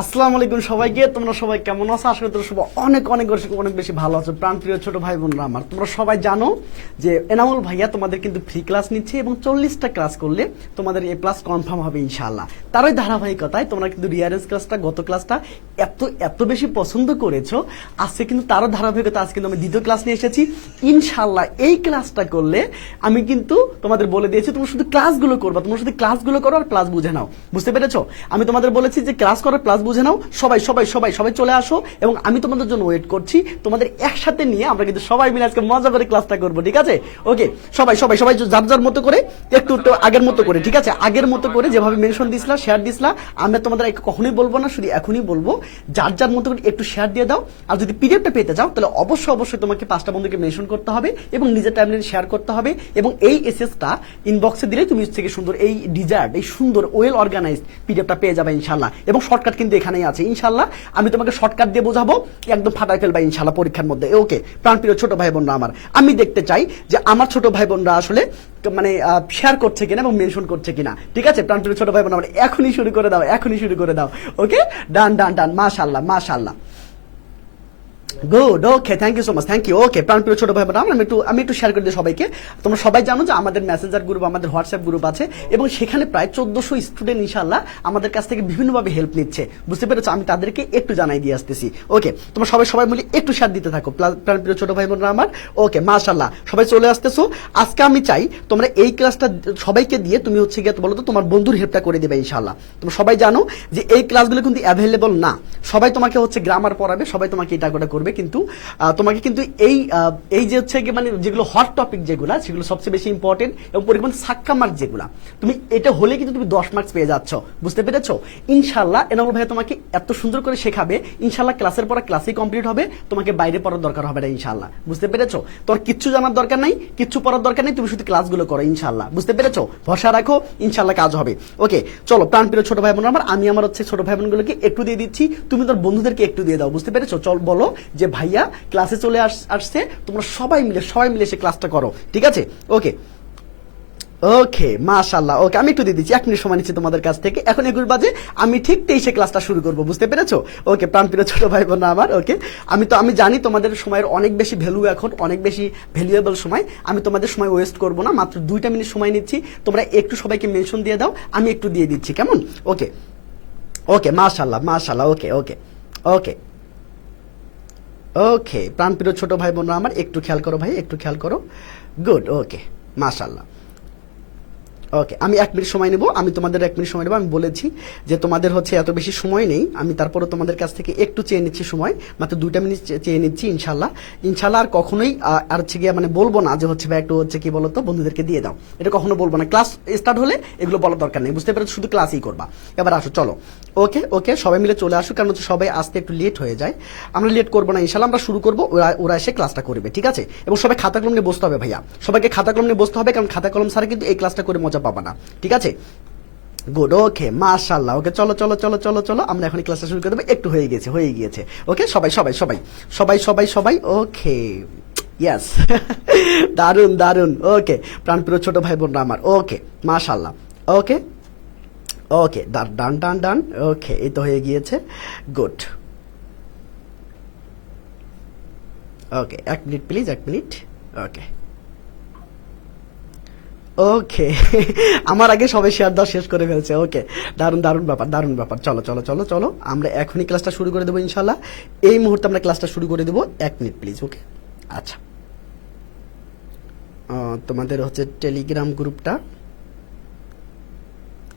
আসসালামু আলাইকুম সবাইকে। তোমরা সবাই কেমন আছো? আশা করি তোমরা সবাই অনেক অনেক অনেক বেশি ভালো আছো। প্রাণপ্রিয় ছোট ভাই বোনরা আমার, তোমরা সবাই জানো যে এনামুল ভাইয়া তোমাদের কিন্তু ফ্রি ক্লাস নিচ্ছে এবং 40টা ক্লাস করলে তোমাদের এ প্লাস কনফার্ম হবে ইনশাআল্লাহ। তারই ধারাবাহিকতায় তোমরা কিন্তু রিয়ারেন্স ক্লাসটা, গত ক্লাসটা এত বেশি পছন্দ করেছো, আজকে কিন্তু তারও ধারাবাহিকতা আজকে কিন্তু আমি দ্বিতীয় ক্লাস নিয়ে এসেছি ইনশাআল্লাহ। এই ক্লাসটা করলে আমি কিন্তু তোমাদের বলে দিয়েছি তোমরা শুধু ক্লাসগুলো করবা, তোমরা শুধু ক্লাসগুলো করো আর ক্লাস বুঝে নাও। বুঝতে পেরেছো? আমি তোমাদের বলেছি যে ক্লাস করো, ক্লাস বুঝে নাও। সবাই সবাই সবাই সবাই চলে আসো এবং আমি তোমাদের জন্য ওয়েট করছি। তোমাদের একসাথে নিয়ে আমরা কিন্তু সবাই মিলে আজকে মজা করে ক্লাসটা করবো, ঠিক আছে? ওকে, সবাই সবাই সবাই যার যার মতো করে একটু আগের মতো করে, ঠিক আছে? আগের মতো করে যেভাবে মেনশন দিছিলা, শেয়ার দিছিলা, আমরা তোমাদের কখনোই বলবো না, শুধু এখনই বলবো যার যার মতো করে একটু শেয়ার দিয়ে দাও। আর যদি পিডিএফটা পেতে চাও তাহলে অবশ্যই তোমাকে 5টা বন্ধুকে মেনশন করতে হবে এবং নিজের টাইমলাইনে শেয়ার করতে হবে এবং এই এসএসটা ইনবক্সে দিলে তুমি থেকে সুন্দর এই ডিজায়ার্ড, এই সুন্দর ওয়েল অর্গানাইজড পিডিএফটা পেয়ে যাবে ইনশাআল্লাহ। এবং শর্টকাট কিন্তু এখানেই আছে ইনশাআল্লাহ। আমি তোমাকে শর্টকাট দিয়ে বোঝাবো, একদম ফাটাই ফেলবা ইনশাআল্লাহ পরীক্ষার মধ্যে। ওকে প্রাণপ্রিয় ছোট ভাই বোনরা আমার, আমি দেখতে চাই যে আমার ছোট ভাই বোনরা আসলে মানে শেয়ার করছে কিনা এবং মেনশন করছে কিনা, ঠিক আছে? প্রাণপ্রিয় ছোট ভাই বোনরা আমার এখনই শুরু করে দাও, এখনই শুরু করে দাও। ওকে, ডান ডান ডান, মাশাআল্লাহ মাশাআল্লাহ, good. Okay, thank you so much, thank you. Okay প্রাণপ্রিয় ছোট ভাই বোনরা, আমি একটু শেয়ার করে দিই সবাইকে। তোমরা সবাই জানো যে আমাদের মেসেঞ্জার গ্রুপ, আমাদের হোয়াটসঅ্যাপ গ্রুপ আছে এবং সেখানে প্রায় 1400 স্টুডেন্ট ইনশাআল্লাহ আমাদের কাছ থেকে বিভিন্নভাবে হেল্প নিচ্ছে। বুঝতে পেরেছো? আমি তাদেরকে একটু জানাই দিয়ে আসতেছি। ওকে, তোমরা সবাই সবাই মিলে একটু শেয়ার দিতে থাকো প্রাণপ্রিয় ছোট ভাই বোনরা আমার। ওকে মাশাআল্লাহ, সবাই চলে আসতেছো। আজকে আমি চাই তোমরা এই ক্লাসটা সবাইকে দিয়ে তুমি হচ্ছে গিয়ে বলো তো তোমার বন্ধুর হেল্পটা করে দেবে ইনশাআল্লাহ। তোমরা সবাই জানো যে এই ক্লাসগুলো কিন্তু অ্যাভেলেবল না, সবাই তোমাকে হচ্ছে গ্রামার পড়াবে, সবাই তোমাকে এটা করে করবে, কিন্তু তোমাকে কিন্তু এই যে হচ্ছে মানে যেগুলো হট টপিক যেগুলো, সেগুলো সবচেয়ে বেশি ইম্পর্টেন্ট এবং পরিমাণ সাক্কা মার্ক যেগুলো, তুমি এটা হলে কিন্তু তুমি 10 মার্কস পেয়ে যাচ্ছ। বুঝতে পেরেছো? ইনশাআল্লাহ এনামুল ভাই তোমাকে এত সুন্দর করে শেখাবে ইনশাআল্লাহ। ক্লাসের পর ক্লাসই কমপ্লিট হবে, তোমাকে বাইরে পড়ার দরকার হবে না ইনশাআল্লাহ। বুঝতে পেরেছো? তোর কিচ্ছু জানার দরকার নাই, কিচ্ছু পড়ার দরকার নেই, তুমি শুধু ক্লাসগুলো করো ইনশাআল্লাহ। বুঝতে পেরেছো? ভরসা রাখো, ইনশাআল্লাহ কাজ হবে। ওকে চলো প্রাণপ্রিয় ছোট ভাই বোন আমার, আমি আমার হচ্ছে ছোট ভাই বোনগুলোকে একটু দিয়ে দিচ্ছি, তুমি তোর বন্ধুদেরকে একটু দিয়ে দাও। বুঝতে পেরেছো? চল বলো যে ভাইয়া ক্লাসে চলে আসছে, তোমরা সবাই মিলে সে ক্লাসটা করো, ঠিক আছে? ওকে ওকে মাশাআল্লাহ। ওকে আমি একটু দিয়ে দিচ্ছি, 1 মিনিট সময় নিচ্ছি তোমাদের কাছ থেকে। এখন 11 বাজে, আমি ঠিক 23-এ ক্লাসটা শুরু করবো। বুঝতে পেরেছো? ওকে প্রাণপ্রিয় ছোট ভাই বোন আমার। ওকে আমি জানি তোমাদের সময়ের অনেক বেশি ভ্যালু, এখন অনেক বেশি ভ্যালুয়েবল সময়। আমি তোমাদের সময় ওয়েস্ট করবো না, মাত্র 2টা মিনিট সময় নিচ্ছি। তোমরা একটু সবাইকে মেনশন দিয়ে দাও, আমি একটু দিয়ে দিচ্ছি, কেমন? ওকে ওকে মাশাআল্লাহ মাশাআল্লাহ। ওকে ওকে ওকে ওকে প্রাণপ্রিয় ছোট ভাই বোনরা আমার, একটু খেয়াল করো ভাই, একটু খেয়াল করো। গুড। ওকে মাশাআল্লাহ। ওকে আমি 1 মিনিট সময় নেব, আমি তোমাদের 1 মিনিট সময় নেবো। আমি বলেছি যে তোমাদের হচ্ছে এত বেশি সময় নেই, আমি তারপরে তোমাদের কাছ থেকে একটু চেয়ে নিচ্ছি সময়, মাত্র 2টা মিনিট চেয়ে নিচ্ছি ইনশাআল্লাহ। ইনশাআল্লাহ আর কখনোই আর হচ্ছে গিয়ে মানে বলবো না যে হচ্ছে ভাই একটু হচ্ছে কি বলতো বন্ধুদেরকে দিয়ে দাও, এটা কখনো বলবো না। ক্লাস স্টার্ট হলে এগুলো বলার দরকার নেই। বুঝতে পেরেছো? শুধু ক্লাসই করবা। এবার আসো চলো। ওকে ওকে সবাই মিলে চলে আসো, কারণ হচ্ছে সবাই আসতে একটু লেট হয়ে যায়। আমরা লেট করবো না ইনশাআল্লাহ, আমরা শুরু করবো, ওরা এসে ক্লাসটা করবে, ঠিক আছে? এবং সবাই খাতা কলম নিয়ে বসতে হবে ভাইয়া, সবাইকে খাতা কলম নিয়ে বসতে হবে, কারণ খাতা কলম ছাড়া কিন্তু এই ক্লাসটা করে মজা পাবা না, ঠিক আছে? গুড। ওকে মাশাআল্লাহ। ওকে চলো চলো চলো চলো চলো, আমরা এখন ক্লাসটা শুরু করে দেবো। একটু হয়ে গিয়েছে। ওকে সবাই সবাই সবাই সবাই সবাই সবাই ওকে ইয়েস দারুন দারুন। ওকে প্রাণপ্রিয় ছোট ভাই বোনরা আমার, ওকে মাশাআল্লাহ। ওকে ওকে ডান ডান ডান। ওকে এই তো হয়ে গিয়েছে, good. Okay 1 minute please, 1 minute. Okay okay আমার আগে সবাই শেয়ার দেওয়া শেষ করে ফেলছে। ওকে দারুন দারুন ব্যাপার, দারুন ব্যাপার। চলো চলো চলো চলো, আমরা এখনই ক্লাসটা শুরু করে দেবো ইনশাআল্লাহ। এই মুহূর্তে আমরা ক্লাসটা শুরু করে দেবো। 1 মিনিট প্লিজ। ওকে আচ্ছা, তোমাদের হচ্ছে টেলিগ্রাম গ্রুপটা,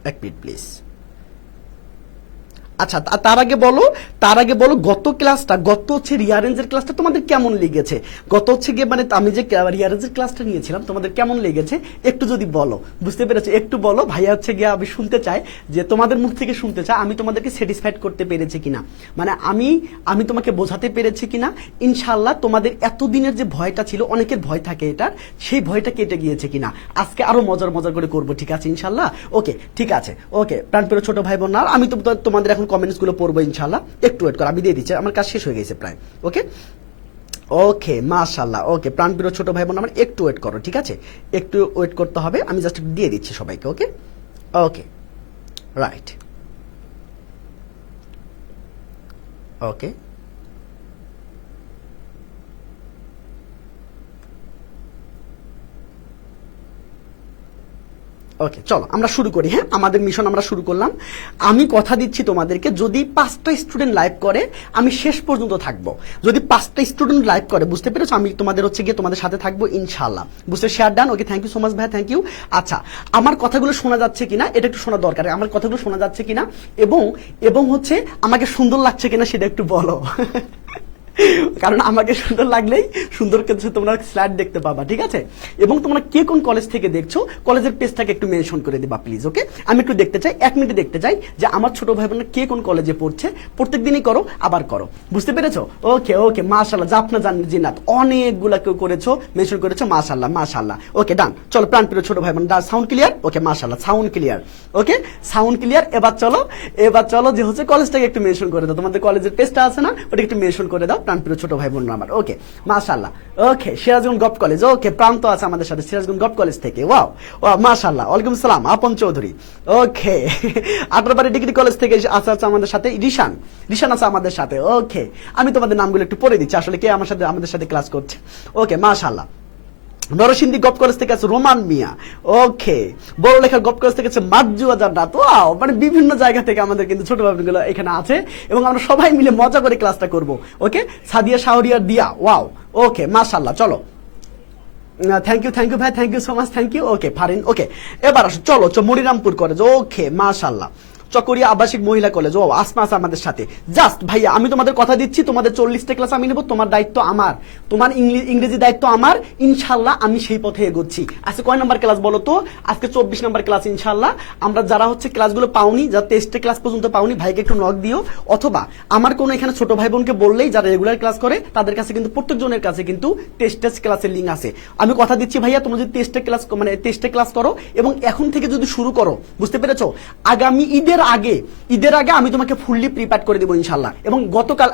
1 মিনিট প্লিজ। আচ্ছা তার আগে বলো গত ক্লাসটা, গত হচ্ছে রিয়ারেঞ্জের ক্লাসটা তোমাদের কেমন লেগেছে? গত হচ্ছে গিয়ে মানে আমি যে রিয়ারেঞ্জের ক্লাসটা নিয়েছিলাম তোমাদের কেমন লেগেছে একটু যদি বলো। বুঝতে পেরেছো? একটু বলো ভাইয়া, হচ্ছে গিয়ে আমি শুনতে চাই যে তোমাদের মুখ থেকে শুনতে চাই আমি তোমাদেরকে স্যাটিসফাইড করতে পেরেছি কিনা, মানে আমি তোমাকে বোঝাতে পেরেছি কিনা। ইনশাআল্লাহ তোমাদের এতদিনের যে ভয়টা ছিল, অনেকের ভয় থাকে এটার, সেই ভয়টা কেটে গিয়েছে কিনা। আজকে আরো মজার করে করবো, ঠিক আছে ইনশাআল্লাহ? ওকে ঠিক আছে। ওকে প্রাণপ্রিয় ছোট ভাই বোন, আমি তো তোমাদের এখন কমেন্টস গুলো পড়বো ইনশাআল্লাহ। একটু ওয়েট করো, আমি দিয়ে দিচ্ছি, আমার কাজ শেষ হয়ে গেছে প্রায়। ওকে ওকে মাশাআল্লাহ। ওকে প্রাণপ্রিয় ছোট ভাই বোন আমার একটু ওয়েট করো, ঠিক আছে, একটু ওয়েট করতে হবে, আমি জাস্ট দিয়ে দিচ্ছি সবাইকে। ওকে ওকে রাইট। ওকে ওকে চলো আমরা শুরু করি। হ্যাঁ আমাদের মিশন আমরা শুরু করলাম। আমি কথা দিচ্ছি তোমাদেরকে, যদি 5টা স্টুডেন্ট লাইভ করে আমি শেষ পর্যন্ত থাকবো। যদি 5টা স্টুডেন্ট লাইভ করে, বুঝতে পেরেছো, আমি তোমাদের হচ্ছে গিয়ে তোমাদের সাথে থাকবো ইনশাআল্লাহ। বুঝতে share done. Okay thank you so much ভাই, থ্যাংক ইউ। আচ্ছা আমার কথাগুলো শোনা যাচ্ছে কিনা এটা একটু শোনা দরকার, আমার কথাগুলো শোনা যাচ্ছে কিনা এবং এবং হচ্ছে আমাকে সুন্দর লাগছে কিনা সেটা একটু বলো। কারণ আমাকে সুন্দর লাগলেই সুন্দর কিছু তোমরা স্লাইড দেখতে পাবা, ঠিক আছে। এবং তোমরা কে কোন কলেজ থেকে দেখছো কলেজের পেজটাকে একটু মেনশন করে দিবা প্লিজ। ওকে আমি একটু দেখতে চাই, 1 মিনিটে দেখতে চাই যে আমার ছোট ভাই বোনেরা কে কোন কলেজে পড়ছে। প্রত্যেক দিনই করো, আবার করো, বুঝতে পেরেছো। ওকে ওকে মাশাআল্লাহ, জাফনা জিন্নাত অনেকগুলা কেউ করেছো, মেনশন করেছো, মাশাআল্লাহ মাশাআল্লাহ। ওকে ডান। চলো প্রাণপ্রিয় ছোট ভাই বোন, সাউন্ড ক্লিয়ার। ওকে মাশাআল্লাহ sound clear. Okay sound clear. এবার চলো যে হচ্ছে কলেজটাকে একটু মেনশন করে দাও, তোমাদের কলেজের পেজটা আছে না ওটা একটু মেনশন করে দাও প্রাণপ্রিয় ছোট ভাই বোন আমার। ওকে মাশাআল্লাহ। ওকে সিরাজগঞ্জ গভ কলেজ, ওকে প্রান্ত আছে আমাদের সাথে সিরাজগঞ্জ গভ কলেজ থেকে। ওয়াও ওয়াও মাশাআল্লাহ। ওয়ালাইকুম সালাম আপন চৌধুরী। ওকে 18 ডিগ্রি কলেজ থেকে আছে আমাদের সাথে রিশান আছে আমাদের সাথে। ওকে আমি তোমাদের নামগুলো একটু পড়ে দিচ্ছি আসলে কে আমাদের সাথে ক্লাস করছে। ওকে মাশাআল্লাহ। নরসিংদী গভ কলেজ থেকে আছে রোমান মিয়া। ওকে বড়লেখার গভ কলেজ থেকে আছে মাজ্জু আজান্নাত। ওয়াও মানে বিভিন্ন জায়গা থেকে আমাদের কিন্তু ছোট ভাইগুলো এখানে আছে এবং আমরা সবাই মিলে মজা করে ক্লাসটা করব। ওকে সাদিয়া শাহরিয়ার দিয়া। ওয়াও ওকে মাশাআল্লাহ। চলো থ্যাংক ইউ ভাই, thank you so much, thank you. Okay Farin. Okay এবার আসো চলো মনিরামপুর কলেজ। ওকে মাশাআল্লাহ। চকরিয়া আবাসিক মহিলা কলেজ। ও আসমা আছে আমাদের সাথে। জাস্ট ভাইয়া আমি তোমাদের কথা দিচ্ছি, তোমাদের 40টা ক্লাস আমি নেব, তোমার দায়িত্ব আমার, তোমার ইংরেজি দায়িত্ব আমার। ইনশাআল্লাহ আমি সেই পথে এগোচ্ছি। আজকে কয় নাম্বার ক্লাস বলো তো? আজকে 24 নাম্বার ক্লাস। ইনশাআল্লাহ আমরা যারা হচ্ছে ক্লাসগুলো পাওনি, যারা টেস্টে ক্লাস পর্যন্ত পাওনি, ভাইকে একটু নক দিও, অথবা আমার কোনো এখানে ছোট ভাই বোনকে বললেই যারা রেগুলার ক্লাস করে তাদের কাছে কিন্তু প্রত্যেকজনের কাছে কিন্তু টেস্ট ক্লাসের লিঙ্ক আছে। আমি কথা দিচ্ছি ভাইয়া তোমরা যদি টেস্টে ক্লাস করো এবং এখন থেকে যদি শুরু করো, বুঝতে পেরেছো, আগামী ঈদের আগে আমি তোমাকে ফুললি প্রিপেয়ার করে দেবো ইনশাআল্লাহ। এবং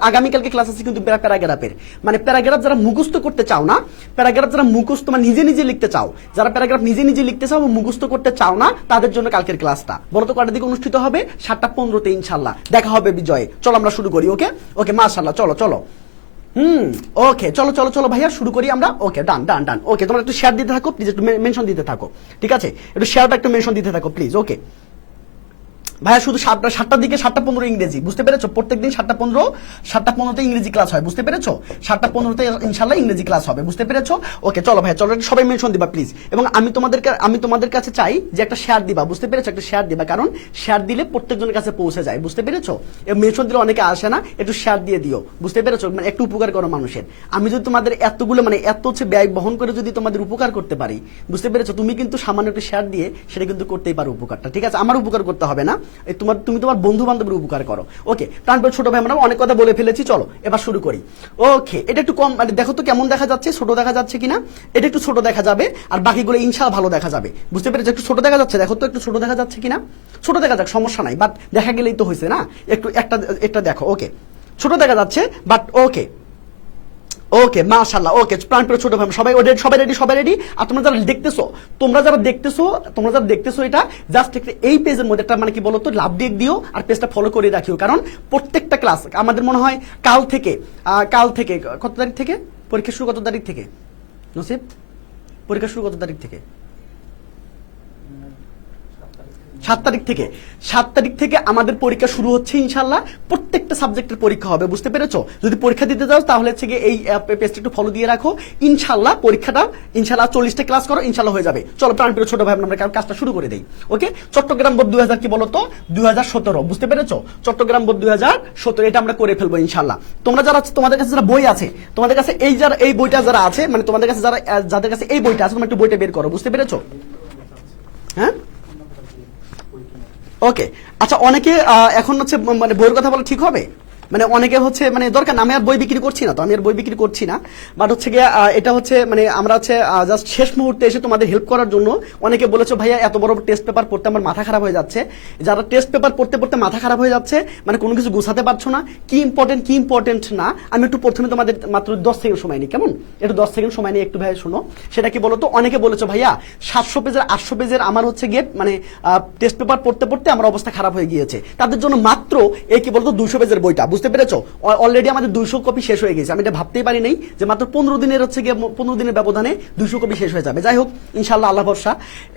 আগামীকালকে ক্লাস আছে কিন্তু প্যারাগ্রাফের, মানে প্যারাগ্রাফ যারা মুখস্থ করতে চাও না, প্যারাগ্রাফ যারা মুখস্থ মানে নিজে লিখতে চাও, যারা প্যারাগ্রাফ নিজে লিখতে চাও এবং মুখস্থ করতে চাও না তাদের জন্য কালকের ক্লাসটা বলো তো কটার দিকে অনুষ্ঠিত হবে? 7:15 ইনশাআল্লাহ দেখা হবে বিজয়ে। চলো আমরা শুরু করি। ওকে ওকে মাশাআল্লাহ। চলো ওকে চলো ভাইয়া শুরু করি আমরা। ওকে ডান। ওকে তোমরা একটু শেয়ার দিতে থাকো প্লিজ, একটু মেনশন দিতে থাকো, ঠিক আছে, একটু শেয়ারটা একটু মেনশন দিতে থাকো প্লিজ। ওকে ভাইয়া শুধু 7টার দিকে 7:15 ইংরেজি, বুঝতে পেরেছো, প্রত্যেকদিন 7:15 ইংরেজি ক্লাস হয়, বুঝতে পেরেছো, 7:15 ইনশাআল্লাহ ইংরেজি ক্লাস হবে, বুঝতে পেরেছো। ওকে চলো ভাইয়া চলো সবাই মেনশন দিবা প্লিজ। এবং আমি তোমাদের কাছে চাই যে একটা শেয়ার দিবা, বুঝতে পেরেছো, একটা শেয়ার দিবা, কারণ শেয়ার দিলে প্রত্যেকজনের কাছে পৌঁছে যায়, বুঝতে পেরেছো। মেনশন দিলে অনেকে আসে না, একটু শেয়ার দিয়ে দিও, বুঝতে পেরেছো, মানে একটু উপকার করো মানুষের। আমি যদি তোমাদের এতগুলো মানে এত হচ্ছে ব্যয় বহন করে যদি তোমাদের উপকার করতে পারি, বুঝতে পেরেছো, তুমি কিন্তু সামান্য একটু শেয়ার দিয়ে সেটা কিন্তু করতেই পারো উপকারটা, ঠিক আছে, আমার উপকার করতে হবে না, তুমি তোমার বন্ধু বান্ধবের উপকার করো। ওকে তারপর ছোট ভাই আমরা অনেক কথা বলে ফেলেছি, চলো এবার শুরু করি। ওকে এটা একটু কম মানে দেখো তো কেমন দেখা যাচ্ছে, ছোট দেখা যাচ্ছে কিনা, এটা একটু ছোট দেখা যাবে আর বাকিগুলো ইনশাআল্লাহ ভালো দেখা যাবে, বুঝতে পেরেছো। একটু ছোট দেখা যাচ্ছে, দেখো তো একটু ছোট দেখা যাচ্ছে কিনা, ছোট দেখা যাক সমস্যা নাই, বাট দেখা গেলেই তো হয়েছে না, একটু একটা দেখো। ওকে ছোট দেখা যাচ্ছে বাট ওকে মাশাআল্লাহ। ওকে প্রাণপ্রিয় ছোট ভাই সবাই রেডি। আর তোমরা যারা দেখতেছো এটা জাস্ট এই পেজের মধ্যে একটা মানে কি বলতো লাভ দিয়ে দিও আর পেজটা ফলো করে রাখিও, কারণ প্রত্যেকটা ক্লাস আমাদের মনে হয় কাল থেকে কত তারিখ থেকে পরীক্ষা শুরু, কত তারিখ থেকে নসিব পরীক্ষা শুরু, কত তারিখ থেকে? 7 তারিখ থেকে আমাদের পরীক্ষা শুরু হচ্ছে ইনশাআল্লাহ। প্রত্যেকটা সাবজেক্টের পরীক্ষা হবে, বুঝতে পেরেছো। যদি পরীক্ষা দিতে যাও তাহলে হচ্ছে এই পেজটা একটু ফলো দিয়ে রাখো ইনশাআল্লাহ। পরীক্ষাটা ইনশাআল্লাহ 40টা ক্লাস করো, ইনশাআল্লাহ হয়ে যাবে। চলো প্রাণপ্রিয় ছোট ভাই আমরা কাজটা শুরু করে দেই। ওকে চট্টগ্রাম বোর্ড 2000 কি বলতো 2017, বুঝতে পেরেছো, চট্টগ্রাম বোর্ড 2017 এটা আমরা করে ফেলবো ইনশাআল্লাহ। তোমরা যারা তোমাদের কাছে যারা বই আছে, তোমাদের কাছে এই বইটা যারা আছে, মানে তোমাদের কাছে যাদের কাছে এই বইটা আছে তোমরা একটু বইটা বের করো, বুঝতে পেরেছো। হ্যাঁ ওকে আচ্ছা অনেকে এখন হচ্ছে মানে বইয়ের কথা বলা ঠিক হবে, মানে অনেকে হচ্ছে মানে দরকার না, আমি আর বই বিক্রি করছি না, তো আমি আর বই বিক্রি করছি না, বাট হচ্ছে গিয়ে এটা হচ্ছে মানে আমরা হচ্ছে জাস্ট শেষ মুহূর্তে এসে তোমাদের হেল্প করার জন্য। অনেকে বলেছো ভাইয়া এত বড় টেস্ট পেপার পড়তে আমার মাথা খারাপ হয়ে যাচ্ছে, যারা টেস্ট পেপার পড়তে পড়তে মাথা খারাপ হয়ে যাচ্ছে, মানে কোনো কিছু গুছাতে পারছো না, কি ইম্পর্টেন্ট না, আমি একটু প্রথমে তোমাদের মাত্র 10 সেকেন্ড সময় নিই, কেমন? একটু 10 সেকেন্ড সময় নিয়ে একটু ভাই শোনো। সেটা কি বলতো, অনেকে বলেছো ভাইয়া 700 পেজের 800 পেজের আমার হচ্ছে গিয়ে মানে টেস্ট পেপার পড়তে পড়তে আমার অবস্থা খারাপ হয়ে গিয়েছে, তাদের জন্য মাত্র এই কি বলতো 200 পেজের বইটা, বুঝতে পেরেছো? অলরেডি আমাদের 200 কপি শেষ হয়ে গেছে, আমি এটা ভাবতেই পারি নাই যে মাত্র 15 দিনের হচ্ছে গিয়ে 15 দিনের ব্যবধানে 200 কপি শেষ হয়ে যাবে। যাই হোক, ইনশাআল্লাহ আল্লাহ ভরসা।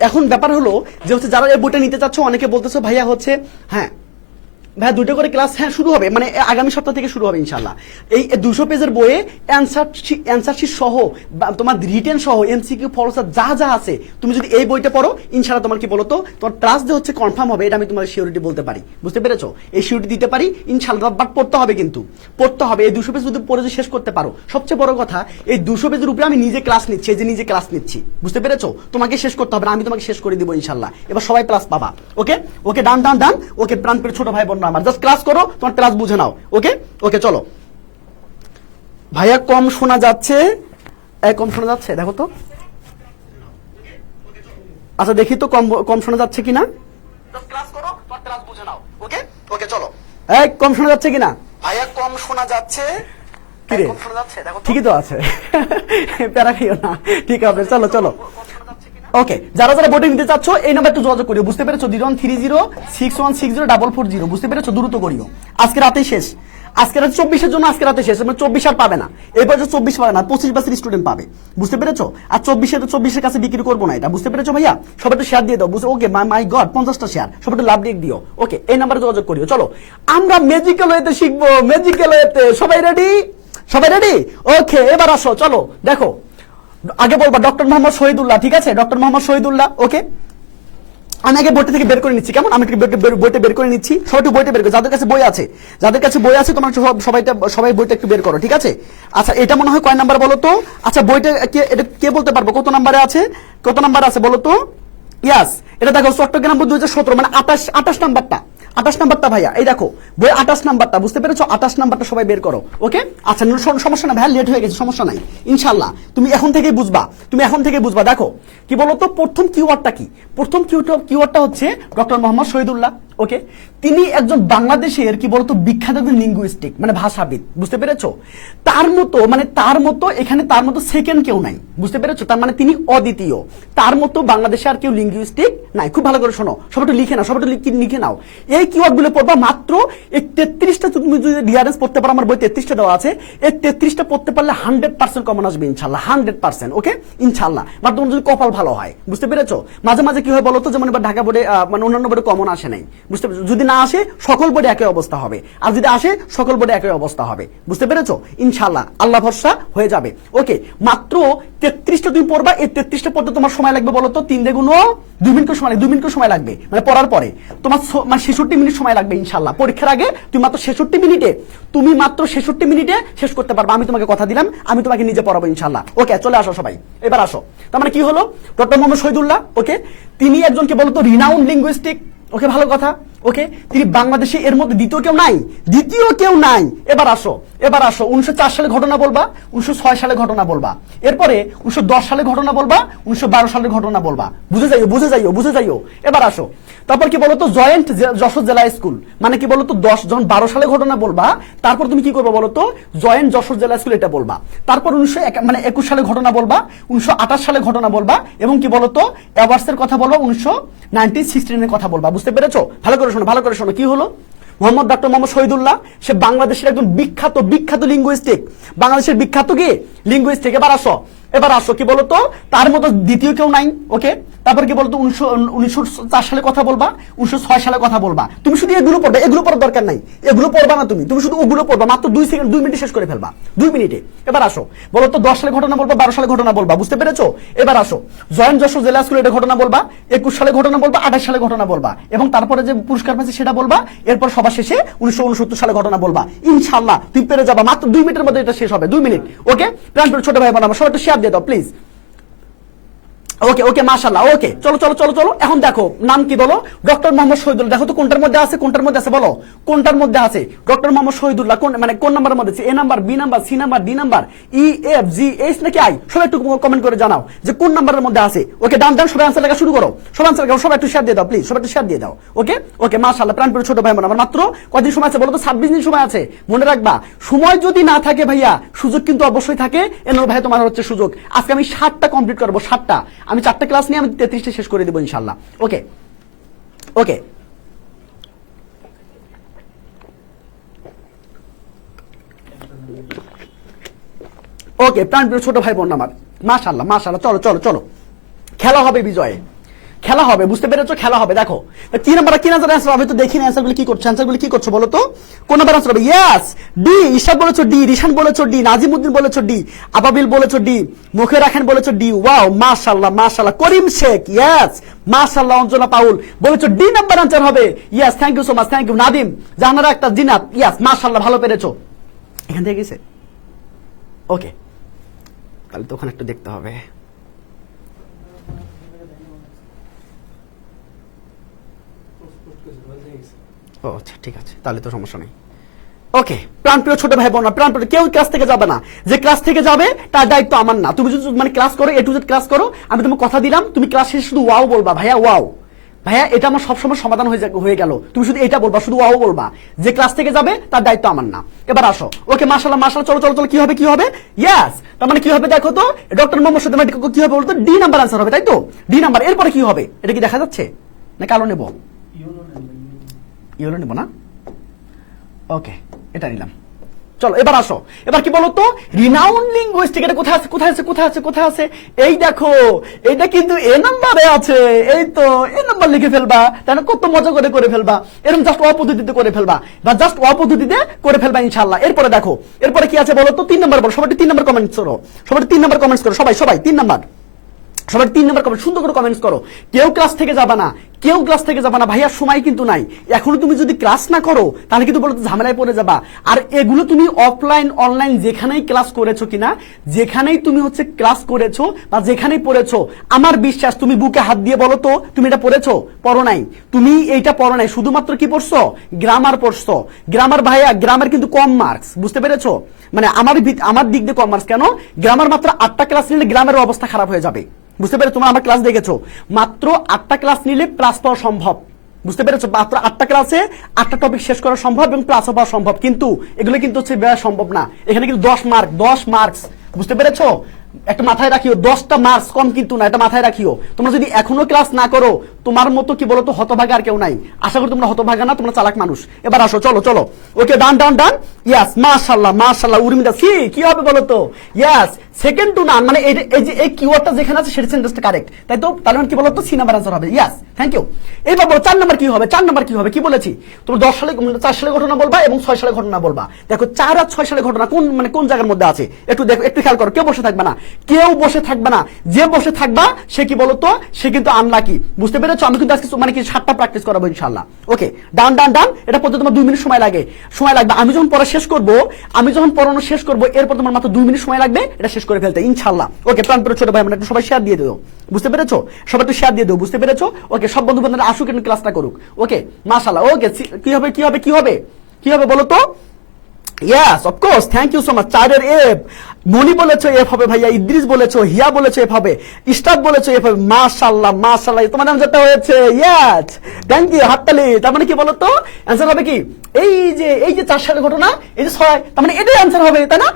এখন ব্যাপার হলো যে হচ্ছে যারা এই বইটা নিতে চাচ্ছ, অনেকে বলতেছো ভাইয়া হচ্ছে হ্যাঁ ভাইয়া 2টা করে ক্লাস হ্যাঁ শুরু হবে, মানে আগামী সপ্তাহ থেকে শুরু হবে ইনশাআল্লাহ। এই 200 পেজের বইয়ে অ্যান্সার শিট সহ তোমার রিটেন সহ এমসিকিউ ফলোসার যা যা আছে, তুমি যদি এই বইটা পড়ো ইনশাআল্লাহ তোমার কি বলতো তোমার ক্লাস যে হচ্ছে কনফার্ম হবে, এটা আমি তোমার সিওরিটি বলতে পারি, বুঝতে পেরেছো? এই সিওরিটি দিতে পারি ইনশাআল্লাহ। বাট পড়তে হবে, কিন্তু পড়তে হবে। এই 200 পেজ যদি পড়ে শেষ করতে পারো, সবচেয়ে বড় কথা এই 200 পেজের উপরে আমি নিজে ক্লাস নিচ্ছি, এই যে নিজে ক্লাস নিচ্ছি, বুঝতে পেরেছো? তোমাকে শেষ করতে হবে না, আমি তোমাকে শেষ করে দিব ইনশাআল্লাহ। এবার সবাই ক্লাস পাবা। ওকে ওকে, ডান ডান ডান। ওকে, প্রাণপ্রিয় ছোট ভাই বোন আমার, জাস্ট ক্লাস করো, তোমার ক্লাস বুঝে নাও। ওকে ওকে, চলো। ভাইয়া কম শোনা যাচ্ছে, কম শোনা যাচ্ছে, দেখো তো। আচ্ছা দেখি তো কম শোনা যাচ্ছে কিনা, ক্লাস করো, তোমার ক্লাস বুঝে নাও। ওকে ওকে, চলো। কম শোনা যাচ্ছে কিনা? ভাইয়া কম শোনা যাচ্ছে, কিরে কম শোনা যাচ্ছে, দেখো ঠিকই তো আছে, প্যারা খাইও না, ঠিক আছে, চলো চলো। ওকে, যারা যারা বইটা নিতে চাচ্ছ এই নাম্বারটা যোগাযোগ করিও, বুঝতে পেরেছো? 0130616044, বুঝতে পেরেছো? দ্রুত করিও, আজকে রাতেই শেষ, আজকে রাতে 24-এর জন্য আজকে রাতে শেষ, মানে 24 আর পাবে না, এরপর 24 পাবে না, 25 ব্যাচের স্টুডেন্ট পাবে, বুঝতে পেরেছো? আর 24-এর কাছে বিক্রি করবো না এটা, বুঝতে পেরেছো ভাইয়া? সবাই একটু শেয়ার দিয়ে দাও, বুঝতে? ওকে, মাই গড 50টা শেয়ার, সবাই একটু লাভ দিয়ে দিও। ওকে, এই নাম্বারে যোগাযোগ করিও। চলো আমরা ম্যাজিক্যাল ওয়েতে শিখবো, ম্যাজিক্যাল ওয়েতে। সবাই রেডি? সবাই রেডি? ওকে, এবার আসো, চলো দেখো। আগে বলবা ডক্টর মোহাম্মদ শহীদুল্লাহ, ঠিক আছে? ডক্টর মোহাম্মদ শহীদুল্লাহ। ওকে, আমি আগে বইটা থেকে বের করে নিচ্ছি, কেমন? আমি বইটা বের করে নিচ্ছি, সবাই একটু বইটা বের করো, যাদের কাছে বই আছে, যাদের কাছে বই আছে তোমরা সবাই বইটা একটু বের করো, ঠিক আছে? আচ্ছা, এটা মনে হয় কয় নাম্বার বলো তো? আচ্ছা, বইটা এটা কে বলতে পারবো কত নাম্বারে আছে? কত নাম্বার আছে বলো তো? ইয়াস, এটা দেখো চট্টগ্রাম 2017, মানে 28 নাম্বারটা, 28 নাম্বারটা ভাইয়া, এই দেখো বই 28 নাম্বারটা, বুঝতে পেরেছো? 28 নাম্বারটা সবাই বের করো। ওকে, আচ্ছা সমস্যা না ভাইয়া, লেট হয়ে গেছে, সমস্যা নাই ইনশাআল্লাহ। তুমি এখন থেকেই বুঝবা, দেখো কি বলতো প্রথম কিওয়ার্ডটা কি? প্রথম কিওয়ার্ডটা হচ্ছে ডক্টর মোহাম্মদ শহীদুল্লাহ। ওকে, তিনি একজন বাংলাদেশের কি বলতো বিখ্যাত একজন লিঙ্গুইস্টিক, মানে ভাষাবিদ, বুঝতে পেরেছো? তার মতো এখানে তার মতো সেকেন্ড কেউ নাই, বুঝতে পেরেছো? তার মানে তিনি অদ্বিতীয়, তার মতো বাংলাদেশে আর কেউ লিঙ্গুইস্টিক নাই। খুব ভালো করে শোনো, সবাই একটু লিখে নাও, লিখে নাও এই কিওয়ার্ড গুলো পড়বা। মাত্র এই 33টা তুমি যদি রিয়ারেন্স পড়তে পারো, আমার বই 33টা দেওয়া আছে, এই 33টা পড়তে পারলে 100% কমন আসবে ইনশাআল্লাহ, 100%। ওকে ইনশাআল্লাহ, মানে তোমার যদি কপাল ভালো হয়, বুঝতে পেরেছো? মাঝে মাঝে কি হয় বলতো, যেমন এবার ঢাকা বোর্ডে মানে অন্যান্য বোর্ডে কমন আসে নাই, বুঝতে পেরেছো? যদি না আসে সকল বোর্ডে একই অবস্থা হবে, আর যদি আসে সকল বোর্ডে একই অবস্থা হবে, বুঝতে পেরেছো? ইনশাআল্লাহ আল্লাহ ভরসা হয়ে যাবে। ওকে, মাত্র 33টা তুমি পড়বা, এই 33টা পড়তে তোমার সময় লাগবে বলতো 3 দ্বিগুণ 2 মিনিট সময়, 2 মিনিট সময় লাগবে, মানে পড়ার পরে তোমার মানে 66 মিনিট সময় লাগবে ইনশাআল্লাহ। পরীক্ষার আগে তুমি মাত্র 66 মিনিটে শেষ করতে পারবে, আমি তোমাকে কথা দিলাম, আমি তোমাকে নিজে পড়াবো ইনশাআল্লাহ। ওকে, চলে আসো সবাই, এবার আসো। তার মানে কি হলো, ডক্টর মোহাম্মদ শহীদুল্লাহ, ওকে, তিনি একজন কি বলতো রিনাউন্ড লিঙ্গুইস্টিক। ওকে, ভালো কথা। ওকে, তিনি বাংলাদেশে এর মধ্যে দ্বিতীয় কেউ নাই। এবার আসো 1904 সালে ঘটনা বলবা, 1906 সালে ঘটনা বলবা, এরপরে 1910 সালে ঘটনা বলবা, 1912 সালের ঘটনা বলবা, বুঝে যাইও। এবার আসো, তারপর কি বলতো জয়েন্ট যশোর জেলা স্কুল, মানে কি বলতো 12 সালে ঘটনা বলবা, তারপর তুমি কি করবে বলতো জয়েন্ট যশোর জেলা স্কুল এটা বলবা, তারপর 1921 সালে ঘটনা বলবা, 1928 সালে ঘটনা বলবা, এবং কি বলতো অ্যাওয়ার্ডসের কথা বলবা, 1916 এর কথা বলবা, বুঝতে পেরেছো? ভালো করে শোনো কি হলো। ডক্টর মোহাম্মদ শহীদুল্লাহ, সে বাংলাদেশের একজন বিখ্যাত লিঙ্গুইস্টিক, বাংলাদেশের বিখ্যাত কি লিঙ্গুইস্টিক। এবার আসো কি বলতো তার মতো দ্বিতীয় কেউ নাই। ওকে, তারপর কি বলতো 1904 সালে কথা বলবা, 1906 সালে কথা বলবা। তুমি শুধু এগুলো পড়বে, এগুলো পড়ার দরকার নাই, এগুলো পড়বা না, তুমি শুধু ওগুলো পড়বা, মাত্র 2 মিনিটে শেষ করে ফেলবা, 2 মিনিটে। এবার আসো বলতো 10 সালে ঘটনা বলবা, 12 সালে ঘটনা বলবা, বুঝতে পেরেছো? এবার আসো জয়েন্ট যশোর জেলা স্কুল এটা ঘটনা বলবা, 21 সালে ঘটনা বলবা, 28 সালে ঘটনা বলবা, এবং তারপরে যে পুরস্কার পাচ্ছে সেটা বলবা, এরপর সবার শেষে 1969 সালে ঘটনা বলবা। ইনশাআল্লাহ তুমি পেরে যাবা, মাত্র 2 মিনিটের মধ্যে এটা শেষ হবে, 2 মিনিট। ওকে, প্রাণপ্রিয় ছোট ভাই বোন আমার সবাই একটু শেয়ার দিয়ে দাও প্লিজ। ওকে ওকে মাশাআল্লাহ ওকে চলো চলো চলো চলো এখন দেখো নাম কি বলো ডক্টর মোহাম্মদ শহীদুল্লাহ দেখো তো কোনটার মধ্যে আছে বলো কোনটার মধ্যে আছে ডক্টর মোহাম্মদ শহীদুল্লাহ কোন মানে কোন নাম্বারের মধ্যে আছে A number B number C number D number E F G H নাকি আই সবাই একটু কমেন্ট করে জানাও যে কোন নাম্বারের মধ্যে আছে ওকে ডান ডান সবাই আনসার লেখা শুরু করো সবাই আনসার লেখা সবাই একটু শেয়ার দিয়ে দাও প্লিজ সবাই একটু শেয়ার দিয়ে দাও ওকে ওকে মাশাআল্লাহ প্রাণপ্রিয় ছোট ভাই বোন আমার মাত্র কয়দিন সময় আছে বলো তো 26 দিন সময় আছে মনে রাখবা সময় যদি না থাকে ভাইয়া সুযোগ কিন্তু অবশ্যই থাকে এনর ভাই তোমার হচ্ছে সুযোগ আজকে আমি 7টা কমপ্লিট করব 7টা আমি 4টা ক্লাস নিয়ে আমি 33টা শেষ করে দেব ইনশাআল্লাহ ওকে ওকে ওকে প্রাণপ্রিয় ছোট ভাই বোন আমার মাশাআল্লাহ মাশাআল্লাহ চলো চলো চলো খেলা হবে বিজয়ে খেলা হবে বুঝতে পেরেছো খেলা হবে দেখো কি নাম্বার কি আনসার হবে তো দেখি না আনসারগুলো কি করছো বলো তো কোন নাম্বার আনসার হবে ইয়েস ডি ইশাদ বলেছো ডি রিশান বলেছো ডি নাজিমউদ্দিন বলেছো ডি আবাবিল বলেছো ডি মুখে রাখেন বলেছো ডি ওয়াও মাশাআল্লাহ মাশাআল্লাহ করিম শেখ ইয়েস মাশাআল্লাহ অঞ্জনা পাউল বলেছো ডি নাম্বার আনসার হবে yes thank you so much thank you Nadim Jahanara একটা জিনাত ইয়েস মাশাআল্লাহ ভালো পেরেছো এখান থেকে গেছে ওকে তাহলে তো ওখানে একটু দেখতে হবে ও আচ্ছা ঠিক আছে তাহলে তো সমস্যা নেই ওকে প্রাণপ্রিয় ছোট ভাই বোন প্রাণপ্রিয় কেউ ক্লাস থেকে যাবে না যে ক্লাস থেকে যাবে তার দায়িত্ব আমার না তুমি যদি মানে ক্লাস করো এ টু জেড ক্লাস করো আমি তোমাকে কথা দিলাম তুমি ক্লাস শেষে শুধু ওয়াও বলবা ভাইয়া ওয়াও ভাইয়া এটা আমার সবসময় সমাধান হয়ে গেল তুমি শুধু এটা বলবা শুধু ওয়াও বলবা যে ক্লাস থেকে যাবে তার দায়িত্ব আমার না এবার আসো ওকে মাশাআল্লাহ মাশাআল্লাহ চলো চলো চলো কি হবে ইয়েস তার মানে কি হবে দেখো তো ডক্টর মোহাম্মদ শহীদুল্লাহ কি হবে বলতো ডি নাম্বার আনসার হবে তাই তো ডি নাম্বার এরপরে কি হবে এটা কি দেখা যাচ্ছে না কালো নেব ইয়েলো নেব না ওকে এটা নিলাম চলো এবার আসো এবার কি বলতো রিনাউন্ড লিঙ্গুইস্টিক এটা কোথায় আছে এই দেখো এটা কিন্তু এ নাম্বারে আছে এই তো এ নাম্বার লিখে ফেলবা তাই না কত মজা করে ফেলবা এরকম জাস্ট অ পদ্ধতিতে করে ফেলবা বা জাস্ট অ পদ্ধতিতে করে ফেলবা ইনশাআল্লাহ এরপরে দেখো এরপরে কি আছে বলতো 3 নাম্বার বলো সবাই 3 নাম্বার কমেন্টস করো সবাই 3 নাম্বার সবাই 3 নাম্বার কমেন্ট সুন্দর করে কমেন্টস করো কেউ ক্লাস থেকে যাবা না ভাইয়া সময় কিন্তু নাই এখনো তুমি যদি ক্লাস না করো তাহলে কিন্তু বলো ঝামেলায় পড়ে যাবা আর এগুলো তুমি অফলাইন অনলাইন যেখানেই ক্লাস করেছো কিনা যেখানেই তুমি হচ্ছে ক্লাস করেছো বা যেখানেই পড়েছো আমার বিশ্বাস তুমি বুকে হাত দিয়ে বলো তো তুমি এটা পড়েছো পড়ো নাই তুমি এইটা পড়ো নাই শুধুমাত্র কি পড়ছো গ্রামার পড়ছো গ্রামার ভাইয়া গ্রামার কিন্তু কম মার্কস বুঝতে পেরেছো মানে আমার দিক দিয়ে কম মার্কস কেন গ্রামার মাত্র 8টা ক্লাস নিলে গ্রামারের অবস্থা খারাপ হয়ে যাবে বুঝতে পেরেছো তোমরা আমার ক্লাস দেখেছো মাত্র 8টা ক্লাস নিলে প্লাস পাওয়া সম্ভব বুঝতে পেরেছো মাত্র 8টা ক্লাসে 8টা টপিক শেষ করা সম্ভব এবং প্লাস পাওয়া সম্ভব কিন্তু এগুলো কিন্তু হচ্ছে সম্ভব না এখানে কিন্তু 10 মার্কস বুঝতে পেরেছো একটা মাথায় রাখিও 10টা মার্কস কম কিন্তু না এটা মাথায় রাখিও তোমরা যদি এখনো ক্লাস না করো তোমার মতো কি বলতো হতভাগা আর কেউ নাই আশা করি তোমরা হতভাগা না তোমরা চালাক মানুষ এবার আসো চলো চলো ওকে ডান ইয়েস মাশাআল্লাহ উর্মিদা সি কি হবে বলো তো ইয়েস সেকেন্ড টু নান মানে এই যে এই কিওয়ার্ডটা যেখানে আছে সেটা সেন্টেন্সটা কারেক্ট তাই তো তাহলে কি বলতো সি নাম্বার आंसर হবে ইয়েস থ্যাংক ইউ এবার বলো 4 নাম্বার কি হবে কি বলেছি তুমি 10 সালে 4 সালে ঘটনা বলবা এবং 6 সালে ঘটনা বলবা দেখো 4 আর 6 সালে ঘটনা কোন জায়গার মধ্যে আছে একটু দেখো একটু খেয়াল করো কেউ বসে থাকবে না যে বসে থাকবা সে কি বলতো সে কিন্তু আনলাকি বুঝতে পেরেছো আমি কিন্তু আজকে মানে কি 7টা প্র্যাকটিস করাবো ইনশাআল্লাহ ওকে ডান এটা পড়তে তোমার 2 মিনিট সময় লাগবে আমি যখন পড়া শেষ করব এরপর তোমার মাত্র 2 মিনিট সময় লাগবে এটা শেষ করে ফেলতে ইনশাআল্লাহ ওকে প্রাণপ্রিয় ছোট ভাই আমরা একটু সবাই শেয়ার দিয়ে দেবো বুঝতে পেরেছো সবাই একটু শেয়ার দিয়ে দেবো বুঝতে পেরেছো ওকে সব বন্ধু বান্ধবরা আসুক কিন্তু ক্লাসটা করুক ওকে মাশাআল্লাহ ওকে কি হবে বলো তো yes of course thank you so much চারের এফ মনি বলেছো এফ হবে ভাইয়া ইদ্রিস বলেছো হিয়া বলেছো এফ হবে ইস্তাদ বলেছো এফ হবে মাশাআল্লাহ তোমার নাম যেটা হয়েছে ইয়েস থ্যাংক ইউ হাততালি তার মানে কি বলতো आंसर হবে কি এই যে 4 সালের ঘটনা এই যে 6 তার মানে এটাই आंसर হবে তাই না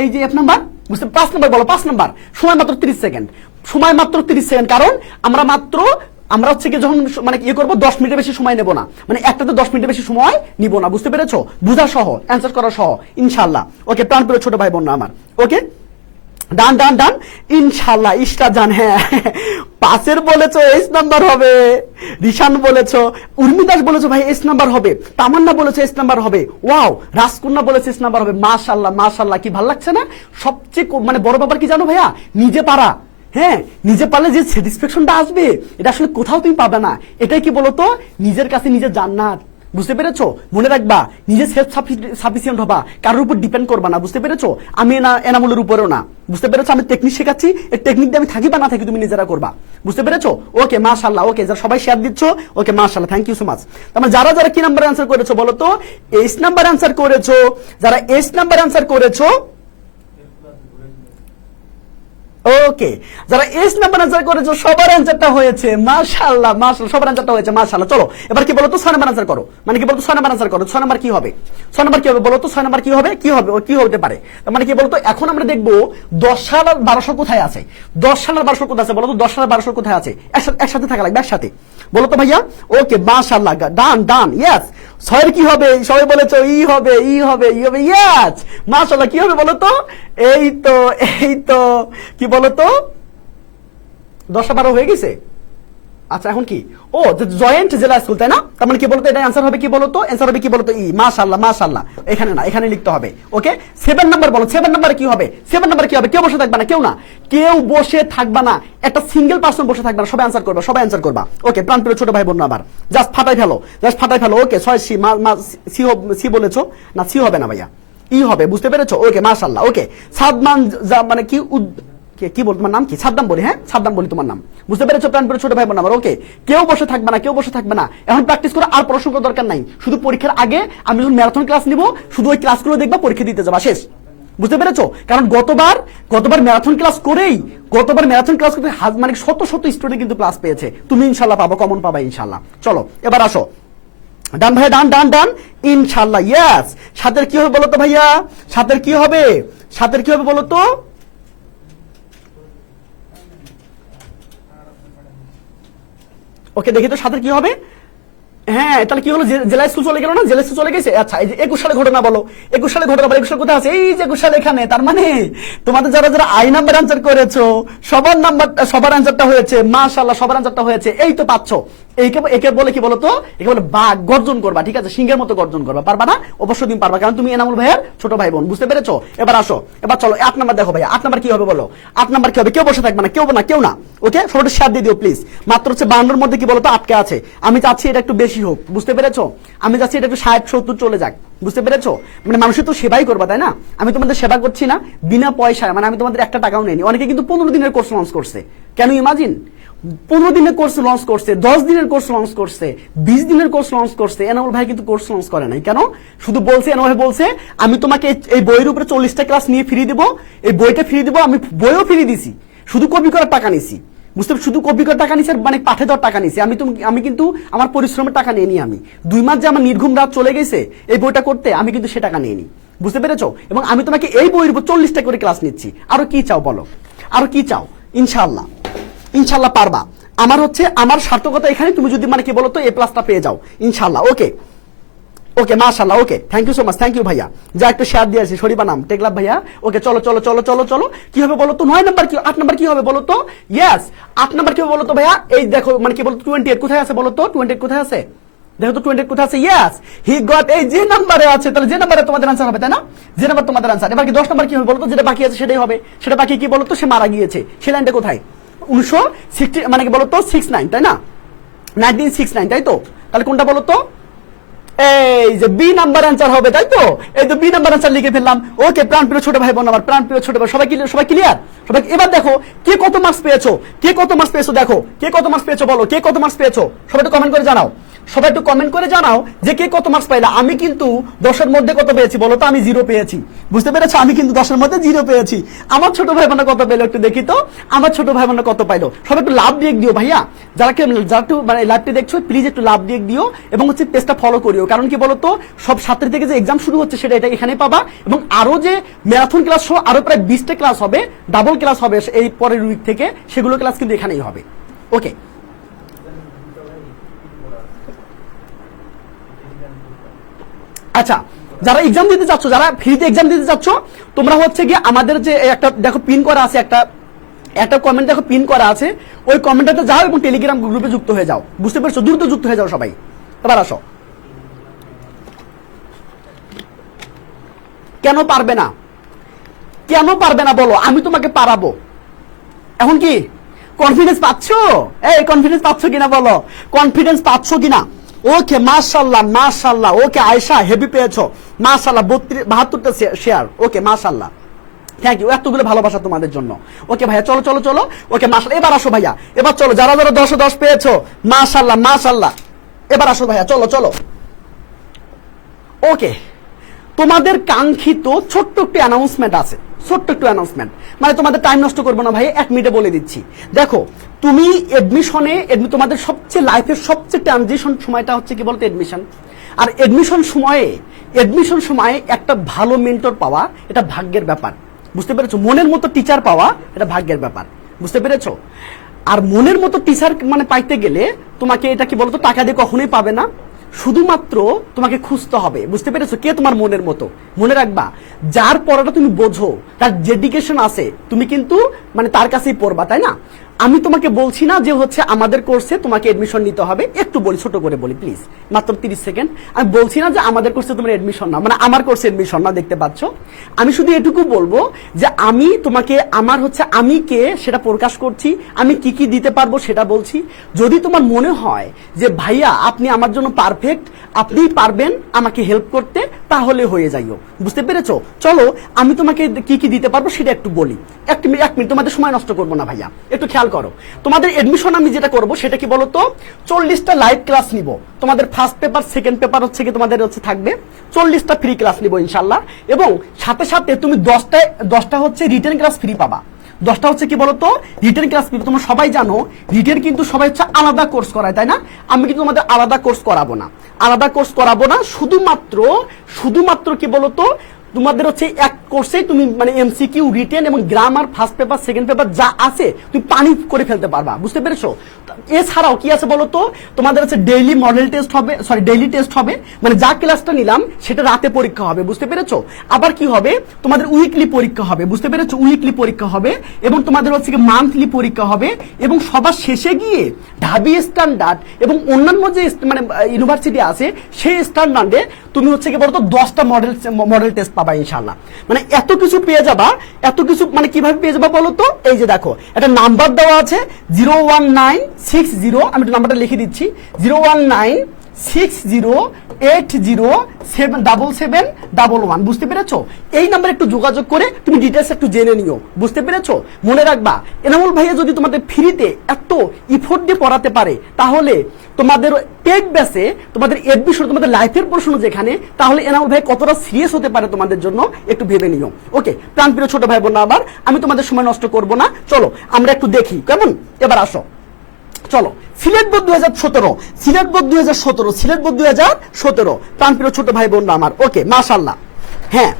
এই যে এফ নাম্বার বুঝতে 5 নাম্বার বলো 5 নাম্বার সময় মাত্র 30 সেকেন্ড কারণ আমরা হচ্ছে কি যখন মানে কি করব 10 মিনিটের বেশি সময় নেব না মানে একটাতে 10 মিনিটের বেশি সময় নিব না বুঝতে পেরেছো বুঝা সহ आंसर করা সহ ইনশাআল্লাহ ওকে প্রাণপ্রিয় ছোট ভাই বোন আমার ওকে ডান ইনশাআল্লাহ ইশরা জান হ্যাঁ পাশের বলেছো এস নাম্বার হবে রিশান বলেছো উর্মিদাস বলেছো ভাই এস নাম্বার হবে তামান্না বলেছো এস নাম্বার হবে ওয়াও রাজকন্যা বলেছে এস নাম্বার হবে মাশাআল্লাহ কি ভালো লাগছে না সবচেয়ে মানে বড় ব্যাপার কি জানো ভাইয়া নিজে পারা হ্যাঁ নিজে পারলে যে স্যাটিসফ্যাকশনটা আসবে এটা আসলে কোথাও তুমি পাবে না এটাই কি বলতো নিজের কাছে নিজের জান্নাত বুঝতে পেরেছো? মনে রাখবা, নিজে সেলফ সাফিসিয়েন্ট হবা, কারোর উপর ডিপেন্ড করবা না। বুঝতে পেরেছো? আমি এনামুলের উপরেও না। বুঝতে পেরেছো? আমি টেকনিক শেখাচ্ছি, এই টেকনিক দিয়ে আমি থাকি বা না থাকি তুমি নিজেরা করবা। বুঝতে পেরেছো? ওকে মাশাআল্লাহ। ওকে, যারা সবাই শেয়ার দিচ্ছ, ওকে মাশাআল্লাহ, থ্যাংক ইউ সো মাচ। তারপর যারা যারা কি নাম্বার অ্যান্সার করেছো বলো তো? এইচ নাম্বার অ্যান্সার করেছো। যারা এইচ নাম্বার অ্যান্সার করেছো, ওকে, যারা এস নাম্বার আনসার করেছো সবার আনসারটা হয়েছে, মাশাআল্লাহ মাশাআল্লাহ, সবার আনসারটা হয়েছে, মাশাআল্লাহ। চলো এবার কি বলো তো 6 নাম্বার আনসার করো, মানে কি বলো তো 6 নাম্বার আনসার করো। 6 নাম্বার কি হবে? 6 নাম্বার কি হবে বলো তো? 6 নাম্বার কি হবে? কি হবে? কি হতে পারে? তার মানে কি বলো তো? এখন আমরা দেখবো 10 সাল আর 1200 কোথায় আছে। 10 সাল আর 1200 কোথায় আছে বলো তো? 10 সাল আর 1200 কোথায় আছে? একসাথে থাকা লাগবে, একসাথে বলো তো ভাইয়া। ওকে মাশাআল্লাহ, ডান ডান, ইয়েস। 6 এর কি হবে? সবাই বলেছো ই হবে, ই হবে, ই হবে, ইয়েস মাশাআল্লাহ। কি হবে বলো তো? এই তো কি বলো তো? 10 12 হয়ে গেছে। আচ্ছা এখন কি? ও জয়েন্ট জেলা স্কুল, তাই না? তার মানে কি বলতো? এটা অ্যান্সার হবে কি বলতো? অ্যান্সার হবে কি বলতো? ই। মাশাআল্লাহ মাশাআল্লাহ। এখানে না, এখানে লিখতে হবে। ওকে 7 নাম্বার বলো। 7 নাম্বার কি হবে? 7 নাম্বার কি হবে? কেউ বসে থাকবে না, কেউ না, কেউ বসে থাকবে না, একটা সিঙ্গেল পারসন বসে থাকবে না, সবাই অ্যান্সার করবে, সবাই অ্যান্সার করবা। ওকে প্রাণপ্রিয় ছোট ভাই বোন, আবার জাস্ট ফাটাই ফেলো, জাস্ট ফাটাই ফেলো। ওকে 6 সি বলেছো না, সি হবে না ভাইয়া, ই হবে। বুঝতে পেরেছো? ওকে মাশাআল্লাহ। ওকে সাদমান, মানে কি কি বল তোমার নাম কি? সাদ্দাম বলি, হ্যাঁ সাদ্দাম বলি তোমার নাম। বুঝতে পেরেছো প্রাণপ্রিয় ছোট ভাই বোন আমার? ওকে কেউ বসে থাকবে না, কেউ বসে থাকবে না। এখন প্র্যাকটিস করো, আর পড়াশোনা করার দরকার নাই। শুধু পরীক্ষার আগে আমি যখন ম্যারাথন ক্লাস নিব, শুধু ওই ক্লাসগুলো দেখবা, পরীক্ষা দিতে যাবা, শেষ। বুঝতে পেরেছো? কারণ গতবার ম্যারাথন ক্লাস করেই, গতবার ম্যারাথন ক্লাস করতে মানে শত শত স্টুডেন্ট কিন্তু ক্লাস পেয়েছে। তুমি ইনশাল্লাহ পাবো, কমন পাবা ইনশাল্লাহ। চলো এবার আসো, ডান ভাই, ডান ডান ডান, ইনশাল্লাহ, ইয়েস। সাতের কি হবে বলো তো ভাইয়া? সাতের কি হবে? সাতের কি হবে বলো তো? ওকে দেখি তো সাথে কি হবে। হ্যাঁ তাহলে কি হলো? জেলা স্কুল চলে গেল না? জেলা স্কুল চলে গেছে। আচ্ছা এই যে 21 সালে ঘটনা বলো। 21 সালে ঘটনা বলো। 21 সাল কোথায় আছে? এই যে 21 সাল এখানে। তার মানে তোমাদের যারা যারা আই নাম্বার আনসার করেছো সবার আনসারটা হয়েছে, মাশাআল্লাহ, সবার আনসারটা হয়েছে। এই তো পাচ্ছো। একে বলে কি বলো তো? একে বলে বাঘ, গর্জন করবা, ঠিক আছে? সিংহের মতো গর্জন করবা। পারবা না? অবশ্যই তুমি পারবা, কারণ তুমি এনামুল ভাইয়ের ছোট ভাই বোন। বুঝতে পেরেছো? এবার আসো, এবার চলো 8 নাম্বার দেখো ভাইয়া। 8 নাম্বার কি হবে বলো? 8 নাম্বার কি হবে? কেউ বসে থাকবে না, কেউ না, কেউ না। ওকে সবাই শেয়ার দিয়ে দিও প্লিজ। মাত্র হচ্ছে 52 মধ্যে কি বলো তো আটকে আছে। আমি চাচ্ছি এটা একটু বেশি হোক। বুঝতে পেরেছো? আমি চাচ্ছি এটা একটু 60 70 চলে যাক। বুঝতে পেরেছো? মানে মানুষের তো সেবাই করবা, তাই না? আমি তোমাদের সেবা করছি না বিনা পয়সায়, মানে আমি তোমাদের একটা টাকাও নেইনি। অনেকে কিন্তু 15 দিনের কোর্স লঞ্চ করছে। কেন ইমাজিন? 15 দিনের কোর্স লঞ্চ করছে, 10 দিনের কোর্স লঞ্চ করছে, 20 দিনের কোর্স লঞ্চ করছে। এনামুল ভাই কিন্তু কোর্স লঞ্চ করে নাই। কেন? শুধু বলছে, এনামুল ভাই বলছে আমি তোমাকে এই বইয়ের উপরে 40টা ক্লাস নিয়ে ফ্রি দিব, এই বইটা ফ্রি দিব। আমি বইও ফ্রি দিছি, শুধু কপি করার টাকা নিছি। বুঝতে, শুধু কপি করার টাকা নিছি, মানে পাঠে দেওয়ার টাকা নিছি। আমি কিন্তু আমার পরিশ্রমের টাকা নিয়ে নি। আমি 2 মাস যে আমার নির্ঘুম রাত চলে গেছে এই বইটা করতে, আমি কিন্তু সে টাকা নিয়ে নি। বুঝতে পেরেছো? এবং আমি তোমাকে এই বইয়ের উপর 40টা করে ক্লাস নিচ্ছি। আরো কি চাও বলো? আরো কি চাও? ইনশাআল্লাহ, ইনশাআল্লাহ পারবা। আমার হচ্ছে আমার সার্থকতা এখানে, তুমি যদি মানে কি বলো তো এ প্লাসটা পেয়ে যাও ইনশাআল্লাহ। ওকে ওকে মাশাআল্লাহ। Okay thank you so much, thank you ভাইয়া, যা একটু শেয়ার দিয়েছি শরীফা নাম টেকলাভ ভাইয়া। ওকে চলো চলো চলো চলো চলো, কি হবে বলো তো? 9 নাম্বার কি? 8 নাম্বার কি হবে বলো তো? ইয়েস 8 নাম্বার কি হবে বলো তো ভাইয়া? এই দেখো মানে কি বলো তো 28 কোথায় আছে বলো তো? 28 কোথায় আছে? দেখো তো 28 কোথায় আছে? ইয়েস হি গট, এই যে নাম্বারে আছে। তাহলে যে নাম্বারে তোমাদের আনসার হবে, তাই না? যে নাম্বার তোমাদের আনসার। এবার কি 10 নাম্বার কি হবে বলো তো? যেটা বাকি আছে সেটাই হবে। সেটা বাকি কি বলো তো? সে মারা গিয়েছে। সে লাইনটা কোথায়? 1960 মানে কি বলো তো 69, তাই না? 1969, তাই তো? তাহলে কোনটা বলো তো? এই যে বি নাম্বার আনসার হবে, তাই তো? এই তো বি নাম্বার আনসার লিখে ফেললাম। ওকে প্রাণপ্রিয় ছোট ভাই বোন আমার, প্রাণপ্রিয় ছোট ভাই, সবাই ক্লিয়ার? সবাই এবার দেখো কে কত মার্কস পেয়েছো, কে কত মার্কস পেয়েছো, দেখো কে কত মার্কস পেয়েছো বলো, কে কত মার্কস পেয়েছো? সবাই একটু কমেন্ট করে জানাও, সবাই একটু কমেন্ট করে জানাও যে কে কত মার্কস পাইলা। আমি কিন্তু 10-এর মধ্যে কত পেয়েছি বলো তো? আমি 0 পেয়েছি। বুঝতে পেরেছো? আমি কিন্তু 10-এর মধ্যে 0 পেয়েছি। আমার ছোট ভাই বোনরা কত পেলো একটু দেখি তো, আমার ছোট ভাই বোনরা কত পাইলো? সবাই একটু লাভ দিয়ে দিও ভাইয়া, যারা একটু মানে লাইভটি দেখছো প্লিজ একটু লাভ দিয়ে দিও, এবং হচ্ছে পেজটা ফলো করিও। কারণ কি বলো তো, সব 7 তারিখ থেকে যে এক্সাম শুরু হচ্ছে সেটা এটা এখানে পাবা, এবং আরো যে ম্যারাথন ক্লাস সহ আরো প্রায় 20টা ক্লাস হবে, ডাবল ক্লাস হবে এই পরের উইক থেকে, সেগুলো ক্লাস কিন্তু এখানেই হবে। ওকে আচ্ছা, যারা এক্সাম দিতে চাচ্ছ, যারা ফ্রিতে এক্সাম দিতে চাচ্ছ, তোমরা হচ্ছে গিয়ে আমাদের যে একটা দেখো পিন করা আছে, একটা কমেন্ট দেখো পিন করা আছে, ওই কমেন্টটাতে যাও এবং টেলিগ্রাম গ্রুপে যুক্ত হয়ে যাও। বুঝতে পেরেছো? দ্রুত যুক্ত হয়ে যাও সবাই। এবার আসো, কেন পারবে না? কেন পারবে না বলো? আমি তোমাকে পারাবো। এখন কি কনফিডেন্স পাচ্ছ? এই কনফিডেন্স পাচ্ছ কিনা বলো? কনফিডেন্স পাচ্ছ কিনা? ওকে মাশাআল্লাহ মাশাআল্লাহ, ওকে আয়েশা হেভি পেয়েছো মাশাআল্লাহ, 72টা শেয়ার, ওকে মাশাআল্লাহ, থ্যাংক ইউ, এতগুলো ভালোবাসা তোমাদের জন্য। ওকে ভাইয়া চলো চলো চলো, ওকে মাশাআল্লাহ, এবার আসো ভাইয়া, এবার চলো যারা যারা 10-10 পেয়েছো মাশাআল্লাহ মাশাআল্লাহ, এবার আসো ভাইয়া চলো চলো। ওকে, তোমাদের কাঙ্ক্ষিত ছোট্ট একটু অ্যানাউন্সমেন্ট আছে, ছোট্ট একটু অ্যানাউন্সমেন্ট, মানে তোমাদের টাইম নষ্ট করবো না ভাই, 1 মিনিটে বলে দিচ্ছি। দেখো তুমি এডমিশনে, তোমাদের সবচেয়ে লাইফের সবচেয়ে ট্রানজিশন সময়টা হচ্ছে কি বলতো এডমিশন। আর এডমিশন সময়ে একটা ভালো মেন্টর পাওয়া এটা ভাগ্যের ব্যাপার, বুঝতে পেরেছো? মনের মতো টিচার পাওয়া এটা ভাগ্যের ব্যাপার, বুঝতে পেরেছো? আর মনের মতো টিচার মানে পাইতে গেলে তোমাকে এটা কি বলতো টাকা দিয়ে কখনোই পাবে না, শুধুমাত্র তোমাকে খুঁজতে হবে, বুঝতে পেরেছো? কে তোমার মনের মতো, মনে রাখবা যার পড়াটা তুমি বোঝো, তার ডেডিকেশন আছে, তুমি কিন্তু মানে তার কাছেই পড়বা, তাই না? আমি তোমাকে বলছি না যে হচ্ছে আমাদের কোর্সে তোমাকে এডমিশন নিতে হবে, একটু বলি, ছোট করে বলি প্লিজ, মাত্র 30 সেকেন্ড। আমি বলছি না যে আমাদের কোর্সে তোমার এডমিশন না, মানে আমার কোর্সে এডমিশন না, দেখতে পাচ্ছ। আমি শুধু এটুকু বলবো যে আমি তোমাকে আমার হচ্ছে আমি কে সেটা প্রকাশ করছি, আমি কি কি দিতে পারবো সেটা বলছি। যদি তোমার মনে হয় যে ভাইয়া আপনি আমার জন্য পারফেক্ট, আপনিই পারবেন আমাকে হেল্প করতে, তাহলে হয়ে যাইও, বুঝতে পেরেছো? চলো আমি তোমাকে কি কি দিতে পারবো সেটা একটু বলি, 1 মিনিট, তোমাদের সময় নষ্ট করবো না ভাইয়া, একটু খেয়াল করো। তোমাদের এডমিশন আমি যেটা করব সেটা কি বলতো, 40টা লাইভ ক্লাস নিব, তোমাদের ফার্স্ট পেপার সেকেন্ড পেপার হচ্ছে কি তোমাদের হচ্ছে থাকবে, 40টা ফ্রি ক্লাস নিব ইনশাল্লাহ, এবং সাথে সাথে তুমি 10টা হচ্ছে রিটেন ক্লাস ফ্রি পাবা। 10টা হচ্ছে কি বলতো রিটেন ক্লাস ফ্রি। তোমরা সবাই জানো রিটেন কিন্তু সবাই হচ্ছে আলাদা কোর্স করায়, তাই না? আমি কিন্তু তোমাদের আলাদা কোর্স করাবো না, শুধুমাত্র কি বলতো তোমাদের হচ্ছে এক কোর্সেই তুমি মানে এমসিকিউ, রিটেন এবং grammar, first paper second paper যা আছে তুমি পানি করে ফেলতে পারবা, বুঝতে পেরেছো? এছাড়াও কি আছে বলতো, তোমাদের হচ্ছে ডেইলি মডেল টেস্ট হবে, ডেইলি টেস্ট হবে, মানে যা ক্লাসটা নিলাম সেটা রাতে পরীক্ষা হবে, বুঝতে পেরেছো? আবার কি হবে, তোমাদের উইকলি পরীক্ষা হবে, বুঝতে পেরেছো? উইকলি পরীক্ষা হবে, এবং তোমাদের হচ্ছে কি মান্থলি পরীক্ষা হবে, এবং সবার শেষে গিয়ে ঢাবি স্ট্যান্ডার্ড এবং অন্যান্য যে মানে ইউনিভার্সিটি আছে সেই স্ট্যান্ডার্ডে তুমি হচ্ছে কি বলতো 10টা মডেল টেস্ট পাবা ইনশাআল্লাহ। মানে এত কিছু পেয়ে যাবা, এত কিছু মানে কিভাবে পেয়ে যাবা বলো তো? এই যে দেখো একটা নাম্বার দেওয়া আছে 01960, আমি একটু নাম্বারটা লিখে দিচ্ছি, 0196080777711, বুঝতে পেরেছো? এই নাম্বারে একটু যোগাযোগ করে তুমি ডিটেলস একটু জেনে নিও, বুঝতে পেরেছো? মনে রাখবা এনামুল ভাইয়া যদি তোমাদের ফ্রিতে এত ইফোর্ট দিয়ে পড়াতে পারে, তাহলে তোমাদের পেড ব্যাচে তোমাদের এডমিশন, তোমাদের লাইফের প্রশ্ন যেখানে, তাহলে এনামুল ভাই কতটা সিরিয়াস হতে পারে তোমাদের জন্য একটু ভেবে নিও। ওকে প্রাণপ্রিয় ছোট ভাই বোন, আবার আমি তোমাদের সময় নষ্ট করব না, চলো আমরা একটু দেখি কেমন। এবার আসো, চলো সিলেট বোর্ড 2017, সিলেট বোর্ড 2017, প্রাণপ্রিয় ছোট ভাই বোন আমার। ওকে মাশাআল্লাহ, হ্যাঁ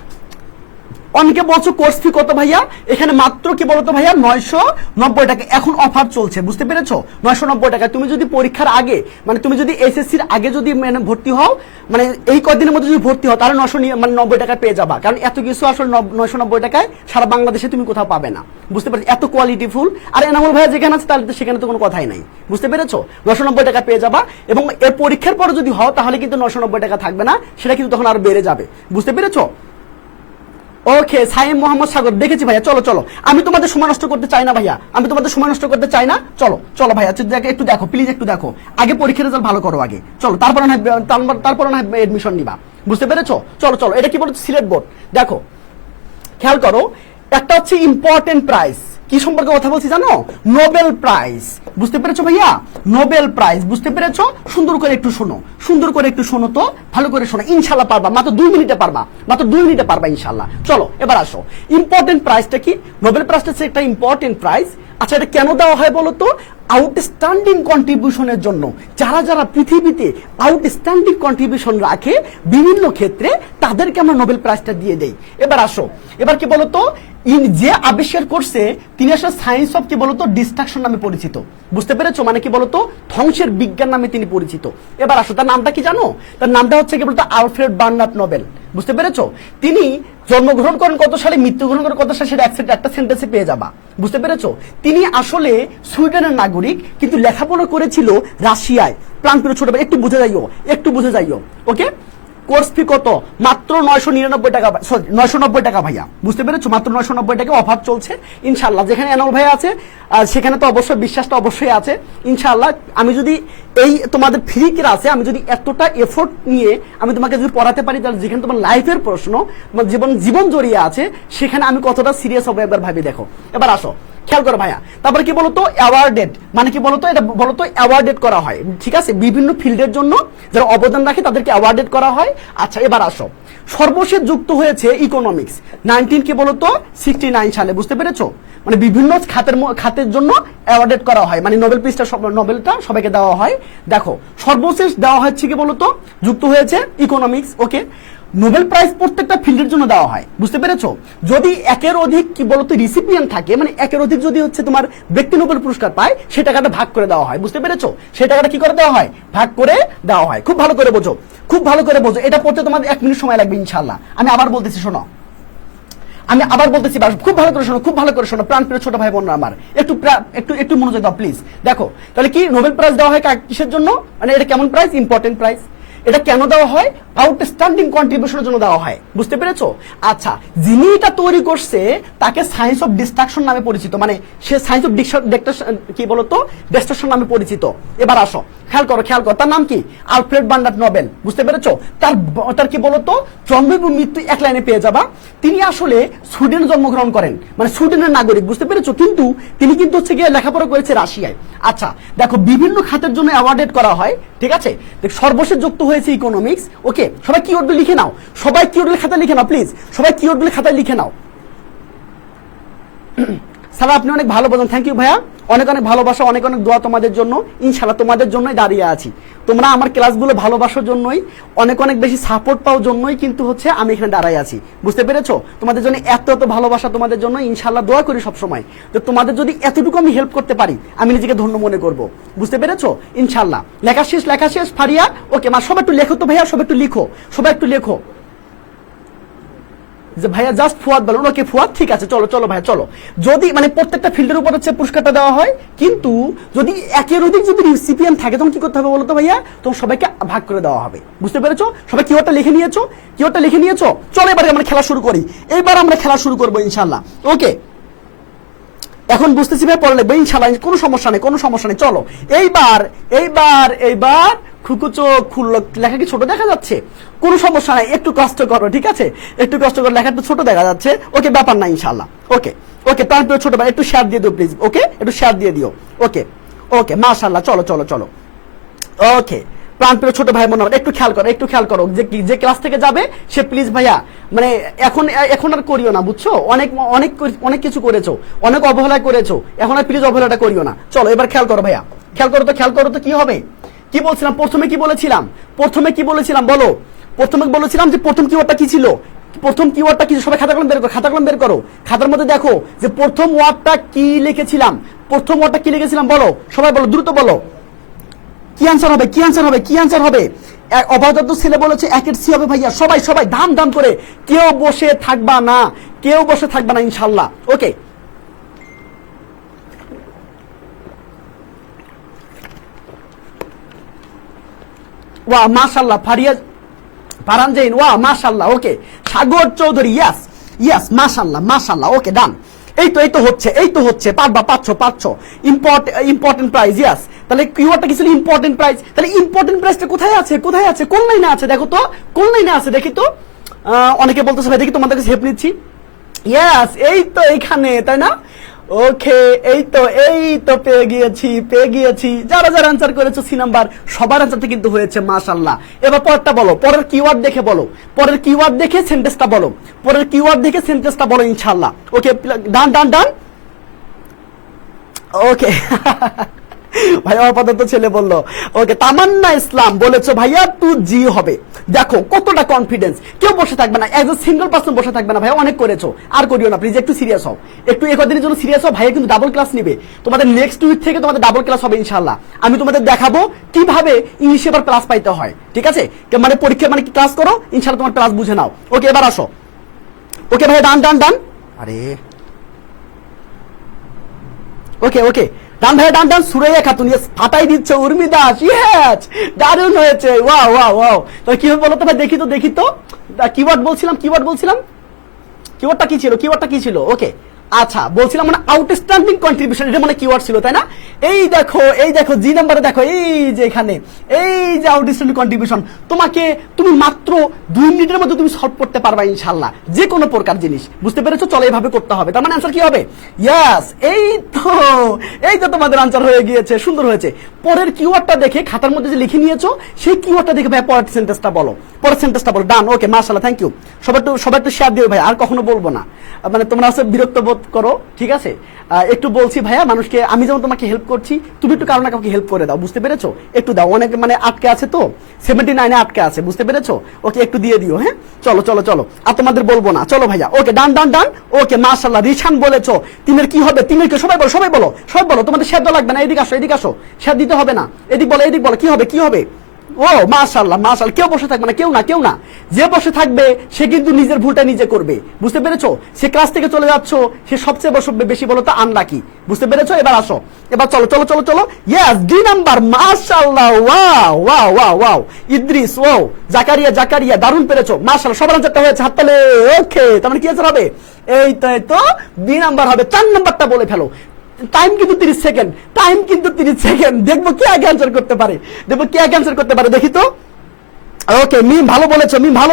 অনেকে বলছো কোর্স ফি কত ভাইয়া, এখানে মাত্র কি বলতো ভাইয়া 990 টাকা এখন অফার চলছে, বুঝতে পেরেছো? 990 টাকা। তুমি যদি পরীক্ষার আগে মানে তুমি যদি এসএসসির আগে যদি মানে ভর্তি হও, মানে এই কয়েকদিনের মধ্যে যদি ভর্তি হও, তাহলে 990 টাকা পেয়ে যাবা, কারণ এত কিছু আসলে 990 টাকায় সারা বাংলাদেশে তুমি কোথাও পাবে না, বুঝতে পেরেছো? এত কোয়ালিটিফুল। আর এনামুল ভাইয়া যেখানে আছে তাহলে তো সেখানে তো কোনো কথাই নাই, বুঝতে পেরেছো? 990 টাকা পেয়ে যাবা, এবং এর পরীক্ষার পরে যদি হও তাহলে কিন্তু 990 টাকা থাকবে না, সেটা কিন্তু তখন আর বেড়ে যাবে, বুঝতে পেরেছো? ওকে সাইম মোহাম্মদ সাগর, দেখেছি ভাইয়া, চলো চলো, আমি তোমাদের সময় নষ্ট করতে চাই না ভাইয়া, আমি তোমাদের সময় নষ্ট করতে চাই না, চলো চলো ভাইয়া একটু দেখো প্লিজ, একটু দেখো, আগে পরীক্ষার রেজাল্ট ভালো করো আগে, চলো তারপরে না এডমিশন নিবা, বুঝতে পেরেছো? চলো চলো, এটা কি বলছো সিলেট বোর্ড, দেখো খেয়াল করো, একটা হচ্ছে ইম্পর্টেন্ট প্রাইজ, কি সম্পর্কে কথা বলছি জানো? নোবেল প্রাইজ, বুঝতে পেরেছো ভাইয়া? নোবেল প্রাইজ, বুঝতে পেরেছো? সুন্দর করে একটু শোনো তো, ভালো করে শোনো, ইনশাল্লাহ পারবা, মাত্র 2 মিনিটে পারবা, ইনশাল্লাহ। চলো এবার আসো, ইম্পর্টেন্ট প্রাইজটা কি? নোবেল প্রাইজটা হচ্ছে একটা ইম্পর্টেন্ট প্রাইজ। আচ্ছা এটা কেন দেওয়া হয় বলো তো? আউটস্ট্যান্ডিং কন্ট্রিবিউশনের জন্য, যারা পৃথিবীতে আউটস্ট্যান্ডিং কন্ট্রিবিউশন রাখে বিভিন্ন ক্ষেত্রে, তাদেরকে আমরা নোবেল প্রাইজটা দিয়ে দেই। এবার আসো, এবার কি বলতো, যে আবিষ্কার করছে তিনি আসলে সায়েন্স অফ কি বলতো ডিস্ট্রাকশন নামে পরিচিত, বুঝতে পেরেছো? মানে কি বলতো ধ্বংসের বিজ্ঞান নামে তিনি পরিচিত। এবার আসো, তার নামটা কি জানো? তার নামটা হচ্ছে কি বলতো আলফ্রেড বার্নার্ড নোবেল, বুঝতে পেরেছো? তিনি জন্মগ্রহণ করেন কত সালে, মৃত্যুগ্রহণ করেন কত সালে, সেটা একটা সেন্টেন্সে পেয়ে যাবা, বুঝতে পেরেছো? তিনি আসলে সুইডেনের নাগরিক, কিন্তু লেখাপড়া করেছিল রাশিয়ায়। প্রাণপ্রিয় ছোট ভাই একটু বুঝে যাইও, ওকে কোর্স ফি কত? মাত্র 999 টাকা, সরি 990 টাকা ভাইয়া, বুঝতে পেরেছো? মাত্র 990 টাকা অফার চলছে ইনশাআল্লাহ। যেখানে এনামুল ভাইয়া আছে সেখানে তো অবশ্যই বিশ্বাসটা অবশ্যই আছে ইনশাআল্লাহ। আমি যদি এই তোমাদের ফ্রি ক্লাসে আমি যদি এতটা এফোর্ট নিয়ে আমি তোমাকে যদি পড়াতে পারি, তাহলে যেখানে তোমার লাইফের প্রশ্ন, তোমার জীবন জড়িয়ে আছে, সেখানে আমি কতটা সিরিয়াস হবো একবার ভাবি দেখো। এবার আসো, খেয়াল করো ভাইয়া। তারপরে কি বলতো, অ্যাওয়ার্ডেড, মানে কি বলতো, এটা বলতো অ্যাওয়ার্ডেড করা হয়, ঠিক আছে? বিভিন্ন ফিল্ডের জন্য যারা অবদান রাখে তাদেরকে অ্যাওয়ার্ডেড করা হয়। আচ্ছা এবার আসো, সর্বশেষ যুক্ত হয়েছে ইকোনমিক্স 69 সালে, বুঝতে পেরেছো? মানে বিভিন্ন খাতের জন্য অ্যাওয়ার্ডেড করা হয়, মানে নোবেলটা সবাইকে দেওয়া হয়। দেখো সর্বশেষ দেওয়া হচ্ছে কি বলতো, যুক্ত হয়েছে ইকোনমিক্স। ওকে, নোবেল প্রাইজ প্রত্যেকটা ফিল্ডের জন্য দেওয়া হয়, বুঝতে পেরেছো? যদি একের অধিক কি বলতো রিসিপিয়েন্ট থাকে, মানে একের অধিক যদি হচ্ছে তোমার ব্যক্তি নোবেল পুরস্কার পায়, সেই টাকাটা ভাগ করে দেওয়া হয়, বুঝতে পেরেছো? সেই টাকাটা কি করে দেওয়া হয়? ভাগ করে দেওয়া হয়। খুব ভালো করে বোঝো, খুব ভালো করে বোঝো। এটা পড়তে তোমাদের 1 মিনিট সময় লাগবে ইনশাআল্লাহ। আমি আবার বলতেছি, শোনো, আমি আবার বলতেছি, খুব ভালো করে শোনো, খুব ভালো করে শোনো, প্রাণপ্রিয় ছোট ভাই বোনরা আমার, একটু মনোযোগ দাও প্লিজ। দেখো তাহলে কি নোবেল প্রাইজ দেওয়া হয় কিসের জন্য? মানে এটা কেমন প্রাইজ? Important prize. এটা কেন দেওয়া হয়? আউটস্ট্যান্ডিং কন্ট্রিবিউশনের জন্য দেওয়া হয়, বুঝতে পেরেছো? আচ্ছা, যিনি এটা তৈরি করছে তাকে সায়েন্স অফ ডিস্ট্রাকশন নামে পরিচিত, মানে সে সায়েন্স অফ কি বলতো, ডিস্ট্রাকশন নামে পরিচিত। এবার আসো, খেয়াল করো, তার নাম কি? আলফ্রেড বার্নার্ড নোবেল, বুঝতে পেরেছো? তার কি বলতো, জন্ম এবং মৃত্যু এক লাইনে পেয়ে যাবা। তিনি আসলে সুইডেনে জন্মগ্রহণ করেন, মানে সুইডেনের নাগরিক, বুঝতে পেরেছো? কিন্তু তিনি কিন্তু হচ্ছে গিয়ে লেখাপড়া করেছে রাশিয়ায়। আচ্ছা দেখো, বিভিন্ন খাতের জন্য অ্যাওয়ার্ডেড করা হয়, ঠিক আছে? সর্বশেষ যুক্ত হয়েছে ইকোনমিক্স। ওকে, সবাই কিওয়ার্ডগুলো লিখে নাও, সবাই কিওয়ার্ডগুলো খাতায় লিখে নাও প্লিজ, সবাই কিওয়ার্ডগুলো খাতায় লিখে নাও। স্যার আপনি অনেক ভালো বোঝেন, থ্যাংক ইউ ভাইয়া, অনেক ভালোবাসা, অনেক দোয়া তোমাদের জন্য। ইনশাআল্লাহ তোমাদের জন্যই দাঁড়িয়ে আছি। তোমরা আমার ক্লাসগুলো ভালোবাসার জন্যই, অনেক বেশি সাপোর্ট পাওয়ার জন্যই কিন্তু হচ্ছে আমি এখানে দাঁড়াই আছি, বুঝতে পেরেছো? তোমাদের জন্য এত ভালোবাসা তোমাদের জন্য, ইনশাআল্লাহ দোয়া করি সবসময়। তো তোমাদের যদি এতটুকু আমি হেল্প করতে পারি, আমি নিজেকে ধন্য মনে করব, বুঝতে পেরেছো? ইনশাআল্লাহ। লেখা শেষ ফারিয়া। ওকে মা, সবাই একটু লেখো তো ভাইয়া, সবাই একটু লিখো, সবাই একটু লেখো যে ভাইয়া জাস্ট ফুয়াদ বলুন। ওকে ফুয়াদ, ঠিক আছে, চলো ভাইয়া চলো। যদি মানে প্রত্যেকটা ফিল্ডের উপর হচ্ছে পুরস্কারটা দেওয়া হয়, কিন্তু যদি একের অধিক যদি রিসিপিয়েন্ট থাকে, তখন কি করতে হবে বলতো ভাইয়া? তখন সবাইকে ভাগ করে দেওয়া হবে, বুঝতে পেরেছো? সবাই কিওয়ার্ডটা লিখে নিয়েছো? চলো এবারে আমরা খেলা শুরু করি। এইবার আমরা খেলা শুরু করবো ইনশাআল্লাহ। ওকে, এখন বুঝতেছি ভাই, পরে লিখবো ইনশাআল্লাহ, কোনো সমস্যা নেই। চলো এইবার খুকু চোখ খুললো, লেখা কি ছোট দেখা যাচ্ছে? কোনো সমস্যা নাই, একটু কষ্ট করো, ঠিক আছে? একটু কষ্ট করো, লেখা একটু ছোট দেখা যাচ্ছে। ওকে, ব্যাপার না ইনশাআল্লাহ। ওকে তারপরে ছোট ভাই একটু শেয়ার দিয়ে দিও প্লিজ। ওকে, একটু শেয়ার দিয়ে দিও। ওকে মাশাআল্লাহ, চলো। ওকে, প্রাণপ্রিয় ছোট ভাই বোন একটু খেয়াল করো, যে ক্লাস থেকে যাবে সে প্লিজ ভাইয়া, মানে এখন আর করিও না, বুঝছো? অনেক কিছু করেছো, অনেক অবহেলা করেছো, এখন আর প্লিজ অবহেলাটা করিও না। চলো এবার খেয়াল করো ভাইয়া, খেয়াল করো তো কি হবে। কি বলছিলাম প্রথমে, কি বলেছিলাম বলো? প্রথমে বলেছিলাম যে প্রথম কিওয়ার্ডটা কি ছিল? সবাই খাতা কলম বের করো। খাতার মধ্যে দেখো যে প্রথম ওয়ার্ডটা কি লিখেছিলাম, বলো সবাই, বলো দ্রুত বলো। কি আনসার হবে? অবাধ ছেলে বলেছে 1-এর সি হবে ভাইয়া। সবাই দাম করে, কেউ বসে থাকবা না ইনশাআল্লাহ। ওকে, ওয়া মাশাআল্লাহ, ফারহান জৈন, ওয়া মাশাআল্লাহ। ওকে, সাগর চৌধুরী, ইয়েস মাশাআল্লাহ। ওকে ডান। এই তো হচ্ছে পাচ্ছো ইম্পর্টেন্ট প্রাইজ। ইয়েস, তাহলে কিওয়ার্ডটা কি ছিল? Important prize. তাহলে ইম্পর্টেন্ট প্রাইজটা কোথায় আছে? কোন লাইনে আছে? দেখো তো, কোন লাইনে আছে দেখি তো। অনেকে বলতেছে ভাই দেখি তোমাদের কাছে হেল্প নিচ্ছি। ইয়েস, এই তো এইখানে, তাই না? ওকে, এই তো পেয়ে গিয়েছি। যারা আনসার করেছো সি নাম্বার, সবার আনসারটা কিন্তু হয়েছে মাশাআল্লাহ। এবার পরেরটা বলো, পরের কিওয়ার্ড দেখে সেন্টেন্সটা বলো ইনশাআল্লাহ। ওকে ডান। ওকে ভাই অপাতত ছেলে বললো। ওকে, তামান্না ইসলাম বলেছো ভাইয়া 2G হবে। দেখো কতটা কনফিডেন্স, কেউ বসে থাকবে না, এজ এ সিঙ্গেল পার্সন বসে থাকবে না ভাই, অনেক করেছো, আর করিও না প্লিজ, একটু সিরিয়াস হও, একটু একদিনের জন্য সিরিয়াস হও। ভাইয়া কিন্তু ডাবল ক্লাস নিবে, তোমাদের নেক্সট উইক থেকে তোমাদের ডাবল ক্লাস হবে ইনশাআল্লাহ। আমি তোমাদের দেখাবো কিভাবে ইংলিশে এবার প্লাস পাইতে হয়, ঠিক আছে? মানে পরীক্ষা মানে ক্লাস করো ইনশাআল্লাহ, তোমার ক্লাস বুঝে নাও। ওকে এবার আসো। ওকে ভাই ডান। আরে ওকে ডান ভাই ডান ডান, সুরাইয়া খাতুন, ইয়েস, ফাটাই দিচ্ছে উর্মি দাস, ইয়েস, দারুণ হয়েছে, ওয়াও ওয়াও ওয়াও। তো কি হবে বলো তো ভাই, দেখি তো কিওয়ার্ড বলছিলাম, কিওয়ার্ডটা কি ছিল, ওকে আচ্ছা বলছিলাম মানে আউটস্ট্যান্ডিং কন্ট্রিবিউশন, এটা মানে কিওয়ার্ড ছিল তাই না? এই দেখো জি নাম্বারে দেখো, এই যে এখানে এই যে আউটস্ট্যান্ডিং কন্ট্রিবিউশন, তুমি মাত্র 2 মিনিটের মধ্যে তুমি সলভ করতে পারবা ইনশাআল্লাহ, যে কোনো প্রকার জিনিস, বুঝতে পেরেছো? চলো এইভাবে করতে হবে, তার মানে আনসার কি হবে? ইয়েস, এই তো তোমাদের আনসার হয়ে গিয়েছে, সুন্দর হয়েছে। পরের কিওয়ার্ডটা দেখে খাতার মধ্যে যে লিখে নিয়েছো সেই কিওয়ার্ডটা দেখে ভাই পরের সেন্টেন্সটা বলো, ডান, ওকে মাশাআল্লাহ, থ্যাংক ইউ। সবাই একটু শেয়ার দিও ভাই, আর কখনো বলবো না, মানে তোমরা আছে বিরক্ত বোধ করো, ঠিক আছে? একটু বলছি ভাইয়া মানুষকে, আমি যেমন তোমাকে হেল্প করছি, তুমি একটু কারো না কাউকে হেল্প করে দাও, বুঝতে পেরেছো? একটু দাও, অনেক মানে আটকে আছে তো, 79 আটকে আছে, বুঝতে পেরেছো? ওকে একটু দিয়ে দিও, হ্যাঁ চলো, আর তোমাদের বলবো না, চলো ভাইয়া, ওকে ডান, ওকে মাশাআল্লাহ। রিশান বলেছো তিনের কি হবে, তিনের কি, সবাই বলো, তোমাদের শেয়ার দেওয়া লাগবে না, এদিকে আসো, শেয়ার দিতে হবে না, এদিক বলো কি হবে। ও মাশাআল্লাহ, কেউ বসে থাকবে না, কেউ না, যে বসে থাকবে সে কিন্তু নিজের ভুলটা নিজে করবে, বুঝতে পেরেছো? সে ক্লাস থেকে চলে যাচ্ছ, সে সবচেয়ে বেশি বলো তো আনলাকি, বুঝতে পেরেছো? এবার আসো, এবার চলো, ইয়েস, ডি নাম্বার, মাশাআল্লাহ, ওয়াও, ইদ্রিস, ওয়াও, জাকারিয়া, দারুণ পেরেছো, মাশাআল্লাহ, সবার আনসারটা হয়েছে, হাততালি, ওকে, তার মানে কি আনসার হবে? এই তো বি নাম্বার হবে। 4 নাম্বারটা বলে ফেলো, টাইম কিন্তু 30 সেকেন্ড, দেখবো কে আগে আনসার করতে পারে, দেখি তো। ওকে, মিম ভালো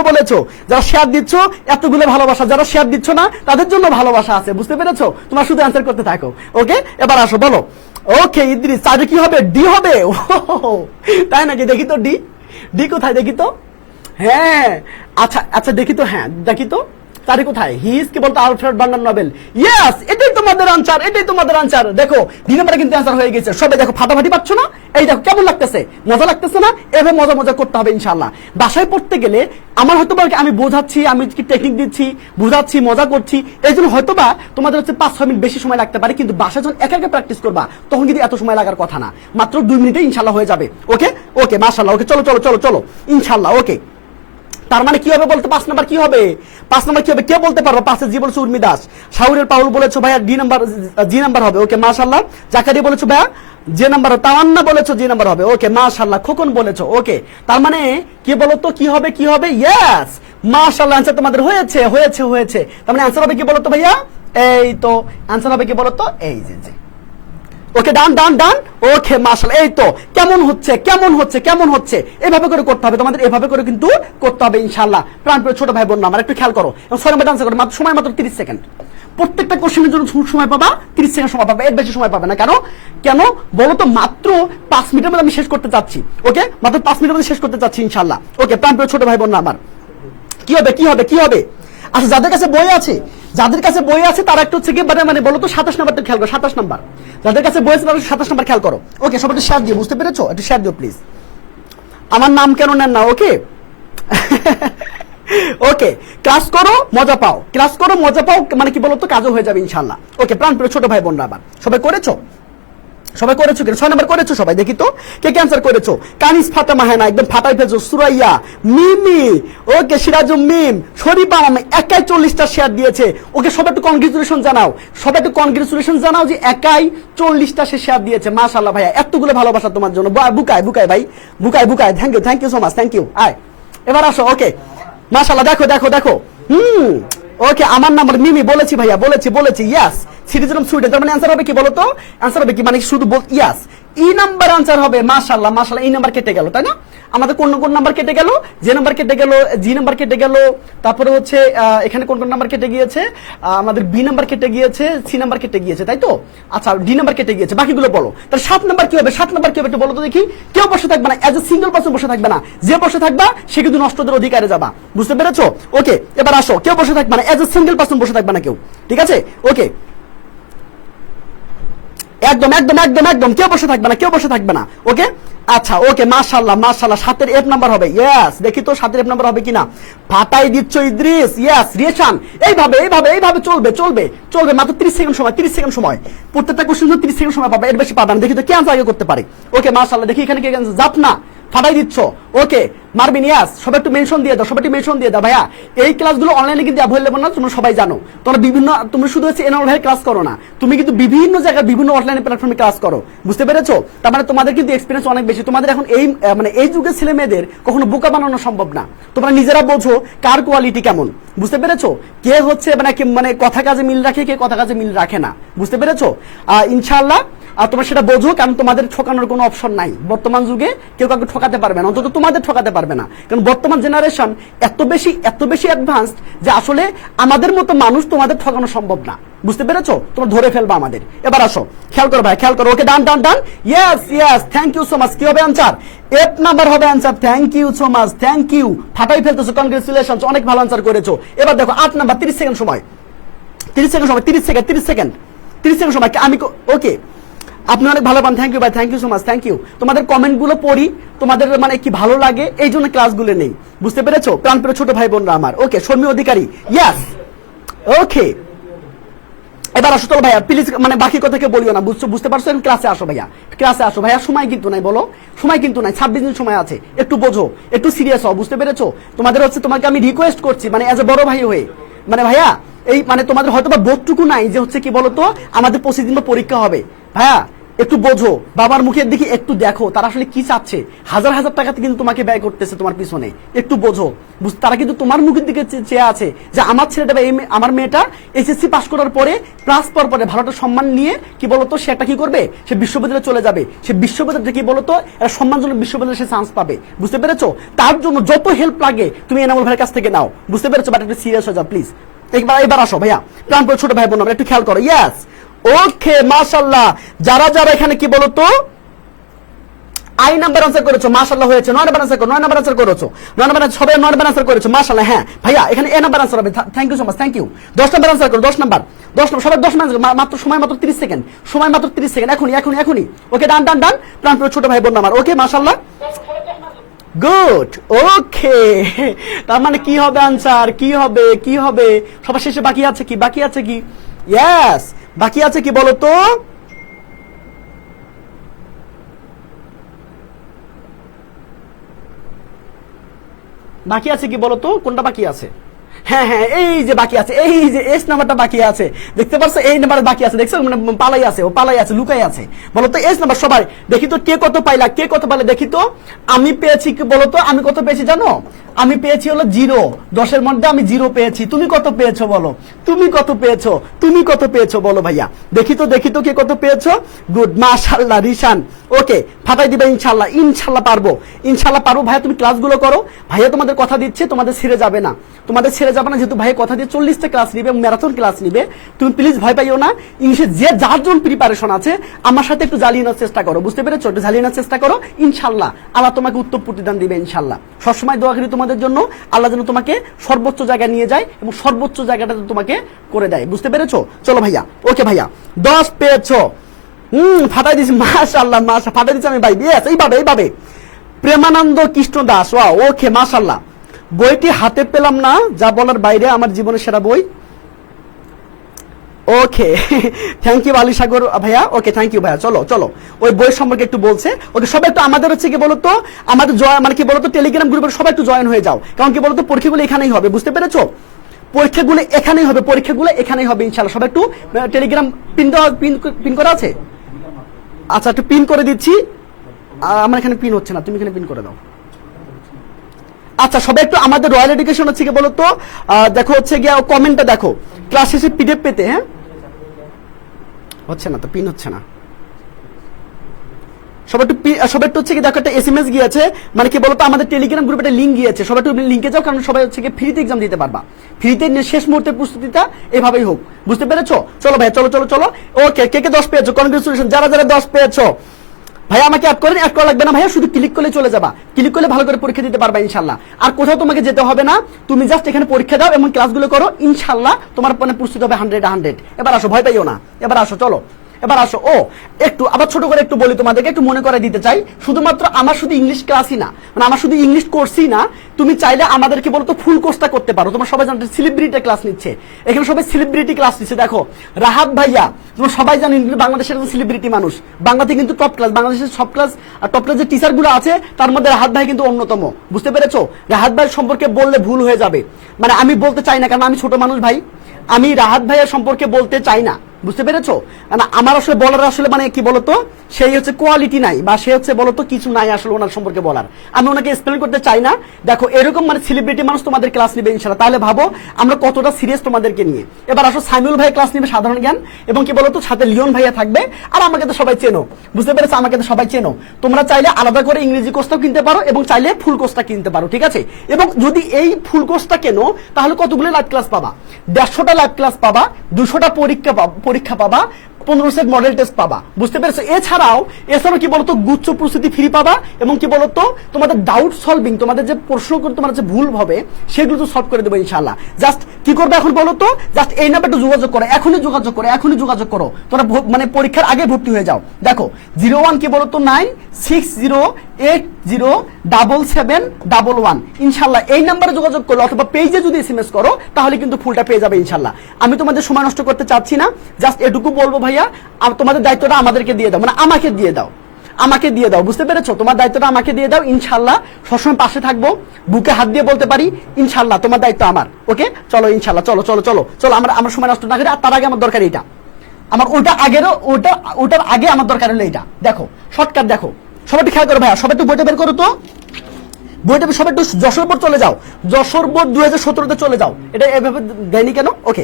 বলেছো, যারা শেয়ার দিচ্ছ এতগুলো ভালোবাসা, যারা শেয়ার দিচ্ছ না তাদের জন্য ভালোবাসা আছে, বুঝতে পেরেছো? তোমার শুধু আনসার করতে থাকো, ওকে এবার আসো, বলো। ওকে ইদ্রিস, তাহলে কি হবে? ডি হবে, তাই নাকি? দেখি তো ডি কোথায়, দেখি তো। হ্যাঁ আচ্ছা দেখি তো তারি কোথায়? হি ইজ কি বলতো আলফ্রেড বার্নার নোবেল, ইয়েস, এটাই তোমাদের আনসার। দেখো দুই নম্বরে কিন্তু আনসার হয়ে গেছে, সবাই দেখো ফাটাফাটি পাচ্ছ না? এই দেখো কেমন লাগতেছে, মজা লাগতেছে না? এভাবে মজা করতে হবে ইনশাআল্লাহ। বাসায় পড়তে গেলে আমার হয়তো বা আমি বোঝাচ্ছি, আমি কি টেকনিক দিচ্ছি, বুঝাচ্ছি, মজা করছি, এই জন্য হয়তো বা তোমাদের হচ্ছে 5-6 মিনিট বেশি সময় লাগতে পারে, কিন্তু বাসায় যখন একা প্র্যাকটিস করবা তখন কিন্তু এত সময় লাগার কথা না, মাত্র 2 মিনিটে ইনশাআল্লাহ হয়ে যাবে। ওকে মাশাআল্লাহ, ওকে চলো ইনশাআল্লাহ। ওকে, তার মানে কি হবে বলতে? 5 নাম্বার কি হবে? কে বলতে পারবো? 5 জি বলেছো উর্মি দাস, শাহুরের পাউল বলেছো ভাইয়া জি নাম্বার হবে, ওকে মাশাআল্লাহ। জাকারিয়া বলেছো ভাইয়া যে নাম্বার, তাওয়ান্না বলেছো জি নাম্বার হবে, ওকে মাশাআল্লাহ। খোকন বলেছো, ওকে, তার মানে কি বলতো, কি হবে? ইয়েস মাশাআল্লাহ, আনসার তোমাদের হয়েছে। তার মানে আনসার হবে কি বলতো ভাইয়া? এই তো আনসার হবে কি বলতো? এই যে ওকে ডান, ওকে মাশাআল্লাহ। এই তো কেমন হচ্ছে, এভাবে করে করতে হবে তোমাদের, এভাবে করে কিন্তু করতে হবে ইনশাআল্লাহ। প্রাণপ্রিয় ছোট ভাই বোন আমার একটু খেয়াল করো, এবং 6 নাম্বার আনসার করো, সময় মাত্র 30 সেকেন্ড। প্রত্যেকটা কোশ্চেনের জন্য সময় পাবা 30 সেকেন্ড সময় পাবা, এর বেশি সময় পাবে না। কেন বলো তো? মাত্র 5 মিনিটের মধ্যে আমি শেষ করতে চাচ্ছি, ওকে, মাত্র 5 মিনিটের মধ্যে শেষ করতে চাচ্ছি ইনশাআল্লাহ। ওকে প্রাণপ্রিয় ছোট ভাই বোন আমার, কি হবে? আচ্ছা, যাদের কাছে বই আছে তারা একটু হচ্ছে গিয়ে মানে বলো তো 27 নাম্বারটা খেয়াল করো, 27 নাম্বার, যাদের কাছে বই আছে তারা 27 নাম্বার খেয়াল করো। ওকে, সবাই একটু শেয়ার দিও, বুঝতে পেরেছো? একটু শেয়ার দিও প্লিজ। আমার নাম কেন নেন না? ওকে ক্লাস করো মজা পাও, মানে কি বলতো, কাজও হয়ে যাবে ইনশাআল্লাহ। ওকে প্রাণপ্রিয় ছোট ভাই বোনরা আবার সবাই করেছো কিনা? 6 নাম্বার করেছো সবাই, দেখি তো কে ক্যান্সার করেছো। কানিস ফাতেমা, হ্যাঁ না একদম ফাটাই ফেলছো। সুরাইয়া, মিমি, ওকে সিরাজুম, মিম, শরীফা একাই 40টা শেয়ার দিয়েছে। ওকে সবাই একটু কনগ্রেচুলেশন জানাও যে একাই 40টা সে শেয়ার দিয়েছে। মাশাআল্লাহ ভাইয়া, এতগুলো ভালোবাসা তোমার জন্য। বুকায় ভাই, বুকায়, thank you so much, thank you. আয় এবার আসো। ওকে মাশাআল্লাহ, দেখো ওকে, আমার নাম্বার মিমি বলেছি ভাইয়া, বলেছি ইয়েস। সিটিজেন সুইডেন, তার মানে আনসার হবে কি বলতো? আনসার হবে কি মানে শুধু ইয়েস, ই নাম্বার আনসার হবে। মাশাআল্লাহ, এই নাম্বার কেটে গেল, তাই না? আমাদের কোন নাম্বার কেটে গেল? যে নাম্বার কেটে গেল, জি নাম্বার কেটে গেল, তারপরে হচ্ছে এখানে কোন নাম্বার কেটে গিয়েছে? আমাদের বি নাম্বার কেটে গিয়েছে, সি নাম্বার কেটে গিয়েছে, তাই তো? আচ্ছা, ডি নাম্বার কেটে গিয়েছে, বাকিগুলো বলো। তাহলে 7 নাম্বার কি হবে? একটু বলো তো দেখি। কেউ বসে থাকবে না, এজ এ সিঙ্গেল পারসন বসে থাকবে না, যে বসে থাকবা সে কিন্তু নষ্টদের অধিকারে যাবা, বুঝতে পেরেছো? ওকে এবার আসো, কেউ বসে থাকবে না, এজ এ সিঙ্গেল পারসন বসে থাকবে না কেউ, ঠিক আছে? ওকে একদম কেউ বসে থাকবে না, ওকে আচ্ছা। ওকে মাশাআল্লাহ, 7 এর F নাম্বার হবে, ইয়েস। দেখি তো 7 এর F নাম্বার হবে কিনা। ফাটাই দিচ্ছ ইদ্রিস, ইয়েস। রিয়েশন, এইভাবে চলবে মাত্র 30 সেকেন্ড সময়। প্রত্যেকটা কোশ্চেন 30 সেকেন্ড সময় পাবে, এর বেশি পাবে না। দেখি তো কে আনসার আগে করতে পারে। ওকে মাশাআল্লাহ, দেখি এখানে কে আনসার। জাফনা ফাটাই দিচ্ছ। ওকে মারবিন, ইয়াস, সবাই একটু মেনশন দিয়ে দাও, সবাই একটু মেনশন দিয়ে দাও। ভাইয়া এই ক্লাসগুলো অনলাইনে কিন্তু অ্যাভেলেবল না, তোমরা সবাই জানো। তুমি শুধু হচ্ছে এনার ভাইয়ের ক্লাস করো না, তুমি কিন্তু বিভিন্ন জায়গায় বিভিন্ন অনলাইন প্ল্যাটফর্মে ক্লাস করো, বুঝতে পেরেছো? তার মানে তোমাদের কিন্তু এক্সপিরিয়েন্স অনেক বেশি। তোমাদের এখন এই মানে এই যুগের ছেলে মেয়েদের কখনো বোকা বানানো সম্ভব না। তোমরা নিজেরা বোঝো কার কোয়ালিটি কেমন, বুঝতে পেরেছো? কে হচ্ছে মানে কথা কাজে মিল রাখে, কে কথা কাজে মিল রাখে না, বুঝতে পেরেছো? ইনশাআল্লাহ তোমরা সেটা বোঝো, কারণ তোমাদের ঠকানোর কোনো অপশন নাই। বর্তমান যুগে কেউ কাউকে ঠকাতে পারবে না, অন্তত তোমাদের ঠকাতে পারবে না। কারণ বর্তমান জেনারেশন এত বেশি অ্যাডভান্সড যে আসলে আমাদের মতো মানুষ তোমাদের ঠকানো সম্ভব না, বুঝতে পেরেছো? তোমরা ধরে ফেলবা আমাদের। এবার আসো, খেয়াল করো ভাই, খেয়াল করো। Okay, done done done, yes, thank you so much. কি হবে আনসার? 8 নাম্বার হবে answer. Thank you so much, thank you. ফাটাই ফেলতেছো, কনগ্রেচুলেশন, অনেক ভালো আনসার করেছো। এবার দেখো 8 নাম্বার, 30 সেকেন্ড সময়, 30 সেকেন্ড সময়। আমি ওকে, আপনি অনেক ভালো পান, থ্যাংক ইউ ভাই, thank you so much, thank you. তোমাদের কমেন্ট গুলো পড়ি, তোমাদের মানে কি ভালো লাগে, এই জন্য ক্লাসগুলো নেই, বুঝতে পেরেছো? প্রাণপ্রিয় ছোট ভাই বোনরা আমার। ওকে, শর্মী অধিকারী, ইয়েস। ওকে, এবার আসো চলো ভাইয়া, প্লিজ মানে বাকি কথাকে বলিও না, বুঝতে পারছো? ক্লাসে আসো ভাইয়া, ক্লাসে আসো ভাইয়া। সময় কিন্তু নাই, বলো সময় কিন্তু নাই, 26 দিন সময় আছে। একটু বোঝো, একটু সিরিয়াস হও, বুঝতে পেরেছো? তোমাকে আমি রিকোয়েস্ট করছি, মানে এজ এ বড় ভাই হয়ে, মানে ভাইয়া এই মানে তোমাদের হয়তো বা বোধটুকু নাই যে হচ্ছে কি বলতো আমাদের 25 দিন পরীক্ষা হবে। ভাইয়া একটু বোঝো, বাবার মুখের দিকে একটু দেখো, তারা আসলে কি চাচ্ছে। হাজার হাজার টাকা কিন্তু তোমাকে ব্যয় করতেছে তোমার পিছনে, একটু বোঝো। তারা কিন্তু তোমার মুখের দিকে চেয়ে আছে যে আমার ছেলেটা বা আমার মেয়েটা এসএসসি পাস করার পরে প্লাস পরে ভালো একটা সম্মান নিয়ে কি বলতো সে একটা কি করবে, সে বিশ্ববিদ্যালয়ে চলে যাবে। সে বিশ্ববিদ্যালয়ে কি বলতো একটা সম্মানজনক বিশ্ববিদ্যালয়ে সে চান্স পাবে, বুঝতে পেরেছো? তার জন্য যত হেল্প লাগে তুমি এনামুল ভাইয়ের কাছ থেকে নাও, বুঝতে পেরেছো? বাট একটু সিরিয়াস হয়ে যাও প্লিজ। এবার আসো ভাইয়া, প্রাণপ্রিয় ছোট ভাই বোন একটু খেয়াল করো। ইয়েস, ওকে, মাশাআল্লাহ। যারা যারা এখানে কি বলতো আই নাম্বার আনসার করেছো, মাশাআল্লাহ হয়েছে। 9 নাম্বার আনসার করো, 9 নাম্বার আনসার করেছো, 9 নাম্বার সবাই 9 নাম্বার আনসার করেছো, মাশাআল্লাহ। হ্যাঁ ভাইয়া, এখানে এ নাম্বার আনসার হবে, thank you so much, thank you. 10 number answer করো, 10 নাম্বার সবাই 10 নাম্বার, মাত্র সময় মাত্র 30 সেকেন্ড, সময় মাত্র 30 সেকেন্ড, এখনই। ওকে, ডান ডান ডান, প্রাণপ্রিয় ছোট ভাই বোন আমার। ওকে, মাশাআল্লাহ, গুড। ওকে, তার মানে কি হবে আনসার? কি হবে সবার শেষে বাকি আছে কি? ইয়েস, বাকি আছে কি বলতো? বাকি আছে কি বলতো? কোনটা বাকি আছে? হ্যাঁ, এই যে বাকি আছে, এই যে এস নাম্বারটা বাকি আছে, দেখতে পারছো? এই নাম্বার বাকি আছে, দেখছো? মানে পালাই আছে, লুকাই আছে। বলো তো এস নাম্বার সবাই দেখি তো কে কত পাইলা, দেখি তো। আমি পেয়েছি কি বলতো? আমি কত পেয়েছি জানো? আমি পেয়েছি হলো 0। 10-এর মধ্যে আমি 0 পেয়েছি। তুমি কত পেয়েছো বলো? তুমি কত পেয়েছো বলো ভাইয়া? দেখি তো কে কত পেয়েছো? গুড, মাশাআল্লাহ। রিশান, ওকে, ফাটাই দিবে ইনশাআল্লাহ পারবো ভাইয়া। তুমি ক্লাসগুলো করো ভাইয়া, তোমাদের কথা দিচ্ছে, তোমাদের ছেড়ে যাবে না, যেহেতু ভাই কথা দিয়ে 40টা ক্লাস নিবে, ম্যারাথন ক্লাস নিবে। তুমি প্লিজ ভয় পাইও না। ইংলিশে যে যার জন্য প্রিপারেশন আছে আমার সাথে একটু জ্বালিয়ে নেওয়ার চেষ্টা করো, বুঝতে পেরেছো? একটু জ্বালিয়ে নেওয়ার চেষ্টা করো, ইনশাআল্লাহ আল্লাহ তোমাকে উত্তম প্রতিদান দিবে ইনশাআল্লাহ। সবসময় দোয়া করি তোমাদের জন্য, আল্লাহ যেন তোমাকে সর্বোচ্চ জায়গায় নিয়ে যায় এবং সর্বোচ্চ জায়গাটা তোমাকে করে দেয়, বুঝতে পেরেছো? চলো ভাইয়া, ওকে ভাইয়া, 10 পেয়েছো, ফাটাই দিছি, মাশাআল্লাহ, ফাটাই দিচ্ছি আমি ভাই। ইয়েস, এইভাবে প্রেমানন্দ কৃষ্ণ দাস, ওকে, মাশাআল্লাহ। বইটি হাতে পেলাম না, যা বলার বাইরে, আমার জীবনের সেরা বই। ওকে, থ্যাংক ইউ আলী সাগর ভাইয়া। ওকে, থ্যাংক ইউ ভাইয়া। চলো ওই বই সম্পর্কে একটু বলছে। ওকে, সবাই একটু আমাদের হচ্ছে কি বলতো, আমাদের মানে কি বলতো টেলিগ্রাম গ্রুপের সবাই একটু জয়েন হয়ে যাও। কারণ কি বলতো পরীক্ষাগুলো এখানেই হবে, বুঝতে পেরেছো? পরীক্ষাগুলো এখানেই হবে ইনশাআল্লাহ। সবাই একটু টেলিগ্রাম পিন করা আছে? আচ্ছা, একটু পিন করে দিচ্ছি। আমার এখানে পিন হচ্ছে না, তুমি এখানে পিন করে দাও। আচ্ছা, সবাই একটু আমাদের রয়্যাল এডুকেশন হচ্ছে কি বলতো দেখো, হচ্ছে গিয়া কমেন্টটা দেখো, ক্লাস শেষে পিডিএফ পেতে। হ্যাঁ, হচ্ছে না তো, পিন হচ্ছে না। সবাই একটু হচ্ছে কি দেখো, একটা এসএমএস গিয়েছে, মানে কি বলতো আমাদের টেলিগ্রাম গ্রুপে একটা লিঙ্ক গিয়েছে, সবাই একটু লিঙ্কে যাও, কারণ সবাই হচ্ছে কি ফ্রিতে এক্সাম দিতে পারবা। ফ্রিতে শেষ মুহূর্তের প্রস্তুতিটা এভাবেই হোক, বুঝতে পেরেছো? চলো ভাই, চলো। ওকে, কে 10 পেয়েছো? কনগ্রেচুলেশন। যারা 10 পেয়েছো ভাইয়া আমাকে অ্যাড করা লাগবে না ভাইয়া, শুধু ক্লিক করলে চলে যাবা। ক্লিক করলে ভালো করে পরীক্ষা দিতে পারবা ইনশাআল্লাহ। আর কোথাও তোমাকে যেতে হবে না, তুমি জাস্ট এখানে পরীক্ষা দাও এবং ক্লাসগুলো করো, ইনশাআল্লাহ তোমার মানে প্রস্তুতি হবে 100। এবার আসো, ভয় পাইও না। এবার আসো, চলো এবার আসো। ও একটু আবার ছোট করে একটু বলি তোমাদেরকে, একটু মনে করে দিতে চাই, শুধুমাত্র আমার শুধু ইংলিশ ক্লাসই না, মানে আমার শুধু ইংলিশ কোর্সই না, তুমি চাইলে আমাদেরকে বলতো ফুল কোর্সটা করতে পারো। তোমরা সবাই জানো সেলিব্রিটি ক্লাস নিচ্ছে, এখানে সবাই সেলিব্রিটি ক্লাস নিচ্ছে। দেখো রাহাত ভাইয়া, তোমরা সবাই জানো বাংলাদেশের সেলিব্রিটি মানুষ, বাংলাতে কিন্তু টপ ক্লাস, বাংলাদেশের সব ক্লাস টপ ক্লাস যে টিচার গুলো আছে তার মধ্যে রাহাত ভাই কিন্তু অন্যতম, বুঝতে পেরেছো? রাহাত ভাই সম্পর্কে বললে ভুল হয়ে যাবে, মানে আমি বলতে চাই না, কারণ আমি ছোট মানুষ ভাই, আমি রাহাত ভাইয়ের সম্পর্কে বলতে চাই না, বুঝতে পেরেছো? না আমার আসলে বলার আসলে মানে কি বলতো, সেই হচ্ছে কোয়ালিটি নাই, বা সে হচ্ছে বলতো কিছু নাই আসলে ওনার সম্পর্কে বলার, আমি ওনাকে এক্সপ্লেন করতে চাই না। দেখো এরকম মানে সেলিব্রিটি মানুষ তোমাদের ক্লাস নেবে ইনশাআল্লাহ, তাহলে ভাবো আমরা কতটা সিরিয়াস তোমাদেরকে নিয়ে। এবার আসো সাইমুল ভাই ক্লাস নেবে সাধারণ জ্ঞান, এবং কি বলতো সাথে লিওন ভাইয়া থাকবে, আর আমাকে তো সবাই চেনো, বুঝতে পেরেছো? আমাকে তো সবাই চেনো। তোমরা চাইলে আলাদা করে ইংরেজি কোর্সটাও কিনতে পারো, এবং চাইলে ফুল কোর্সটা কিনতে পারো, ঠিক আছে? এবং যদি এই ফুল কোর্সটা কেনো তাহলে কতগুলো লাইভ ক্লাস পাবা? 150টা লাইভ ক্লাস পাবা, 200টা পরীক্ষা পাবা, 15 সেট মডেল টেস্ট পাবা, বুঝতে পেরেছো? এছাড়াও কি বলতো গুচ্ছ প্রস্তুতি ফ্রি পাবা, এবং কি বলতো তোমাদের ডাউট সলভিং, তোমাদের যে প্রশ্ন করে তোমার যে ভুল হবে সেগুলো তো সলভ করে দেবো ইনশাআল্লাহ। জাস্ট কি করবে এখন বলো তো, জাস্ট এই নাম্বারটা যোগাযোগ করো, এখনই যোগাযোগ করো, তোমরা মানে পরীক্ষার আগে ভর্তি হয়ে যাও। দেখো 01 কি বলতো 9608077711 ইনশাআল্লাহ এই নাম্বারে যোগাযোগ করো, অথবা পেজে যদি SMS করো তাহলে কিন্তু ফুলটা পেয়ে যাবে ইনশাআল্লাহ। আমি তোমাদের সময় নষ্ট করতে চাচ্ছি না, জাস্ট এটুকু বলবো ভাইয়া, আর তোমাদের দায়িত্বটা আমাদেরকে দিয়ে দাও, মানে আমাকে দিয়ে দাও, বুঝতে পেরেছো? তোমার দায়িত্বটা আমাকে দিয়ে দাও, ইনশাআল্লাহ সবসময় পাশে থাকবো, বুকে হাত দিয়ে বলতে পারি ইনশাআল্লাহ তোমার দায়িত্ব আমার। ওকে চলো ইনশাআল্লাহ, চলো আমরা সময় নষ্ট না করি। আর তার আগে আমার দরকার এটা, আমার ওটার আগে আমার দরকার হলো এটা। দেখো শর্টকাট, দেখো সবাই একটু খেয়াল করো ভাইয়া, সবাই একটু বইটা বের করো তো, বইটা সবাই একটু যশোর বোর্ড চলে যাও, যশোর বোর্ড 2017-তে চলে যাও। এটা এভাবে দেয়নি কেন? ওকে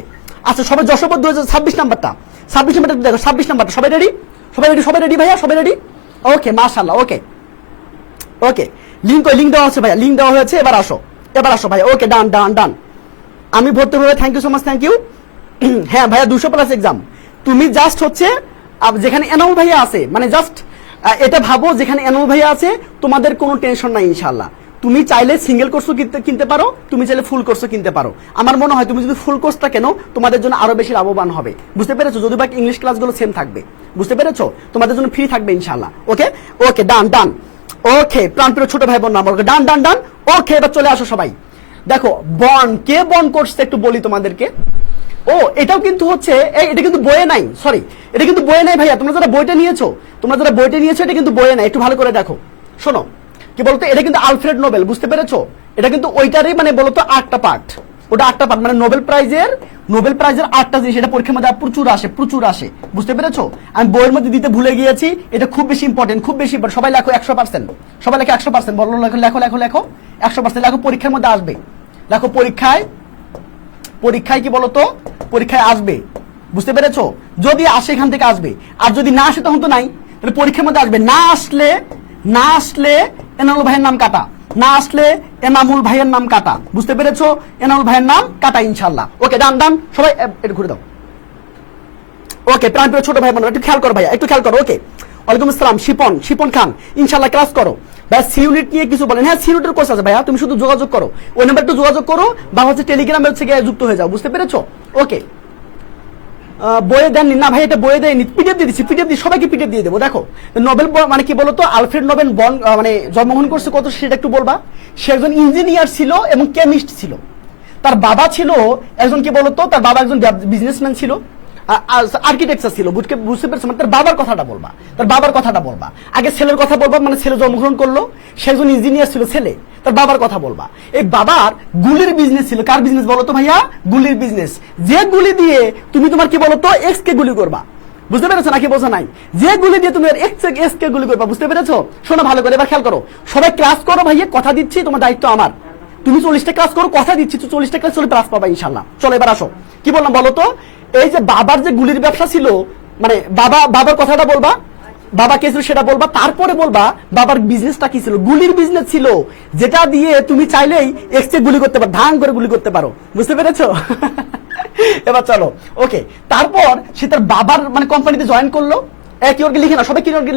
আচ্ছা, সবাই যশোর বোর্ড 2026 নাম্বারটা, 26 নাম্বারটা দেখো, 26 নাম্বারটা সবাই রেডি ভাইয়া, সবাই রেডি? ওকে মাশাআল্লাহ, ওকে লিংক দেওয়া আছে ভাইয়া, লিংক দেওয়া হয়েছে। এবার আসো ভাইয়া, ওকে ডান। আমি ভর্তি হয়ে thank you so much, thank you. হ্যাঁ ভাইয়া 200+ এক্সাম, তুমি জাস্ট হচ্ছে যেখানে এনামুল ভাইয়া আছে, মানে জাস্ট এটা ভাবো যেখানে এনামুল ভাইয়া আছে তোমাদের কোনো টেনশন নাই ইনশাআল্লাহ। তুমি চাইলে সিঙ্গেল কোর্সও কিনতে পারো, তুমি চাইলে ফুল কোর্সও কিনতে পারো। আমার মনে হয় তুমি যদি ফুল কোর্সটা কেন তোমাদের জন্য আরো বেশি লাভবান হবে, বুঝতে পেরেছো? যদি বা ইংলিশ ক্লাসগুলো সেম থাকবে, বুঝতে পেরেছো? তোমাদের জন্য ফ্রি থাকবে ইনশাআল্লাহ। ওকে ডান। ওকে প্রাণপ্রিয় ছোট ভাই বোন আমার ডান। ওকে এবার চলে আসো সবাই। দেখো কে বন করছে একটু বলি তোমাদেরকে। ও এটাও কিন্তু হচ্ছে, এটা কিন্তু বইয়ে নাই, সরি এটা কিন্তু বইয়ে নাই ভাইয়া। তোমরা যারা বইটা নিয়েছো এটা কিন্তু বইয়ে নাই, একটু ভালো করে দেখো, শোনো কি বলতো, এটা কিন্তু আলফ্রেড নোবেল, বুঝতে পেরেছো? এটা কিন্তু ওইটারই মানে বলতো 8টা পার্ট, ওটা 8টা পার্ট, মানে নোবেল প্রাইজের 8টা জিনিস, এটা পরীক্ষার মধ্যে প্রচুর আসে, বুঝতে পেরেছো? আমি বইয়ের মধ্যে দিতে ভুলে গিয়েছি, এটা খুব বেশি ইম্পর্টেন্ট, সবাই লেখো 100%, সবাই লেখো 100%, বলো লেখো 100% লেখো, পরীক্ষার মধ্যে আসবে, লেখো পরীক্ষায় কি বলতো, পরীক্ষায় আসবে, বুঝতে পেরেছো? যদি আসে এখান থেকে আসবে, আর যদি না আসে তখন তো নাই, তাহলে পরীক্ষার মধ্যে আসবে। না আসলে এনামুল ভাইয়ের নাম কাটা, বুঝতে পেরেছো? এনামুল ভাইয়ের নাম কাটা ইনশাআল্লাহ। ওকে ডান, সবাই একটু ঘুরে দাও। ওকে প্রাণপ্রিয় ছোট ভাই বোন একটু খেয়াল করো ভাইয়া, একটু খেয়াল করো। ওকে ওয়ালাইকুম আসসালাম শিপন খান, ইনশাআল্লাহ ক্লাস করো ভাই। সি ইউনিট নিয়ে কিছু বলেন? হ্যাঁ সি ইউনিটের কোর্স আছে ভাইয়া, তুমি শুধু যোগাযোগ করো, ওই নাম্বার একটু যোগাযোগ করো, বা হচ্ছে টেলিগ্রামে হচ্ছে গিয়ে যুক্ত হয়ে যাও, বুঝতে পেরেছো? ওকে বইয়ে দেননি না ভাই, এটা বইয়ে দেয়নি, পিডিএফ দিয়ে দিচ্ছি, সবাইকে পিডিএফ দিয়ে দেবো। দেখো নোবেল মানে কি বলতো, আলফ্রেড নোবেল মানে জন্মগ্রহণ করছে কত সেটা একটু বলবা। সে একজন ইঞ্জিনিয়ার ছিল এবং কেমিস্ট ছিল। তার বাবা ছিল একজন কি বলতো, তার বাবা একজন বিজনেসম্যান ছিল, আর্কিটেকচার ছিল, বুঝতে পেরেছো? মানে তার বাবার কথাটা বলবা, আগে ছেলের কথা বলবা, মানে ছেলে জন্মগ্রহণ করলো, সে একজন ইঞ্জিনিয়ার ছিল ছেলে, তার বাবার কথা বলবা। এই বাবার গুলির বিজনেস ছিল, কার বিজনেস বলতো ভাইয়া? গুলির বিজনেস। যে গুলি দিয়ে তুমি তোমার কি বলতো এক্স কে গুলি করবা, বুঝতে পেরেছো নাকি বোঝা নাই? যে গুলি দিয়ে তুমি এক্স কে গুলি করবা, বুঝতে পেরেছো? শোনো ভালো করে, এবার খেয়াল করো, সবাই ক্লাস করো ভাইয়া, কথা দিচ্ছি তোমার দায়িত্ব আমার, তুমি 40টা ক্লাস করো, কথা দিচ্ছি 40টা ক্লাস চলে প্লাস পাবা ইনশাআল্লাহ। চলো এবার আসো, কি বললাম বলো তো, এই যে বাবার যে গুলির ব্যবসা ছিল, মানে বাবার কথাটা বলবা, বাবা কে ছিল সেটা বলবা, তারপরে বলবা বাবার বিজনেসটা কি ছিল। গুলির বিজনেস ছিল, যেটা দিয়ে তুমি চাইলেই এক্সে গুলি করতে পারো, ধান করে গুলি করতে পারো, বুঝতে পেরেছো? এবার চলো ওকে, তারপর সে তার বাবার মানে কোম্পানিতে জয়েন করলো, কিওয়ার্ড লিখে নাও, সবাই কিওয়ার্ড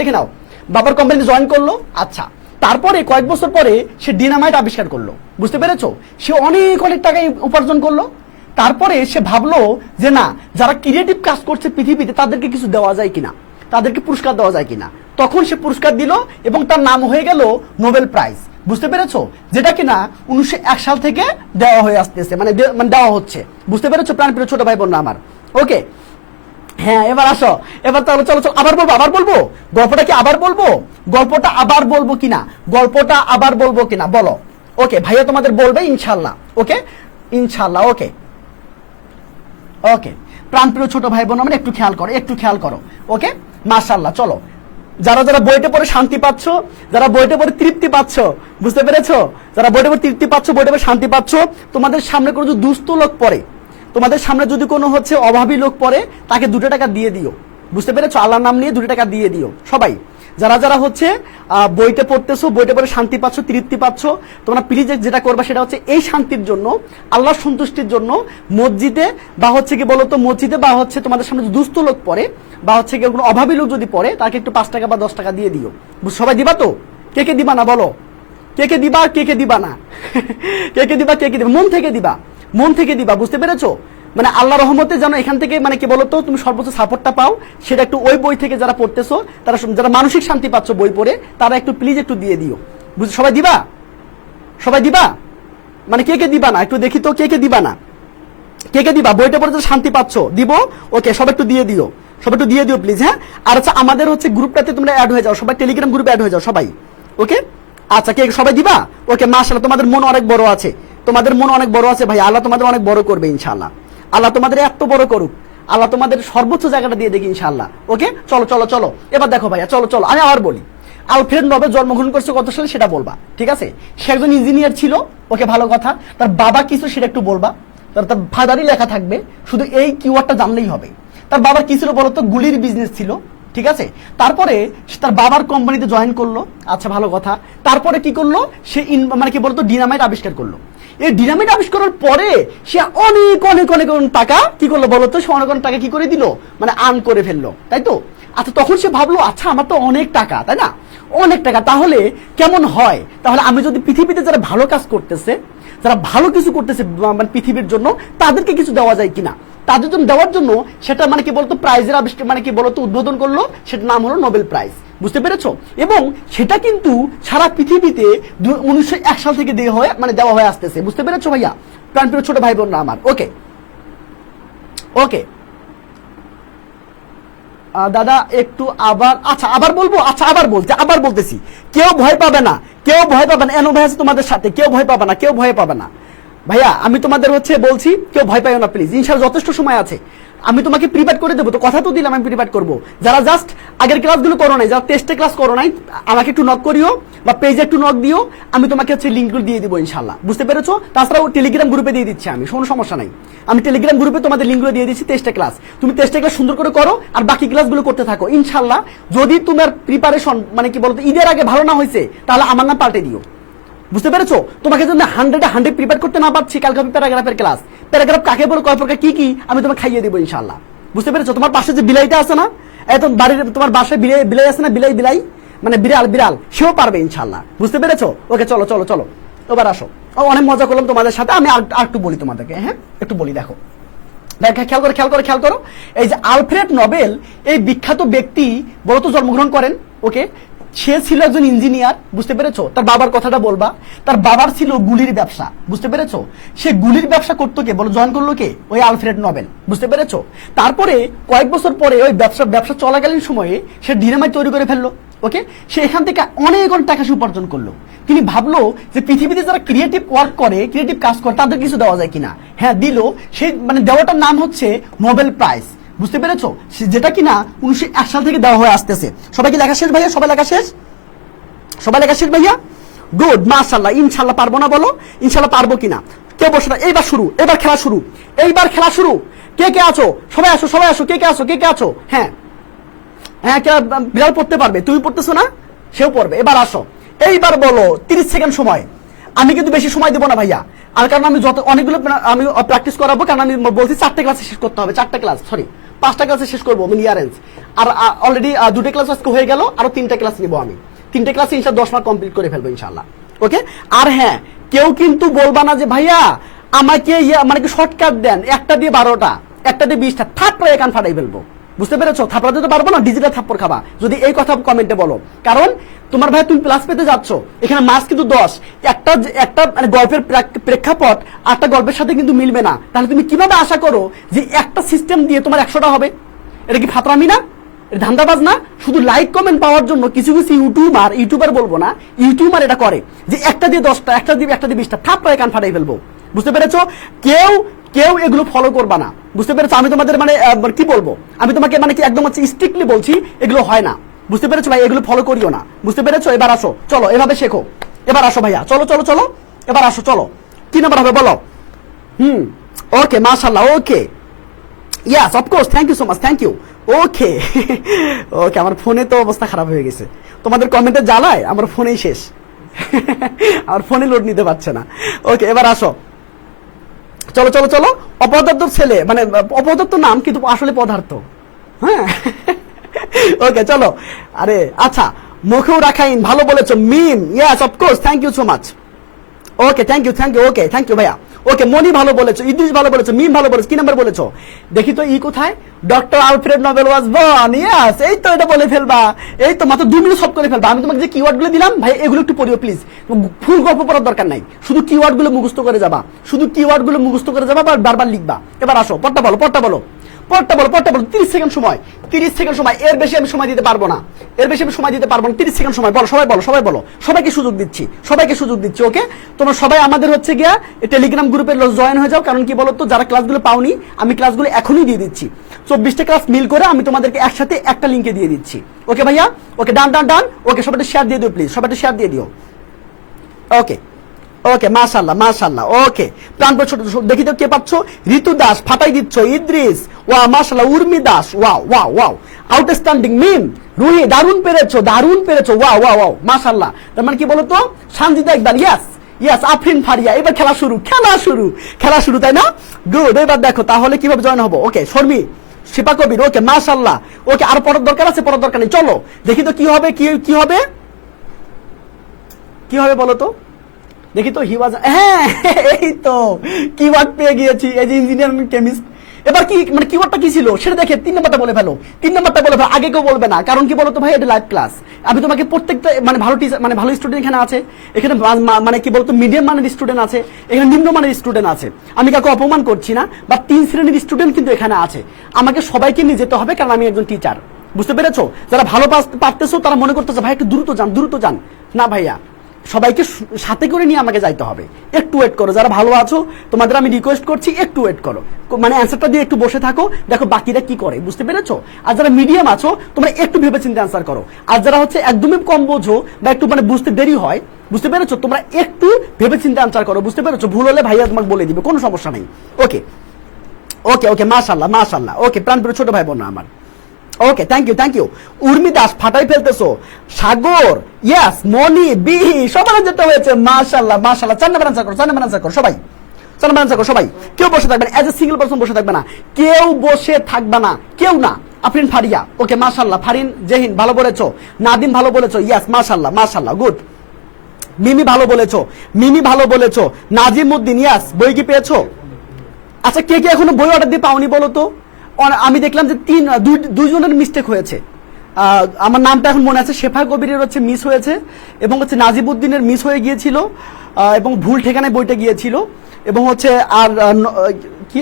লিখে নাও, বাবার কোম্পানিতে জয়েন করলো। আচ্ছা তারপরে কয়েক বছর পরে সে ডিনামাইট আবিষ্কার করলো, বুঝতে পেরেছো? সে অনেক টাকা উপার্জন করলো, তারপরে সে ভাবলো যে না, যারা ক্রিয়েটিভ কাজ করছে পৃথিবীতে তাদেরকে কিছু দেওয়া যায় কিনা, তাদেরকে পুরস্কার দেওয়া যায় কিনা। তখন সে পুরস্কার দিল এবং তার নাম হয়ে গেল নোবেল প্রাইজ। বুঝতে পেরেছো? যেটা কিনা 1901 সাল থেকে দেওয়া হয়ে আসতেছে, মানে দেওয়া হচ্ছে। বুঝতে পেরেছো প্রাণপ্রিয় ছোট ভাই বোন আমার? ওকে, হ্যাঁ, এবার আসো, এবার চলো চলো চলো, আবার বলবো গল্পটা কি আবার বলবো? গল্পটা আবার বলবো কিনা, গল্পটা আবার বলবো কিনা বলো? ওকে ভাইয়া তোমাদের বলবে ইনশাল্লাহ। ওকে ইনশাল্লাহ। ওকে ওকে, প্রাণপ্রিয় ছোট ভাই বোন আমার একটু খেয়াল করো। ওকে, মাশাআল্লাহ। চলো, যারা যারা বইটা পড়ে শান্তি পাচ্ছ, যারা বইটা পড়ে তৃপ্তি পাচ্ছ, বুঝতে পেরেছো? যারা বইটা পড়ে তৃপ্তি পাচ্ছ, বইটা পড়ে শান্তি পাচ্ছ, তোমাদের সামনে কোনো যদি দুস্থ লোক পড়ে, তোমাদের সামনে যদি কোনো অভাবী লোক পড়ে, তাকে 2 টাকা দিয়ে দিও। বুঝতে পেরেছো? আল্লাহর নাম নিয়ে 2 টাকা দিয়ে দিও সবাই। যারা যারা বইটা পড়তেছো, বইটা পড়ে শান্তি পাচ্ছ, তৃপ্তি পাচ্ছ, তোমরা প্লিজ যেটা করবা সেটা হচ্ছে এই শান্তির জন্য, আল্লাহর সন্তুষ্টির জন্য মসজিদে বা কি বলতো, মসজিদে বা তোমাদের সামনে যদি দুস্থ লোক পড়ে বা কি কোনো অভাবী লোক যদি পড়ে, তাকে একটু 5 টাকা বা 10 টাকা দিয়ে দিও। সবাই দিবা তো? কে কে দিবা না বলো? কে কে দিবা, কে কে দিবা না? কে কে দিবা, কে কে দিবা? মন থেকে দিবা। বুঝতে পেরেছো? মানে আল্লাহ রহমতে যেন এখান থেকে কি বলতো, তুমি সর্বোচ্চ সাপোর্টটা পাও, সেটা একটু ওই বই থেকে যারা পড়তেছো, তারা যারা মানসিক শান্তি পাচ্ছ বই পড়ে, তারা একটু প্লিজ একটু দিয়ে দিও। সবাই দিবা? সবাই দিবা? মানে কে কে দিবা না একটু দেখি তো, কে কে দিবা না? কে কে দিবা? বইটা পড়ে শান্তি পাচ্ছ, দিব। ওকে, সবাই একটু দিয়ে দিও, সবাই একটু দিয়ে দিও প্লিজ। হ্যাঁ, আর আচ্ছা, আমাদের গ্রুপটাতে তোমরা অ্যাড হয়ে যাও সবাই, টেলিগ্রাম গ্রুপে অ্যাড হয়ে যাও সবাই। ওকে, আচ্ছা, কে সবাই দিবা? ওকে, মাশাআল্লাহ, তোমাদের মন অনেক বড় আছে, তোমাদের মন অনেক বড় আছে ভাই। আল্লাহ তোমাদের অনেক বড় করবে ইনশাআল্লাহ। আল্লাহ তোমাদের এত বড় করুক, আল্লাহ তোমাদের সর্বোচ্চ জায়গাটা দিয়ে দেখি ইনশাআল্লাহ। ওকে, চলো চলো চলো, এবার দেখো ভাইয়া, চলো চলো, আমি আবার বলি। আলফ্রেড নোবেল জন্মগ্রহণ করছে কত সালে সেটা বলবা, ঠিক আছে? সে একজন ইঞ্জিনিয়ার ছিল। ওকে, ভালো কথা। তার বাবা কিছু সেটা একটু বলবা, তার ফাদারই লেখা থাকবে, শুধু এই কিওয়ার্ডটা জানলেই হবে। তার বাবার কি ছিল বলতো? গুলির বিজনেস ছিল, ঠিক আছে? তারপরে তার বাবার কোম্পানিতে জয়েন করলো। আচ্ছা, ভালো কথা। তারপরে কি করলো সে? কি বলতো, ডিনামাইট আবিষ্কার করলো। এই ডিনামাইট আবিষ্কারের পরে সে অনেক অনেক অনেক টাকা কি করলো বলতো? সে অনেক অনেক টাকা কি করে দিল, মানে আর্ন করে ফেললো, তাই তো? আচ্ছা, তখন সে ভাবলো, আচ্ছা, আমার তো অনেক টাকা, তাই না? অনেক টাকা, তাহলে কেমন হয়? তাহলে আমি যদি পৃথিবীতে যারা ভালো কাজ করতেছে, যারা ভালো কিছু করতেছে মানে পৃথিবীর জন্য, তাদেরকে কিছু দেওয়া যায় কিনা, তাদের জন্য দেওয়ার জন্য সেটা কি বলতো, প্রাইজের আবিষ্কার কি বলতো, উদ্বোধন করলো। সেটার নাম হলো নোবেল প্রাইজ। বুঝতে পেরেছো? এবং সেটা কিন্তু সারা পৃথিবীতে 1901 সাল থেকে দেওয়া হয়ে আসতেছে। বুঝতে পেরেছো ভাইয়া, প্রাণপ্রিয় ছোট ভাই বোনরা আমার? ওকে ওকে, দাদা একটু আবার, আচ্ছা আবার বলবো, আচ্ছা আবার বলতেছি। কেউ ভয় পাবে না, এনো ভাই আছে তোমাদের সাথে, কেউ ভয় পাবে না ভাইয়া। আমি তোমাদের বলছি, কেউ ভয় পাইও না প্লিজ, ইনশাআল্লাহ যথেষ্ট সময় আছে। আমি তোমাকে প্রিপেয়ার করে দেবো, তো কথা তো দিলাম আমি প্রিপেয়ার করবো। যারা জাস্ট আগের ক্লাসগুলো করো নাই, যারা টেস্টে ক্লাস করো নাই, আমাকে একটু নক করিও বা পেজে একটু নক দিও, আমি তোমাকে লিঙ্কগুলো দিয়ে দিবো ইনশাআল্লাহ। বুঝতে পেরেছো? তাছাড়াও টেলিগ্রাম গ্রুপে দিয়ে দিচ্ছি আমি, কোনো সমস্যা নাই। আমি টেলিগ্রাম গ্রুপে তোমাদের লিঙ্কগুলো দিয়ে দিচ্ছি টেস্টে ক্লাস। তুমি টেস্টে ক্লাস সুন্দর করে করো আর বাকি ক্লাসগুলো করতে থাকো ইনশাআল্লাহ। যদি তোমার প্রিপারেশন কি বলতো ঈদের আগে ভালো না হয়েছে, তাহলে আমার নাম পাল্টে দিও। বুঝতে পেরেছো? তোমাকে যদি 100 প্রিপেয়ার করতে না পারছি, কালকে আমি প্যারাগ্রাফের ক্লাস, প্যারাগ্রাফ কাকে বলো, কয় প্রকার, কি আমি তোমাকে খাইয়ে দেবো ইনশাআল্লাহ। বুঝতে পেরেছো? তোমার পাশে যে বিলাইটা আছে না, এত বাড়ির তোমার বাসায় বিলাই আছে না, বিলাই মানে বিড়াল, সেও পারবে ইনশাআল্লাহ। বুঝতে পেরেছো? ওকে, চলো চলো চলো, এবার আসো। অনেক মজা করলাম তোমাদের সাথে। আমি আর একটু বলি তোমাদেরকে, হ্যাঁ একটু বলি, দেখো খেয়াল করো। এই যে আলফ্রেড নোবেল, এই বিখ্যাত ব্যক্তি বলতো জন্মগ্রহণ করেন। ওকে, সে ছিল একজন ইঞ্জিনিয়ার। বুঝতে পেরেছো? তার বাবার কথাটা বলবা। তার বাবার ছিল গুলির ব্যবসা। বুঝতে পেরেছো? সে গুলির ব্যবসা করতো কে বলো, জয়েন করলো কে? ওই আলফ্রেড নোবেল। বুঝতে পেরেছো? তারপরে কয়েক বছর পরে ওই ব্যবসা চলাকালীন সময়ে সে ডিনামাইট তৈরি করে ফেললো। ওকে, সে এখান থেকে অনেক টাকা উপার্জন করলো। তিনি ভাবলো যে পৃথিবীতে যারা ক্রিয়েটিভ ওয়ার্ক করে, ক্রিয়েটিভ কাজ করে, তাদের কিছু দেওয়া যায় কিনা। হ্যাঁ, দিল। সেই দেওয়াটার নাম হচ্ছে নোবেল প্রাইজ। বুঝতে পেরেছো? যেটা কিনা 1901 সাল থেকে দেওয়া হয়ে আসতেছে। সবাইকে লেখা শেষ ভাইয়া? সবাই লেখা শেষ ভাইয়া? গুড, মাশাআল্লাহ। ইনশাআল্লাহ পারবো না বলো, ইনশাআল্লাহ পারবো কিনা? কেউ বসে না। এইবার খেলা শুরু। কে আছো? সবাই আসো। কে আছো? হ্যাঁ, কে বিড়াল পড়তে পারবে? তুমি পড়তেছো না, সেও পড়বে। এবার আসো, এইবার বলো। 30 সেকেন্ড সময়। আমি কিন্তু বেশি সময় দেবো না ভাইয়া, আর কারণ আমি অনেকগুলো আমি প্র্যাকটিস করাবো, কারণ আমি বলছি 4টে ক্লাসে শেষ করতে হবে। 5টা ক্লাসে শেষ করবো ইয়ারেন্স। আর অলরেডি 2টে ক্লাস আজকে হয়ে গেল, আরো 3টে ক্লাস নিবো আমি। 3টে ক্লাসে ইনশাআল্লাহ 10 মার্ক কমপ্লিট করে ফেলবো ইনশাআল্লাহ। ওকে, আর হ্যাঁ, কেউ কিন্তু বলবা না যে ভাইয়া আমাকে মানে কি শর্টকাট দেন, একটা দিয়ে 12টা, একটা দিয়ে 20টা, থাপড়ায় কান ফাটাই ফেলবো। বুঝতে পেরেছো? থাপড়াতে তো পারবো না, ডিজিটাল থাপ্পড় খাবা যদি এই কথা কমেন্টে বলো। কারণ তোমার ভাই তুমি প্লাস পেতে যাচ্ছ, এখানে মাস কিন্তু 10, একটা মানে গল্পের প্রেক্ষাপট আটটা গল্পের সাথে কিন্তু মিলবে না। তাহলে তুমি কিভাবে আশা করো যে একটা সিস্টেম দিয়ে তোমার 100টা হবে? এটা কি ফাতরামি না? ধান্দাবাজ না? শুধু লাইক কমেন্ট পাওয়ার জন্য কিছু কিছু ইউটিউবার বলবো না, ইউটিউবার এটা করে যে একটা দিয়ে 10টা, একটা দিয়ে 20টা, থাপড়ায় কান ফাটাই ফেলবো। বুঝতে পেরেছো? কেউ এগুলো ফলো করবা না। বুঝতে পেরেছো? আমি তোমাদের মানে কি বলবো, আমি তোমাকে মানে কি একদম স্ট্রিক্টলি বলছি এগুলো হয় না। বুঝতে পেরেছো ভাই? এগুলো ফলো করিও না। বুঝতে পেরেছো? এবার আসো, চলো এভাবে শেখো। এবার আসো ভাইয়া, চলো চলো চলো, এবার আসো, চলো কি নাম্বার হবে বলো? ওকে, মাশাআল্লাহ, okay, yes of course, thank you so much, thank you. Okay okay, আমার ফোনে তো অবস্থা খারাপ হয়ে গেছে, তোমাদের কমেন্টে জ্বালায় আমার ফোনেই শেষ আমার ফোনে লোড নিতে পারছে না। ওকে, এবার আসো, চলো চলো চলো। অপদার্থ ছেলে, মানে অপদার্থ নাম কিন্তু আসলে পদার্থ। হ্যাঁ ওকে চলো। আরে আচ্ছা, মুখেও রাখাইন ভালো বলেছো, Mim, yes of course, thank you so much. Okay, thank you, okay, thank you ভাইয়া। ওকে, মনি ভালো বলেছো, ইদ্রিস ভালো বলেছো, মিম ভালো বলেছো। কি নাম্বার বলেছো দেখি তো? কোথায়? Doctor Alfred Nobel was born, yes, এই তো এটা বলে ফেলবা, এই তো মাত্র 2 মিনিট সব করে ফেলবা। আমি তোমাকে যে কিওয়ার্ড গুলো দিলাম ভাই, এগুলো একটু পড়িও প্লিজ, ফুল গল্প পড়ার দরকার নাই, শুধু কিওয়ার্ড গুলো মুখস্থ করে যাবা, বারবার লিখবা। এবার আসো, পড়টা বলো, পড়টা বলো, 30 সেকেন্ড সময়, 30 সেকেন্ড সময়, এর বেশি আমি সময় দিতে পারবো না, 30 সেকেন্ড সময়। বলো, সবাই বলো, সবাইকে সুযোগ দিচ্ছি। ওকে, তোমরা সবাই আমাদের হচ্ছে গিয়া টেলিগ্রাম গ্রুপে জয়েন হয়ে যাও। কারণ কি বলো তো, যারা ক্লাসগুলো পাওনি, আমি ক্লাসগুলো এখনই দিয়ে দিচ্ছি, 24টা ক্লাস মিল করে আমি তোমাদেরকে একসাথে একটা লিঙ্কে দিয়ে দিচ্ছি। ওকে ভাইয়া, ওকে, ডান। ওকে, সবাই শেয়ার দিয়ে দিও প্লিজ, শেয়ার দিয়ে দিও। ওকে, মাশাআল্লাহ, ওকে, প্রাণপর ছোট দেখি তো কে পাচ্ছ? ঋতু দাস ফাটাই দিচ্ছ, ইদ্রিস, ওয়াও, মাশাআল্লাহ, উর্মি দাস, ওয়াও, আউটস্ট্যান্ডিং, মিম, রুহি, দারুণ পেরেছো, ওয়াও, মাশাআল্লাহ। তার মানে কি বলো তো? সানজিদা ইকবাল, ইয়াস, আফরিন ফারিয়া, এবার খেলা শুরু, তাই না? গুড। এবার দেখো তাহলে কিভাবে জয়েন হবো। ওকে, শর্মি, শিপা কবির, ওকে, মাশাআল্লাহ, ওকে, আর পড়ার দরকার আছে? পড়ার দরকার নেই, চলো দেখি তো কি হবে বলো তো দেখি তো। হ্যাঁ, এই তো কিওয়ার্ড পেয়ে গিয়েছি, এই যে ইঞ্জিনিয়ার কেমিস্ট। এবার কি মানে কিওয়ার্ডটা কি ছিল সেটা দেখে 3 নাম্বারটা বলে ফেলো, আগে কেউ বলবে না। কারণ কি বলতো ভাই, এটা লাইভ ক্লাস, আমি তোমাকে প্রত্যেকটা মানে ভালো টিচার, মানে ভালো স্টুডেন্ট এখানে আছে, এখানে মানে কি বলতো মিডিয়াম মানের স্টুডেন্ট আছে, এখানে নিম্ন মানের স্টুডেন্ট আছে। আমি কাউকে অপমান করছি না, বা 3 শ্রেণীর স্টুডেন্ট কিন্তু এখানে আছে। আমাকে সবাইকে নিয়ে যেতে হবে, কারণ আমি একজন টিচার। বুঝতে পেরেছো? যারা ভালো পারতেছো তারা মনে করতেছো ভাই একটু দ্রুত যান, না ভাইয়া, সবাইকে সাথে করে নিয়ে আমাকে যাইতে হবে। একটু ওয়েট করো, যারা ভালো আছো তোমাদের আমি রিকোয়েস্ট করছি, একটু ওয়েট করো, মানে অ্যান্সারটা দিয়ে একটু বসে থাকো, দেখো বাকিরা কি করে। বুঝতে পেরেছো? আর যারা মিডিয়াম আছো তোমরা একটু ভেবেচিন্তে অ্যান্সার করো, আর যারা হচ্ছে একদমই কম বোঝো বা একটু মানে বুঝতে দেরি হয়, বুঝতে পেরেছো, তোমরা একটু ভেবেচিন্তে অ্যান্সার করো। বুঝতে পেরেছো? ভুল হলে ভাইয়া তোমাকে বলে দিবে, কোনো সমস্যা নেই। ওকে, মাশাআল্লাহ, ওকে, প্রাণপ্রিয় ছোট ভাই বোন আমার। ওকে, থ্যাংক ইউ। উর্মি দাস ফাটাই ফেলতেছো, সাগর, ইয়েস, মনি, বিহি, সবার যেটা হয়েছে, মাশাআল্লাহ। 4 নাম্বার আনসার করো, সবাই। কেউ বসে থাকবে না, এজ এ সিঙ্গেল পারসন বসে থাকবে না, কেউ না। আফরিন ফারিয়া, ওকে, মাশাআল্লাহ। ফারিন জেহিন ভালো বলেছো, নাদিম ভালো বলেছো, ইয়েস, মাশাআল্লাহ, গুড। মিমি ভালো বলেছো, নাজিম উদ্দিন, ইয়েস। বই কি পেয়েছো? আচ্ছা, কে এখনো বই অর্ডার দিয়ে পাওনি বলো তো? আমি দেখলাম যে দুইজনের মিস্টেক হয়েছে। আমার নামটা এখন মনে আছে, শেফা কবিরের হচ্ছে মিস হয়েছে, এবং হচ্ছে নাজিবউদ্দিনের মিস হয়ে গিয়েছিল, এবং ভুল ঠিকানায় বইটা গিয়েছিল, এবং হচ্ছে আর কি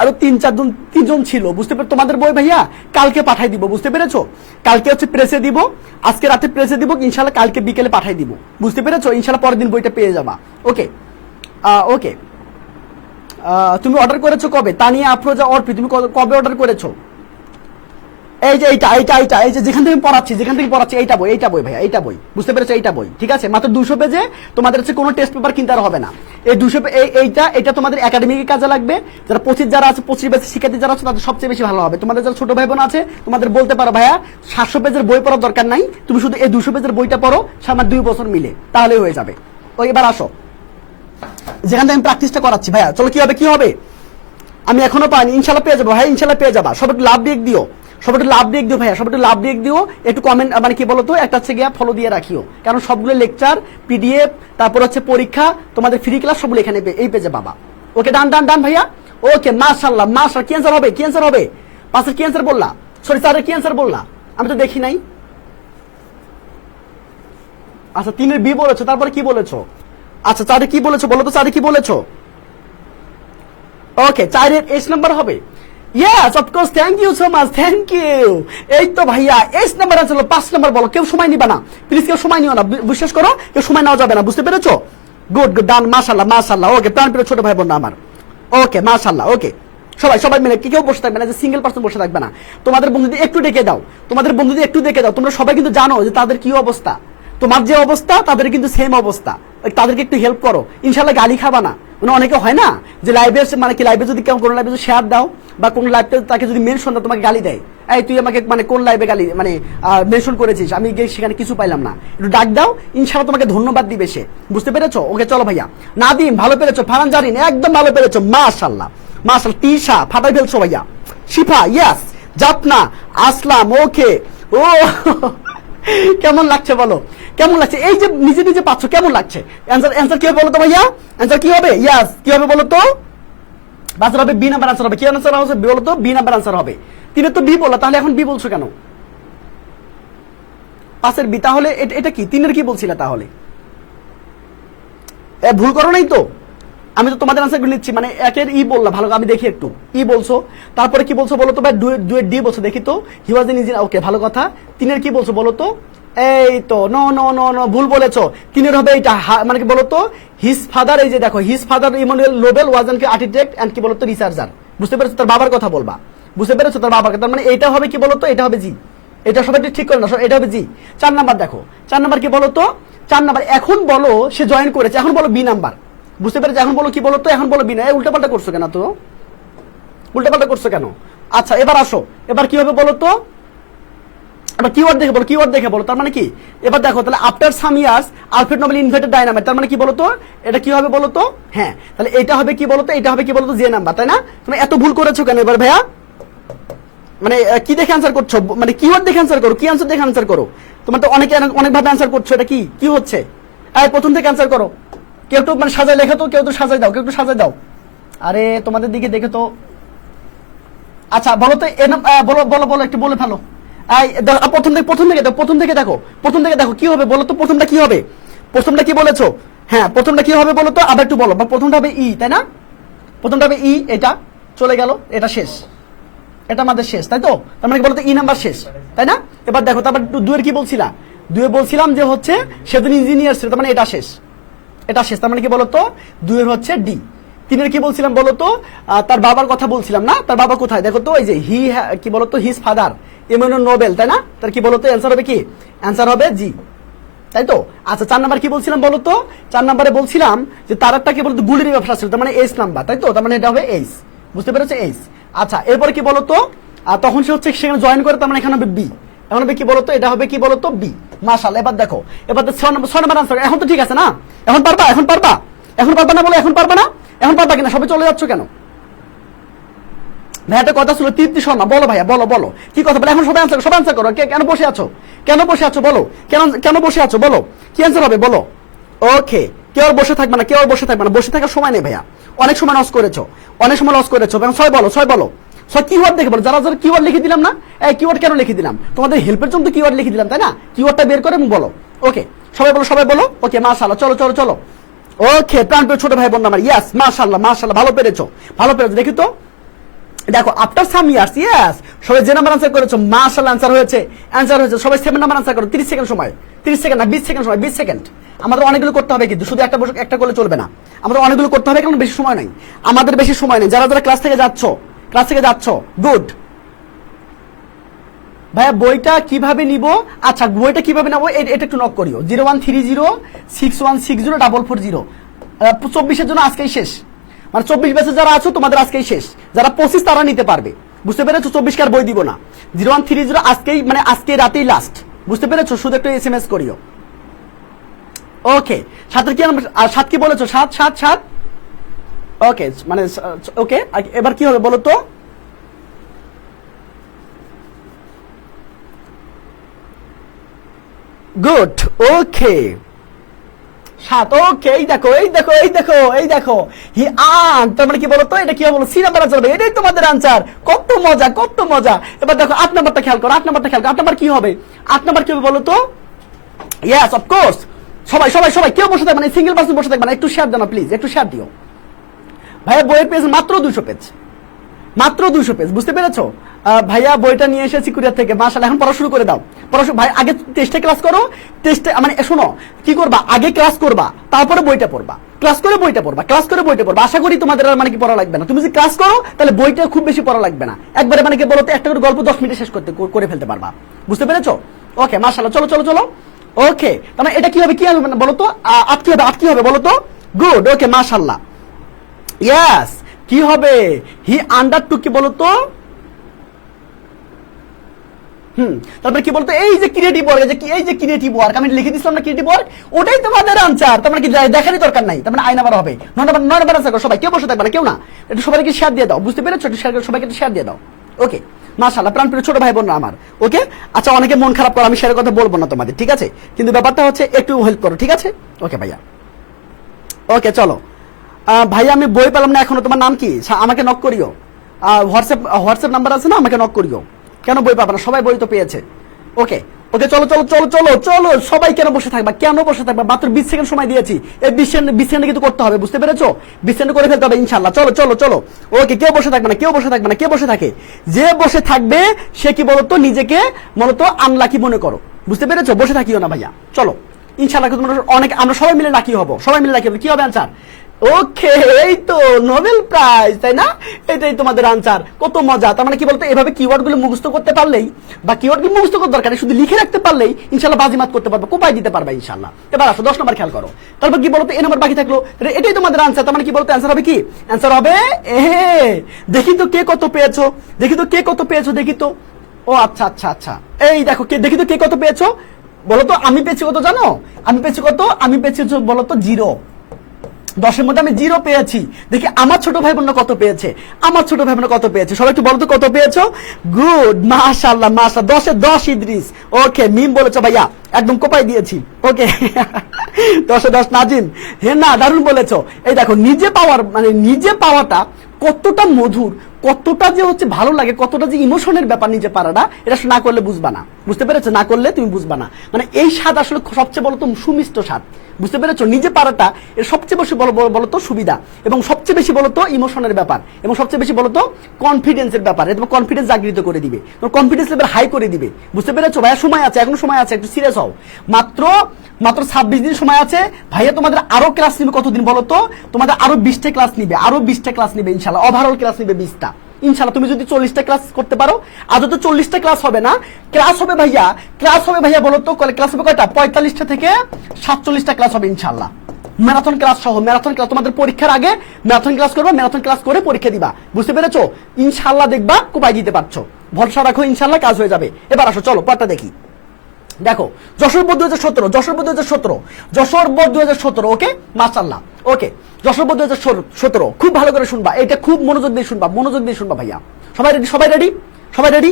আরো 3-4জন ছিল। বুঝতে পেরে তোমাদের বই ভাইয়া কালকে পাঠাই দিব। বুঝতে পেরেছো? কালকে হচ্ছে প্রেসে দিব, আজকে রাতে প্রেসে দিব, ইনশাল্লাহ কালকে বিকেলে পাঠাই দিব। বুঝতে পেরেছো? ইনশাল্লাহ পরের দিন বইটা পেয়ে যাবা। ওকে, তুমি অর্ডার করেছো কবে? তানিয়া, আফরোজা, অর্পি, তুমি কবে অর্ডার করেছো? এই যে এই যে যেখান থেকে পড়াচ্ছি, এইটা বই ভাইয়া, এইটা বই। বুঝতে পেরেছো? এইটা বই, ঠিক আছে, মাত্র 200 পেজে। তোমাদের হচ্ছে কোনো টেস্ট পেপার কিনতে আর হবে না। এই 200 এইটা তোমাদের একাডেমিক কাজে লাগবে। যারা 25 বেসে শিক্ষার্থী যারা আছে তাদের সবচেয়ে বেশি ভালো হবে। তোমাদের যারা ছোট ভাই বোন আছে তোমাদের বলতে পারো ভাইয়া 700 পেজের বই পড়ার দরকার নাই, তুমি শুধু এই 200 পেজের বইটা পড়ো, সামনে 2 বছর মিলে, তাহলেই হয়ে যাবে। এবার আসো যেখান থেকে আমি প্র্যাকটিসটা করাচ্ছি ভাইয়া, চলো কি হবে আমি এখনো পাইনি, ইনশাল্লাহ পেয়ে যাবো ভাই, ইনশাল্লাহ পেয়ে যাবা। সব একটু লাভ দিয়ে দিও, সব একটু লাভ দিয়ে দিও ভাইয়া, সব একটু লাভ দিয়ে দিও, একটু কমেন্ট মানে কি বলতো একটা হচ্ছে গিয়া ফলো দিয়ে রাখিও, কারণ সবগুলো লেকচার পিডিএফ তারপর হচ্ছে পরীক্ষা তোমাদের ফ্রি ক্লাস সবগুলো এখানে এই পেজে পাবা। ওকে ডান ডান ডান ভাইয়া, ওকে মাশাআল্লাহ মাশাআল্লাহ। কি অ্যান্সার হবে, কি অ্যান্সার হবে? পাঁচের কি অ্যান্সার বললা, সরি স্যারের কি অ্যান্সার বললা, আমি তো দেখি নাই। আচ্ছা 3-এর বি বলেছো, তারপরে কি বলেছো? আচ্ছা 4-এ কি বলেছো বলো তো, 4-এ কি বলেছো? ওকে 4-এর এস নাম্বার হবে। Yes of course, thank you so much, thank you. এই তো ভাইয়া এস নাম্বার আছে, 5 নাম্বার বলো। কেউ সময় নিবা না প্লিজ, কেউ সময় নিও না, বিশ্বাস করো কেউ সময় নেওয়া যাবে না, বুঝতে পেরেছো? গুড গুড ডান, মাশাআল্লাহ মাশাআল্লাহ। ওকে প্রাণ প্রিয় ছোট ভাই বোন আমার, ওকে মাশাআল্লাহ। ওকে সবাই সবাই মিলে, কেউ বসে থাকবে না, যে সিঙ্গেল পার্সন বসে থাকবে না। তোমাদের বন্ধুদের একটু ডেকে দাও, তোমাদের বন্ধুদের একটু ডেকে দাও। তোমরা সবাই কিন্তু জানো যে তাদের কি অবস্থা, তোমার যে অবস্থা তাদের কিন্তু সেম অবস্থা, তাদেরকে একটু হেল্প করো। ইনশাল্লাহ গালি খাবা না। মানে অনেকে হয় না যে লাইভে মানে কি লাইভে যদি কেউ কোনো লাইভে যদি শেয়ার দাও বা কোন লাইভে তাকে যদি মেনশন দাও, তোমাকে গালি দেয়, এই তুই আমাকে মানে কোন লাইভে গালি মানে মেনশন করেছিস, আমি গিয়ে সেখানে কিছু পাইলাম না, একটু ডাক দাও, ইনশাল্লাহ তোমাকে ধন্যবাদ দিবে সে, বুঝতে পেরেছো? ওকে চলো ভাইয়া। নাদিম ভালো পেরেছো, ফারান জারিন একদম ভালো পেরেছো, মাশাআল্লাহ মাশাআল্লাহ। তিশা ফাটাই ফেলছো ভাইয়া, শিফা ইয়েস, জাপনা আসলাম, ওকে। ও কেমন লাগছে বলো, কেমন লাগছে? এই যে নিজে নিজে পাচ্ছ, কেমন লাগছে? অ্যান্সার কি হবে বলো তো ভাইয়া, অ্যান্সার কি হবে? ইয়াস কি হবে বলো তো? আনসার হবে বি নাম্বার আনসার হবে। কি আনসার হবে বলো তো? বি নাম্বার আনসার হবে। 3-এর তো বি বললা, তাহলে এখন বি বলছো কেন? 5-এর বি, তাহলে এটা কি 3-এর কি বলছিলে তাহলে? ভুল করো নাই তো? আমি তো তোমাদের আনসারগুলো নিচ্ছি, মানে 1-এর ই বললা, ভালো আমি দেখি একটু ই বলছো, তারপরে কি বলছো বলো তো ভাই? 2-এর ডি বলছো, দেখি তো। হি ওয়াজ ইন ইঞ্জিনিয়ার, ওকে ভালো কথা। 3-এর কি বলছো বলো তো? এই তো নো নো নো নো, ভুল বলেছো। 3-এর হবে এইটা, মানে কি বলতো? হিজ ফাদার, এই যে দেখো his father Immanuel Nobel was an architect and কি বলতো রিসার্চার, বুঝতে পেরেছো? তার বাবার কথা বলবা, বুঝতে পেরেছো? তার বাবার কথা, মানে এইটা হবে কি বলতো? এটা হবে জি, এটা সবাই ঠিক করে না, এটা হবে জি। 4 নাম্বার দেখো, 4 নাম্বার কি বলতো? 4 নাম্বার এখন বলো সে জয়েন করেছে, এখন বলো বি নাম্বার, বুঝতে পেরেছো? এখন বলো কি বলতো? এখন বলো বি না। উল্টাপাল্টা করছো কেন তো? উল্টাপাল্টা করছো কেন? আচ্ছা এবার আসো, এবার কি হবে বলো তো? এবার কিওয়ার্ড দেখে বলো, কিওয়ার্ড দেখে বলো, তার মানে কি? এবার দেখো তাহলে after some years Alfred Nobel invented dynamite, তার মানে কি বলতো? এটা কি হবে বলতো? হ্যাঁ তাহলে এটা হবে কি বলতো? এটা হবে কি বলতো? জে নাম্বার, তাই না? তুমি এত ভুল করেছো কেন এবার ভাইয়া? মানে কি দেখে অ্যান্সার করছো? মানে কিওয়ার্ড দেখে অ্যান্সার করো, কি অ্যান্সার দেখে অ্যান্সার করো? তোমার তো অনেকে অনেকভাবে অ্যান্সার করছো, এটা কি কি হচ্ছে? প্রথম থেকে অ্যান্সার করো। কেউ তো মানে সাজায় লেখো তো, কেউ তো সাজাই দাও, কেউ একটু সাজাই দাও। আরে তোমাদের দিকে দেখে তো। আচ্ছা বলো তো, বলো বলো বলো, একটু বলে ফেলো। প্রথম থেকে দেখো, প্রথম থেকে দেখো কি হবে বলো তো? প্রথমটা কি হবে? প্রথমটা কি বলেছো? হ্যাঁ প্রথমটা কি হবে বলো তো? আবার একটু বলো। প্রথমটা হবে ই, তাই না? প্রথমটা হবে ই, এটা চলে গেল, এটা শেষ, এটা আমাদের শেষ, তাই তো? তার মানে কি বলতো? ই নাম্বার শেষ, তাই না? এবার দেখো তারপর 2-এর কি বলছিলাম? 2-এ বলছিলাম যে হচ্ছে সেদিন ইঞ্জিনিয়ার ছিল, তার মানে এটা শেষ, এটা শেষ, তার মানে কি বলতো? 2-এর হচ্ছে ডি। 3-এর কি বলছিলাম বলতো? তার বাবার কথা বলছিলাম না? তার বাবা কোথায় দেখো তো? এই যে হি কি বলতো? হিজ ফাদার ইমানুয়েল নোবেল, তাই না? তার কি বলতো? অ্যান্সার হবে কি? অ্যান্সার হবে জি, তাই তো? আচ্ছা 4 নাম্বার কি বলছিলাম বলতো? 4 নাম্বারে বলছিলাম যে তার একটা কি বলতো? গুলির ব্যবসা ছিল, তার মানে এইচ নাম্বার, তাই তো? তার মানে এটা হবে এইচ, বুঝতে পেরেছো? এইচ। আচ্ছা এরপরে কি বলতো? তখন সে হচ্ছে সেখানে জয়েন করে, তার মানে এখানে হবে বি, এখন হবে কি বলতো? এটা হবে কি বলতো? বি। মাশাআল্লাহ। এবার দেখো, এবার 6 নাম্বার আনসার, এখন তো ঠিক আছে না? এখন পারবা? এখন পারবা? এখন পারবা না বলো? এখন পারবা না? এখন পারবা কিনা? সবাই চলে যাচ্ছ কেন? ভাইয়া একটা কথা ছিল, তৃপ্তি শর্মা, বলো ভাইয়া, বলো বলো কি কথা বলো? এখন সবাই আনসার করো। কেন বসে আছো? কেন বসে আছো বলো? কেন বসে আছো বলো? কি অ্যান্সার হবে বলো? ওকে কেউ আর বসে থাকবে না, কেউ আর বসে থাকবে না, বসে থাকার সময় নেই ভাইয়া, অনেক সময় লস করেছো, অনেক সময় লস করেছো। ছয় বলো, ছয় বলো, ছয় কিওয়ার্ড দেখে বলো। যারা যারা কিওয়ার্ড লিখে দিলাম না, এই কিওয়ার্ড কেন লিখে দিলাম? তোমাদের হেল্পের জন্য তো কিওয়ার্ড লিখে দিলাম, তাই না? কিওয়ার্ডটা বের করে বলো। ওকে সবাই বলো, সবাই বলো। ওকে মাশাআল্লাহ, চলো চলো চলো। ওকে প্রাণপ্রিয় ছোট ভাই বোন আমার, ইয়েস মাশাআল্লাহ মাশাআল্লাহ, ভালো পেরেছো, ভালো পেরেছো। দেখি তো, দেখো আফটার সাম ইয়ার্স, ইয়েস সবাই যে নাম্বার আনসার করেছো মাশাআল্লাহ, আনসার হয়েছে, আনসার হয়েছে। সবাই 7 নাম্বার আনসার করো। 30 সেকেন্ড সময়, 30 সেকেন্ড না 20 সেকেন্ড সময়, 20 সেকেন্ড। আমাদের অনেকগুলো করতে হবে, কিন্তু শুধু একটা করলে চলবে না, আমাদের অনেকগুলো করতে হবে, কারণ বেশি সময় নাই, আমাদের বেশি সময় নেই। যারা যারা ক্লাস থেকে যাচ্ছ গুড। ভাইয়া বইটা কিভাবে নিব? আচ্ছা বইটা কিভাবে নেবো এটা একটু নক করিও, 013061604440। 24-এর জন্য আজকেই শেষ, মানে 24 ব্যাচে যারা আছো তোমাদের আজকেই শেষ, যারা 25 তারা নিতে পারবে, বুঝতে পেরেছো? 24 কার বই দিব না। 0130 আজকেই, মানে আজকে রাতেই লাস্ট, বুঝতে পেরেছো? শুধু একটু SMS করিও। ওকে 7 কি 7 কি বলেছো? 7 7 7 ওকে মানে ওকে, এবার কি হবে বলো তো? গুড, ওকে 7। ওকে, এই দেখো এই দেখো এই দেখো এই দেখো, হি আন, তার মানে কি বলতো, এটা কি হবে বলো? সি নাম্বার আনসার হবে, এটাই তোমাদের আনসার। কত মজা কত মজা। এবার দেখো 8 নাম্বারটা খেয়াল করো, 8 নাম্বারটা খেয়াল করো। 8 নাম্বার কি হবে? 8 নাম্বার কি হবে বলো তো? ইয়েস অফ কোর্স, সবাই সবাই সবাই কেউ বসে থাকবে না, সিঙ্গেল পার্সন বসে থাকবে না, একটু শেয়ার দাও না প্লিজ, একটু শেয়ার দিও ভাইয়া। বইয়ের পেজ মাত্র 200 পেজ, মাত্র 200 পেজ, বুঝতে পেরেছো? ভাইয়া বইটা নিয়ে এসেছি কুরিয়ার থেকে, মাশাআল্লাহ। এখন পড়া শুরু করে দাও, পড়াশোনা ভাই। আগে টেস্টে ক্লাস করো, টেস্টে মানে শোনো কি করবা, আগে ক্লাস করবা, তারপরে বইটা পড়বা, ক্লাস করে বইটা পড়বা, ক্লাস করে বইটা পড়বা। আশা করি তোমাদের আর মানে কি পড়া লাগবে না। তুমি যদি ক্লাস করো তাহলে বইটা খুব বেশি পড়া লাগবে না, একবারে মানে কি বলতো, একটা করে গল্প 10 মিনিটে শেষ করে ফেলতে পারবা, বুঝতে পেরেছো? ওকে মাশাআল্লাহ, চলো চলো চলো। ওকে, তাহলে এটা কি হবে, কি হবে মানে বলো তো? আট কি হবে বলো তো? গুড, ওকে মাশাআল্লাহ। ইয়েস, কি হবে? হি আন্ডারটুক, কি বলতো? তারপরে কি বলতো? এই যে ক্রিয়েটিভ ওয়ার্ক, এই যে ক্রিয়েটিভ ওয়ার্ক আমি লিখে দিছিলাম না, ক্রিয়েটিভ ওয়ার্ক, ওটাই তোমাদের আনসার। তার মানে কি দেখারই দরকার নাই, তার মানে আই নাম্বার হবে। 9 নাম্বার আনসার করো সবাই, কেউ বসে থাকবে না, কেউ না। একটু সবাইকে শেয়ার দিয়ে দাও, বুঝতে পেরেছো? একটু শেয়ার করে সবাইকে একটু শেয়ার দিয়ে দাও। ওকে মাশাআল্লাহ, প্রাণপ্রিয় ছোট ভাই বোনরা আমার। ওকে আচ্ছা, অনেকে মন খারাপ করো, আমি শেয়ারের কথা বলবো না তোমাদের, ঠিক আছে? কিন্তু ব্যাপারটা হচ্ছে একটু হেল্প করো, ঠিক আছে? ওকে ভাইয়া, ওকে চলো। ভাইয়া আমি বই পেলাম না এখনো, তোমার নাম কি? আমাকে নক করিও, হোয়াটসঅ্যাপ নাম্বার আছে না, আমাকে নক করিও। কেন বই পাবে না? সবাই বই তো পেয়েছে। ওকে ওকে, চলো চলো চলো চলো চলো, সবাই কেন বসে থাকবা, কেন বসে থাকবা? মাত্র 20 সেকেন্ড সময় দিয়েছি, এই 20 সেকেন্ড কিন্তু করতে হবে, বুঝতে পেরেছো? 20 সেকেন্ড করে ফেলতে হবে ইনশাআল্লাহ। চলো চলো চলো। ওকে, কেউ বসে থাকবে না, কেউ বসে থাকবে না, কেউ বসে থাকে, যে বসে থাকবে সে কি বলতো, নিজেকে বলতো আনলাকি মনে করো, বুঝতে পেরেছো? বসে থাকিও না ভাইয়া, চলো ইনশাআল্লাহ। তোমরা অনেক, আমরা সবাই মিলে লাকি হবো, সবাই মিলে লাকি হবে। কি হবে আনসার? ওকে, এই তো নোবেল প্রাইজ, তাই না? এটাই তোমাদের আনসার। কত মজা। তার মানে কি বলতো, এভাবে কিওয়ার্ড গুলো মুখস্থ করতে পারলেই, বা কিওয়ার্ড গুলো মুখস্থ করতে দরকার নেই, শুধু লিখে রাখতে পারলেই ইনশাআল্লাহ বাজিমাত করতে পারবে, কোপায় দিতে পারবে ইনশাআল্লাহ। এবার আসো 10 নম্বর খেয়াল করো। তারপর কি বলতো, এ নম্বর বাকি থাকলো, এটাই তোমাদের আনসার। তার মানে কি বলতো, আনসার হবে কি? আনসার হবে দেখি তো কে কত পেয়েছো, দেখি তো কে কত পেয়েছো, দেখি তো। ও আচ্ছা আচ্ছা আচ্ছা, এই দেখো কে, দেখি তো কে কত পেয়েছো বলো তো। আমি পেয়েছি কত জানো? আমি পেয়েছি কত? আমি পেয়েছি বলো তো 0। 10-এর মধ্যে আমি 0 পেয়েছি। দেখি আমার ছোট ভাই বোনরা কত পেয়েছে, আমার ছোট ভাই বোনরা কত পেয়েছে, সবাই একটু বলো তো কত পেয়েছো। গুড, মাশাআল্লাহ মাশাআল্লাহ, 10-এ 10 ইদ্রিস। ওকে, মিম বলেছো ভাইয়া, একদম কোপাই দিয়েছি। ওকে 10-এ 10 নাজিম, হ্যাঁ না দারুণ বলেছো। এই দেখো নিজে পাওয়ার, মানে নিজে পাওয়াটা কতটা মধুর, কতটা যে হচ্ছে ভালো লাগে, কতটা যে ইমোশনের ব্যাপার নিজে পারাটা, এটা না করলে বুঝবা না, বুঝতে পেরেছো? না করলে তুমি বুঝবা না। মানে এই স্বাদ আসলে সবচেয়ে বলো তো সুমিষ্ট স্বাদ, বুঝতে পেরেছো? নিজে পারাটা এর সবচেয়ে বেশি বলতো সুবিধা, এবং সবচেয়ে বেশি বলতো ইমোশনের ব্যাপার, এবং সবচেয়ে বেশি বলতো কনফিডেন্সের ব্যাপার। তোমার কনফিডেন্স জাগৃত করে দিবে, তোমার কনফিডেন্স লেভেল হাই করে দিবে, বুঝতে পেরেছো? ভাইয়া সময় আছে, এখনো সময় আছে, একটু সিরিয়াস হও। মাত্র 26 দিন সময় আছে ভাইয়া। তোমাদের আরো ক্লাস নিবে কতদিন বলো তো? তোমাদের আরো 20টা ক্লাস নিবে, আরো 20টা ক্লাস নিবে ইনশাআল্লাহ। ওভারঅল ক্লাস নিবে 20টা ইনশাআল্লাহ। তুমি যদি 40টা ক্লাস করতে পারো, আদৌ তো 40টা ক্লাস হবে না, ক্লাস হবে ভাইয়া, ক্লাস হবে ভাইয়া বলো তো, ক্লাস হবে কয়টা? 45টা থেকে 47টা ক্লাস হবে ইনশাআল্লাহ। ম্যারাথন ক্লাস সহ, ম্যারাথন ক্লাস তোমাদের পরীক্ষার আগে ম্যারাথন ক্লাস করবে, ম্যারাথন ক্লাস করে পরীক্ষা দিবা, বুঝতে পেরেছো? ইনশাআল্লাহ দেখবা কোপাই দিতে পারছো, ভরসা রাখো, ইনশাআল্লাহ কাজ হয়ে যাবে। এবার আসো চলো পাঠটা দেখি। দেখো Jessore board 2017, Jessore board 2017, Jessore board 2017। ওকে মাশাআল্লাহ। ওকে যশোর বোর্ড 2017, খুব ভালো করে শুনবা, এটা খুব মনোযোগ দিয়ে শুনবা, মনোযোগ দিয়ে শুনবা ভাইয়া। সবাই রেডি? সবাই রেডি? সবাই রেডি?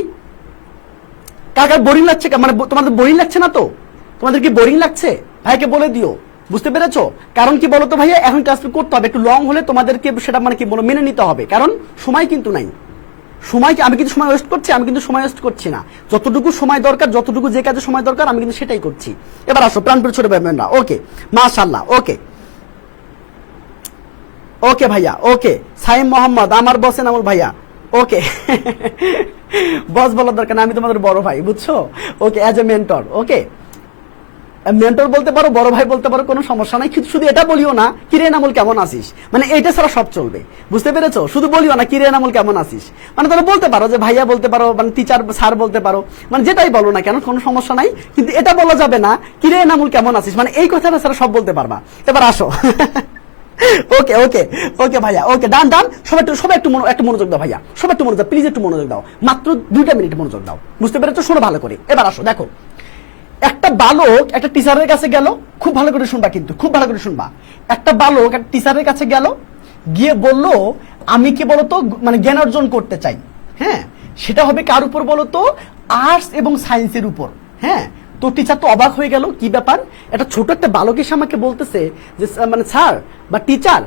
কার কার বোরিং লাগছে? মানে তোমাদের বোরিং লাগছে না তো? তোমাদের কি বোরিং লাগছে? ভাইকে বলে দিও, বুঝতে পেরেছো? কারণ কি বলতো ভাইয়া, এখন ক্লাস করতে হবে, একটু লং হলে তোমাদেরকে সেটা মানে কি বলো মেনে নিতে হবে, কারণ সময় কিন্তু নাই। সময়, আমি কিন্তু সময় ওয়েস্ট করছি, আমি কিন্তু সময় ওয়েস্ট করছি না। যতটুকু সময় দরকার, যতটুকু যে কাজে সময় দরকার, আমি কিন্তু সেটাই করছি। এবার আসো প্রাণপ্রিয় ছোট ভাই বোনেরা। ওকে মাশাআল্লাহ। ওকে ওকে ভাইয়া। ওকে সাইম মোহাম্মদ, আমার বস এনামুল ভাইয়া। ওকে বস বলার দরকার না, আমি তোমাদের বড় ভাই, বুঝছো? Okay as a mentor. Okay mentor বলতে পারো, বড় ভাই বলতে পারো, কোনো সমস্যা নাই। শুধু এটা বলিও না কিরে এনামুল কেমন আসিস, মানে এইটা ছাড়া সব চলবে, বুঝতে পেরেছো? শুধু বলিও না কিরে এনামুল কেমন আসিস, মানে তাহলে বলতে পারো যে ভাইয়া বলতে পারো, মানে টিচার স্যার বলতে পারো, মানে যেটাই বলো না কেন, কোনো সমস্যা নাই। কিন্তু এটা বলা যাবে না কিরে এনামুল কেমন আসিস, মানে এই কথাটা ছাড়া সব বলতে পারবা। এবার আসো ওকে ওকে ওকে ভাইয়া। ওকে ডান ডান, সবাই একটু মনোযোগ দাও ভাইয়া, সবাই একটু মনোযোগ, প্লিজ একটু মনোযোগ দাও, মাত্র 2টা মিনিট মনোযোগ দাও, বুঝতে পেরেছো? শোনো ভালো করে। এবার আসো দেখো, একটা বালক একটা টিচারের কাছে গেল, খুব ভালো করে শুনবা, কিন্তু খুব ভালো করে শুনবা। একটা বালক একটা টিচারের কাছে গেল, গিয়ে বলল আমি কি বলতো মানে জ্ঞান অর্জন করতে চাই, হ্যাঁ, সেটা হবে কার উপর বলতো, আর্টস এবং সায়েন্সের উপর, হ্যাঁ। তো টিচার তো অবাক হয়ে গেল, কি ব্যাপার, এটা ছোট একটা বালক এসে আমাকে বলতেছে যে মানে স্যার বা টিচার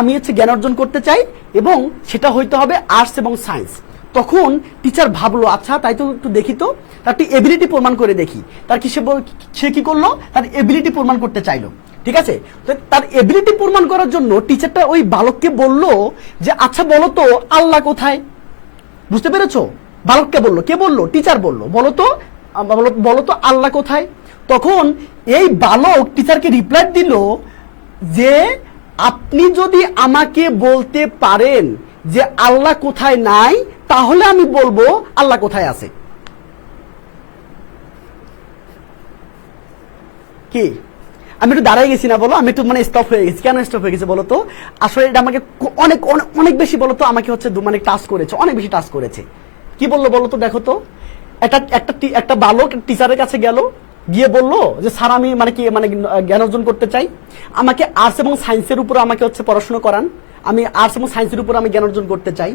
আমি হচ্ছে জ্ঞান অর্জন করতে চাই এবং সেটা হইতে হবে আর্টস এবং সায়েন্স। তখন টিচার ভাবলো আচ্ছা তাই তো, একটু দেখি তো তার এবিলিটি প্রমাণ করে দেখি। তার কি সে কি করলো, তার এবিলিটি প্রমাণ করতে চাইলো, ঠিক আছে। তো তার এবিলিটি প্রমাণ করার জন্য টিচারটা ওই বালককে বলল যে আচ্ছা বলো তো আল্লাহ কোথায়। বুঝতে পেরেছো, বালককে বললো, কে বললো, টিচার বললো, বলো তো আল্লাহ কোথায়। তখন এই বালক টিচারকে রিপ্লাই দিল যে আপনি যদি আমাকে বলতে পারেন যে আল্লাহ কোথায় নাই, তাহলে আমি বলবো আল্লাহ কোথায় আছে। কি আমি একটু দাঁড়াই গেছি না বলো, আমি একটু মানে স্টপ হয়ে গেছি। কেন স্টপ হয়ে গেছি বলো তো, আসলে এটা আমাকে অনেক অনেক বেশি বলো তো, আমাকে হচ্ছে মানে টাচ করেছে, অনেক বেশি টাচ করেছে। কি বললো বলো তো, দেখো তো, একটা বালক টিচারের কাছে গেল, গিয়ে বললো যে স্যার আমি মানে কি মানে জ্ঞান অর্জন করতে চাই, আমাকে আর্টস এবং সায়েন্সের উপর আমাকে হচ্ছে পড়াশোনা করান, আমি আর্টস এবং সায়েন্সের উপর আমি জ্ঞান অর্জন করতে চাই।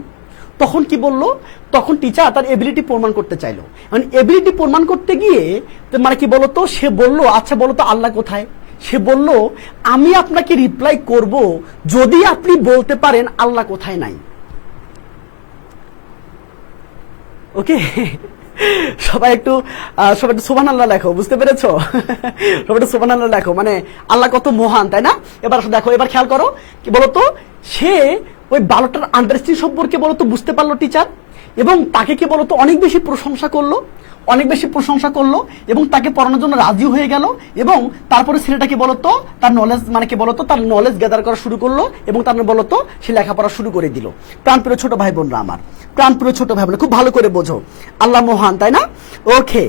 তখন কি বললো, তখন টিচার তার এবিলিটি প্রমাণ করতে চাইলো। মানে এবিলিটি প্রমাণ করতে গিয়ে মানে কি বলতো, সে বললো আচ্ছা বলতো আল্লাহ কোথায়। সে বলল আমি আপনাকে রিপ্লাই করব যদি আপনি বলতে পারেন আল্লাহ কোথায় নাই। ওকে, সবাই একটু সুবহানাল্লাহ লেখো, বুঝতে পেরেছো? সবাই একটু সুবহানাল্লাহ লেখো, মানে আল্লাহ কত মহান, তাই না? এবার দেখো, এবার খেয়াল করো, কি বলতো, সে ওই বালকটার আন্ডারস্ট্যান্ডিং সম্পর্কে বলতো বুঝতে পারলো টিচার, এবং তাকে কি বলতো অনেক বেশি প্রশংসা করলো, এবং তাকে পড়ানোর জন্য রাজি হয়ে গেল। এবং তারপরে ছেলেটাকে বলতো তার নলেজ মানে কি বলতো তার নলেজ গ্যাদার করা শুরু করলো, এবং তার বলতো সে লেখাপড়া শুরু করে দিল। প্রাণপ্রিয় ছোট ভাই বোনরা আমার, প্রাণপ্রিয় ছোট ভাই বোনরা, খুব ভালো করে বোঝো, আল্লাহ মহান, তাই না? ওকে,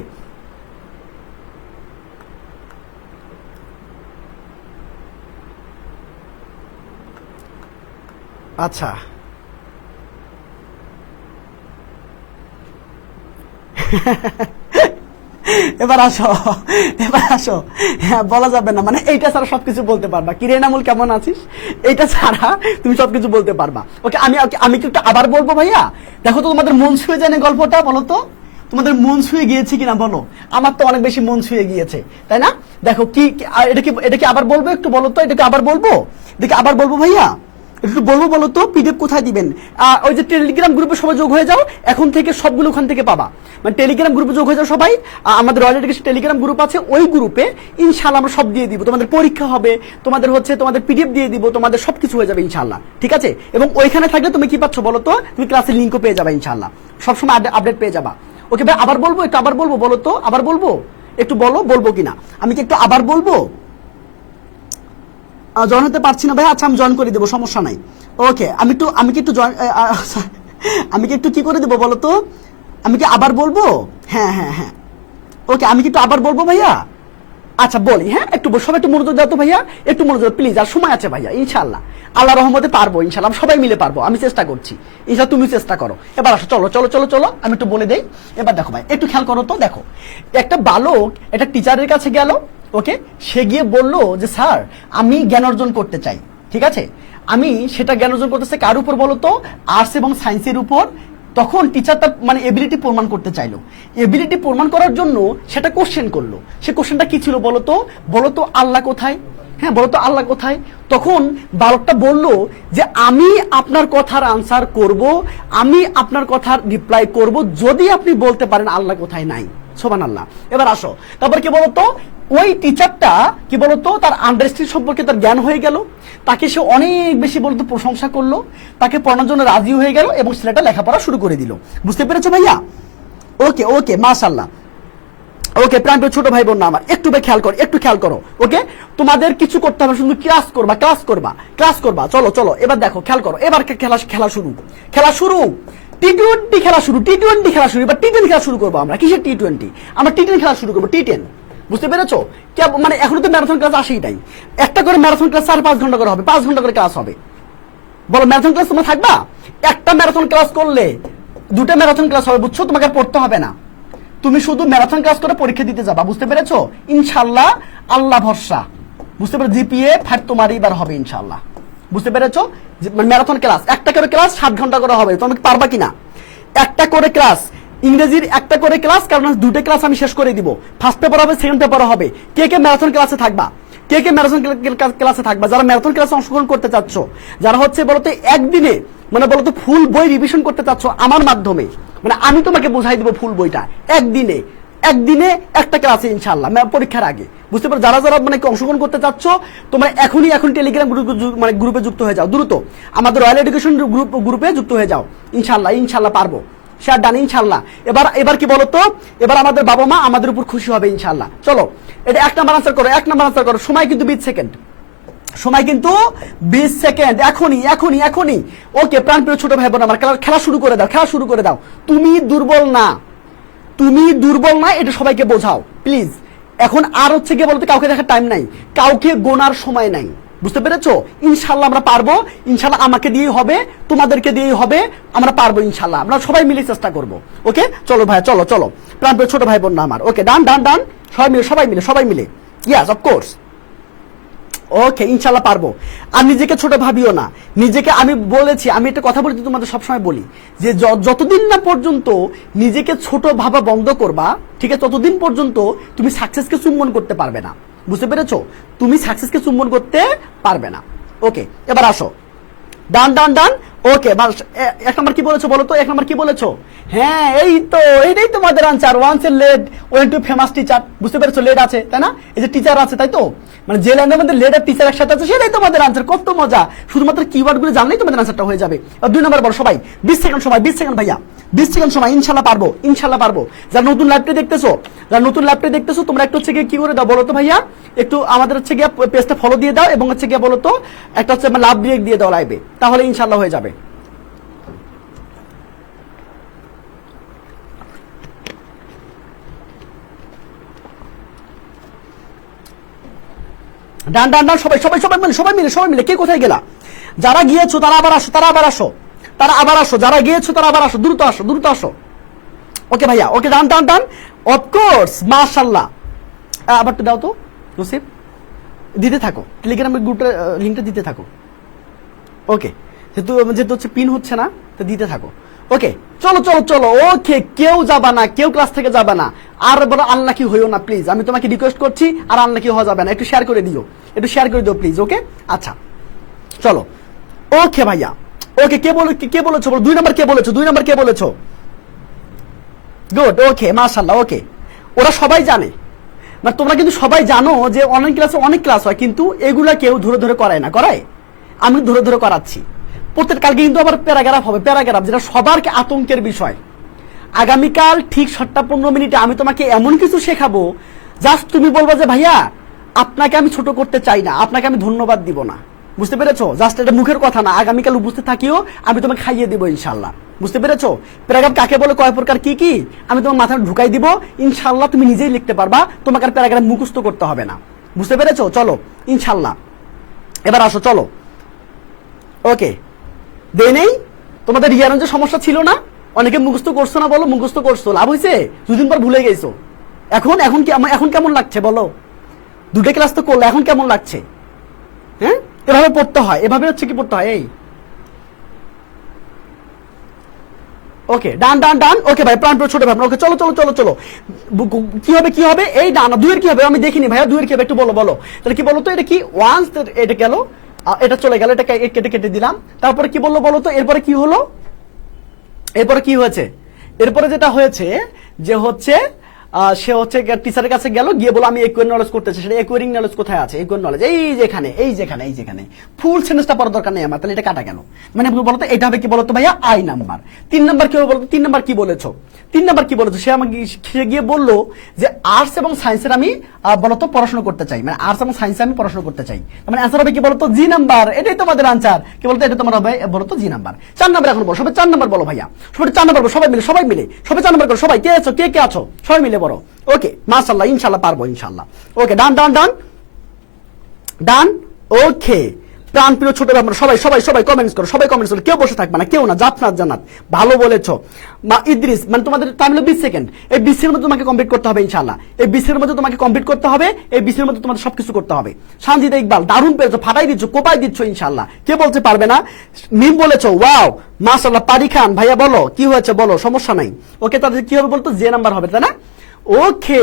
আচ্ছা। এবার আসো, হ্যাঁ বলা যাবে না, মানে এইটা ছাড়া সবকিছু বলতে পারবা। কি রে নামুল, কেমন আছিস? এইটা ছাড়া তুমি সবকিছু বলতে পারবা। ওকে, আমি কি একটু আবার বলবো ভাইয়া? দেখো তো তোমাদের মন ছুঁয়ে যায় না গল্পটা, বলো তো তোমাদের মন ছুঁয়ে গিয়েছে কিনা বলো। আমার তো অনেক বেশি মন ছুঁয়ে গিয়েছে, তাই না? দেখো কি এটা কি আবার বলবো, একটু বলো তো, এটাকে আবার বলবো ভাইয়া, একটু বলো তো পিডিএফ কোথায় দিবেন? ওই যে টেলিগ্রাম গ্রুপে সবাই যোগ হয়ে যাও, এখন থেকে সবগুলো ওখান থেকে পাবা। মানে টেলিগ্রাম গ্রুপে যোগ হয়ে যাও সবাই, আমাদের রয়্যাল এডুকেশন টেলিগ্রাম গ্রুপ আছে, ওই গ্রুপে ইনশাআল্লাহ আমরা সব দিয়ে দিব। তোমাদের পরীক্ষা হবে, তোমাদের পিডিএফ দিয়ে দিব, তোমাদের সবকিছু হয়ে যাবে ইনশাআল্লাহ, ঠিক আছে? এবং ওইখানে থাকলে তুমি কি পাচ্ছ বলো তো, তুমি ক্লাসের লিঙ্কও পেয়ে যাবে ইনশাআল্লাহ, সবসময় আপডেট পেয়ে যাবা। ওকে ভাই, আবার বলবো, একটু আবার বলবো, বলো তো আবার বলবো, একটু বলবো কিনা, আমি কি একটু আবার বলবো? জয়েন হতে পারছি না ভাই, আচ্ছা আমি জয়েন করে দেবো, সমস্যা নাই। ওকে, আমি কি একটু কি করে দেবো বলো তো, আমি কি আবার বলবো? হ্যাঁ, ওকে, আমি কি একটু আবার বলবো ভাইয়া? আচ্ছা বলি, হ্যাঁ, সবাই একটু মনোযোগ দাও তো ভাইয়া, একটু মনোযোগ প্লিজ, আর সময় আছে ভাইয়া, ইনশাআল্লাহ আল্লাহ রহমতে পারবো, ইনশাআল্লাহ সবাই মিলে পারবো, আমি চেষ্টা করছি, ইনশাআল্লাহ তুমি চেষ্টা করো। এবার আসো, চলো আমি একটু বলে দেই। এবার দেখো ভাই, একটু খেয়াল করো তো, দেখো একটা বালক একটা টিচারের কাছে গেল, ওকে, সে গিয়ে বললো যে স্যার আমি জ্ঞান অর্জন করতে চাই, ঠিক আছে, আমি সেটা জ্ঞান অর্জন করতে চাই কার উপর বলো তো, আর্টস এবং সায়েন্সের উপর। তখন টিচার তার মানে এবিলিটি প্রমাণ করতে চাইলো, এবিলিটি প্রমাণ করার জন্য সেটা কোশ্চেন করলো। সে কোশ্চেনটা কি ছিল বলতো আল্লাহ কোথায়, হ্যাঁ বলতো আল্লাহ কোথায়। তখন বালকটা বলল যে আমি আপনার কথার আনসার করব, আমি আপনার কথার রিপ্লাই করব যদি আপনি বলতে পারেন আল্লাহ কোথায় নাই। সুবহানাল্লাহ। এবার আসো, তারপর কি বলতো, ওই টিচারটা কি বলতো তার আন্ডারস্ট্যান্ডিং সম্পর্কে তার জ্ঞান হয়ে গেল, তাকে সে অনেক বেশি বলতো প্রশংসা করলো, তাকে পড়ানোর জন্য রাজি হয়ে গেল, এবং ছেলেটা লেখাপড়া শুরু করে দিল। বুঝতে পেরেছো ভাইয়া? ওকে মাশাআল্লাহ। ওকে প্রাণপ্রিয় ছোট ভাই বোন আমার, একটু খেয়াল করো। ওকে, তোমাদের কিছু করতে হবে, শুধু ক্লাস করবা। চলো এবার দেখো, খেয়াল করো, এবার খেলা শুরু টি-20 খেলা শুরু, এবার টি-10 খেলা শুরু করবো আমরা। কিসের টি-20? আমরা টি-10 খেলা শুরু করবো, টি-10। বুঝতে পেরেছো? মানে এখনো তো ম্যারাথন ক্লাস আসেই নাই, একটা করে ম্যারাথন ক্লাস 4-5 ঘন্টা করে হবে, 5 ঘন্টা করে ক্লাস হবে। বলো ম্যারাথন ক্লাস তোমরা থাকবা? একটা ম্যারাথন ক্লাস করলে 2টা ম্যারাথন ক্লাস হবে, বুঝছো? তোমাকে পড়তে হবে না, তুমি শুধু ম্যারাথন ক্লাস করে পরীক্ষা দিতে যাবা। বুঝতে পেরেছো? ইনশাআল্লাহ আল্লাহ ভরসা। বুঝতে পেরেছো? জিপিএ 5 তোমার এবার হবে ইনশাআল্লাহ। বুঝতে পেরেছো? মানে ম্যারাথন ক্লাস, একটা করে ক্লাস 7 ঘন্টা করে হবে, তুমি পারবা কিনা? একটা করে ক্লাস, ইংরেজির একটা করে ক্লাস, কারণ দুটো ক্লাস আমি শেষ করে দিব, ফার্স্ট পেপার হবে, সেকেন্ড পেপার হবে। কে কে ম্যারাথন ক্লাসে থাকবা? কে কে ম্যারাথন ক্লাসে থাকবা? যারা ম্যারাথন ক্লাসে অংশগ্রহণ করতে চাচ্ছ, যারা হচ্ছে বলতো একদিনে মানে বলতো ফুল বই রিভিশন করতে চাচ্ছ আমার মাধ্যমে, মানে আমি তোমাকে বোঝাই দিব ফুল বইটা একদিনে, একদিনে একটা ক্লাসে ইনশাআল্লাহ পরীক্ষার আগে, বুঝতে পারো? যারা যারা মানে অংশগ্রহণ করতে চাচ্ছ তোমরা এখনই এখন টেলিগ্রাম মানে গ্রুপে যুক্ত হয়ে যাও, দ্রুত আমাদের রয়্যাল এডুকেশন গ্রুপে যুক্ত হয়ে যাও। ইনশাআল্লাহ ইনশাআল্লাহ পারবো, শেয়ার ডান ইনশাআল্লাহ। এবার কি বলতো, এবার আমাদের বাবা মা আমাদের উপর খুশি হবে ইনশাআল্লাহ। চলো এটা 1 নাম্বার আনসার করো, 1 নাম্বার আনসার করো। সময় কিন্তু 20 সেকেন্ড, সময় কিন্তু 20 সেকেন্ড, এখনই এখনই এখনই। ওকে প্রাণপ্রিয় ছোট ভাই বোন আমার, খেলা শুরু করে দাও, খেলা শুরু করে দাও। তুমি দুর্বল না, তুমি দুর্বল না, এটা সবাইকে বোঝাও প্লিজ। এখন আর হচ্ছে গিয়ে বলতে কাউকে দেখার টাইম নাই, কাউকে গোনার সময় নাই, বুঝতে পেরেছো? ইনশাল্লাহ আমরা পারবো, ইনশাল্লাহ আমাকে দিয়েই হবে, তোমাদেরকে দিয়েই হবে, আমরা পারবো ইনশাল্লাহ, আমরা সবাই মিলে চেষ্টা করবো। ওকে চলো ভাই, চলো চলো প্রাণপ্রিয় ছোট ভাই বোন না আমার। ওকে ডান ডান ডান, সবাই মিলে সবাই মিলে সবাই মিলে, ইয়াস অফকোর্স। ওকে ইনশাল্লাহ পারবো। আর নিজেকে ছোট ভাবিও না, নিজেকে আমি বলেছি, আমি একটা কথা বলছি তোমাদের সবসময় বলি যে যতদিন না পর্যন্ত নিজেকে ছোট ভাবা বন্ধ করবা, ঠিক আছে, ততদিন পর্যন্ত তুমি সাকসেসকে চুম্বন করতে পারবে না, বুঝতে পেরেছো? তুমি সাকসেসকে চুম্বন করতে পারবে না। ওকে এবার আসো, ডান ডান ডান। ওকে 1 নাম্বার কি বলেছো বলো তো, 1 নাম্বার কি বলেছো? হ্যাঁ এই তো, এইটাই তোমাদের answer. Once a lad went to famous teacher, বুঝতে পেরেছো? লেড আছে তাই না, এই যে টিচার আছে তাই তো, মানে যে লাইনের মধ্যে লেড আর টিচার একসাথে আছে সেটাই তোমাদের আনসার। কত মজা, শুধুমাত্র কিওয়ার্ড গুলো জানলেই তোমাদের আনসারটা হয়ে যাবে। আর 2 নাম্বার বলো সবাই, 20 সেকেন্ড সময়, 20 সেকেন্ড ভাইয়া, 20 সেকেন্ড সময়। ইনশাল্লাহ পারবো, ইনশাল্লাহ পারবো। যারা নতুন লাইভটা দেখতেছো, যারা নতুন লাইভটা দেখতেছো, তোমরা একটু হচ্ছে গিয়ে কি করে দাও বলো তো ভাইয়া, একটু আমাদের হচ্ছে গিয়ে পেজটা ফলো দিয়ে দাও, এবং হচ্ছে গিয়ে বলো তো একটা হচ্ছে লাভ ব্রেক দিয়ে দাও লাইভে, তাহলে ইনশাল্লাহ হয়ে যাবে। ডান ডান ডান, সবাই সবাই সবাই মিলে সবাই মিলে সবাই মিলে। কে কোথায় গেলা? যারা গিয়েছো তারা আবার আসো, তারা আবার আসো, তারা আবার আসো, যারা গিয়েছো তারা আবার আসো, দ্রুত আসো, দ্রুত আসো। ওকে ভাইয়া, ওকে ডান ডান ডান, অফকোর্স মাশাআল্লাহ। আবার তো দাও তো নসিব, দিতে থাকো, টেলিগ্রামের গ্রুপটা লিংকটা দিতে থাকো। ওকে যেহেতু হচ্ছে পিন হচ্ছে না তো দিতে থাকো। ওকে চলো চলো চলো। ওকে কেউ যাবা না, কেউ ক্লাস থেকে যাবা না, আর বড় আনলাকি হইও না প্লিজ, আমি তোমাকে রিকোয়েস্ট করছি, আর আনলাকি হওয়া যাবে না। একটু শেয়ার করে দিও, একটু শেয়ার করে দিও প্লিজ। ওকে আচ্ছা চলো। ওকে ভাইয়া, ওকে কে বলেছো বলো? 2 নাম্বার কে বলেছো? 2 নাম্বার কে বলেছো? গুড, ওকে মাশাআল্লাহ। ওকে ওরা সবাই জানে, মানে তোমরা কিন্তু সবাই জানো যে অনলাইন ক্লাসে অনেক ক্লাস হয়, কিন্তু এগুলা কেউ ধরে ধরে করায় না, করায় আমি ধরে ধরে করাচ্ছি। প্রত্যেক কালকে কিন্তু আবার প্যারাগ্রাফ হবে, প্যারাগ্রাফ যেটা সবার আতঙ্কের বিষয়। আগামীকাল ঠিক 7:15 মিনিটে আমি তোমাকে এমন কিছু শেখাবো, জাস্ট তুমি বলবা যে ভাইয়া আপনাকে আমি ছোট করতে চাই না, আপনাকে আমি ধন্যবাদ দিব না, বুঝতে পেরেছো? জাস্ট এটা মুখের কথা না, আগামীকাল উপস্থিত থাকিও, আমি তোমাকে খাইয়ে দিব ইনশাল্লাহ, বুঝতে পেরেছো? প্যারাগ্রাফ কাকে বলে, কয় প্রকার, কি কি, আমি তোমার মাথায় ঢুকাই দিব ইনশাল্লাহ, তুমি নিজেই লিখতে পারবা, তোমাকে আর প্যারাগ্রাফ মুখস্থ করতে হবে না, বুঝতে পেরেছো? চলো ইনশাল্লাহ এবার আসো, চলো। ওকে দেই নেই তোমাদের রিয়ারেঞ্জের সমস্যা ছিল না, অনেকে মুখস্থ করছো না, বলো মুখস্থ করছো, লাভ হয়েছে? 2 দিন পর ভুলে গেছো, এখন কেমন লাগছে বলো? 2টা ক্লাস তো করলে, এখন কেমন লাগছে? হ্যাঁ এভাবে পড়তে হয়, এভাবে হচ্ছে কি পড়তে হয়। এই ওকে ডান ডান ডান। ওকে ভাই প্রাণপ্রিয় ছোট ভাই, ওকে চলো চলো চলো চলো। কি হবে এই ডান 2 এর কি হবে আমি দেখিনি ভাইয়া, 2 এর কি হবে একটু বলো বলো। তাহলে কি বলো তো, এটা কি ওয়ান্স, এটা গেল, এটা চলে গেল, এটা কেটে কেটে দিলাম, তারপরে কি বললো বলো তো, এরপরে কি হলো, এরপরে কি হয়েছে? এরপরে যেটা হয়েছে যে হচ্ছে সে হচ্ছে টিচারের কাছে গেল, গিয়ে বলো আমি ইকুয়াল নলেজ করতেছি। সেটা ইকুয়ারিং নলেজ কোথায় আছে? ইকুয়াল নলেজ এই যেখানে, এই যেখানে, এই যেখানে। ফুল সেন্টেন্সটা পড়ার দরকার নেই আমার, তাহলে এটা কাটা গেল। মানে বলতো এটা হবে কি বলতো ভাইয়া, আই নাম্বার। 3 নাম্বার কি হবে বলতো? 3 নাম্বার কি বলেছো? 3 নাম্বার কি বলেছো? সে আমাকে গিয়ে বললো যে আর্টস এবং সায়েন্সের আমি বলতো পড়াশোনা করতে চাই, মানে আর্টস এবং সায়েন্সে আমি পড়াশোনা করতে চাই। মানে অ্যান্সার হবে কি বলতো, জি নাম্বার। এটাই তোমাদের আনসার, কি বলতো, এটা তোমার হবে বলতো জি নাম্বার। 4 নাম্বার এখন বলো, সবাই 4 নাম্বার বলো ভাইয়া, সবাই 4 নাম্বার বলো, সবাই মিলে সবাই 4 নাম্বার করো, সবাই কে আছো, কে আছো, সবাই মিলে বলো। ওকে মাশাআল্লাহ, ইনশাআল্লাহ পারবো ইনশাআল্লাহ। ওকে ডান ডান ডান ডান। ওকে প্রাণপ্রিয় ছোট ভাই বোনেরা, সবাই সবাই সবাই কমেন্টস করো, সবাই কমেন্টস করো, কেউ বসে থাকবে না, কেউ না। জাফনাত জান্নাত ভালো বলেছো। ইদ্রিস, মানে তোমাদের টাইম হলো 20 সেকেন্ড। এই 20 সেকেন্ডের মধ্যে তোমাকে কমপ্লিট করতে হবে ইনশাআল্লাহ। এই 20 সেকেন্ডের মধ্যে তোমাকে কমপ্লিট করতে হবে, এই 20 সেকেন্ডের মধ্যে তোমাদের সবকিছু করতে হবে। সানজিদা ইকবাল, দারুণ পেরেছো, ফাটাই দিচ্ছ, কোপাই দিচ্ছ ইনশাআল্লাহ। কে বলতে পারবে না? মিম বলেছো, ওয়াও মাশাআল্লাহ। পারি খান ভাইয়া বলো কি হয়েছে, বলো, সমস্যা নাই। ওকে, তাদের কি হবে বলতো, যে নাম্বার হবে, তাই না? ওকে,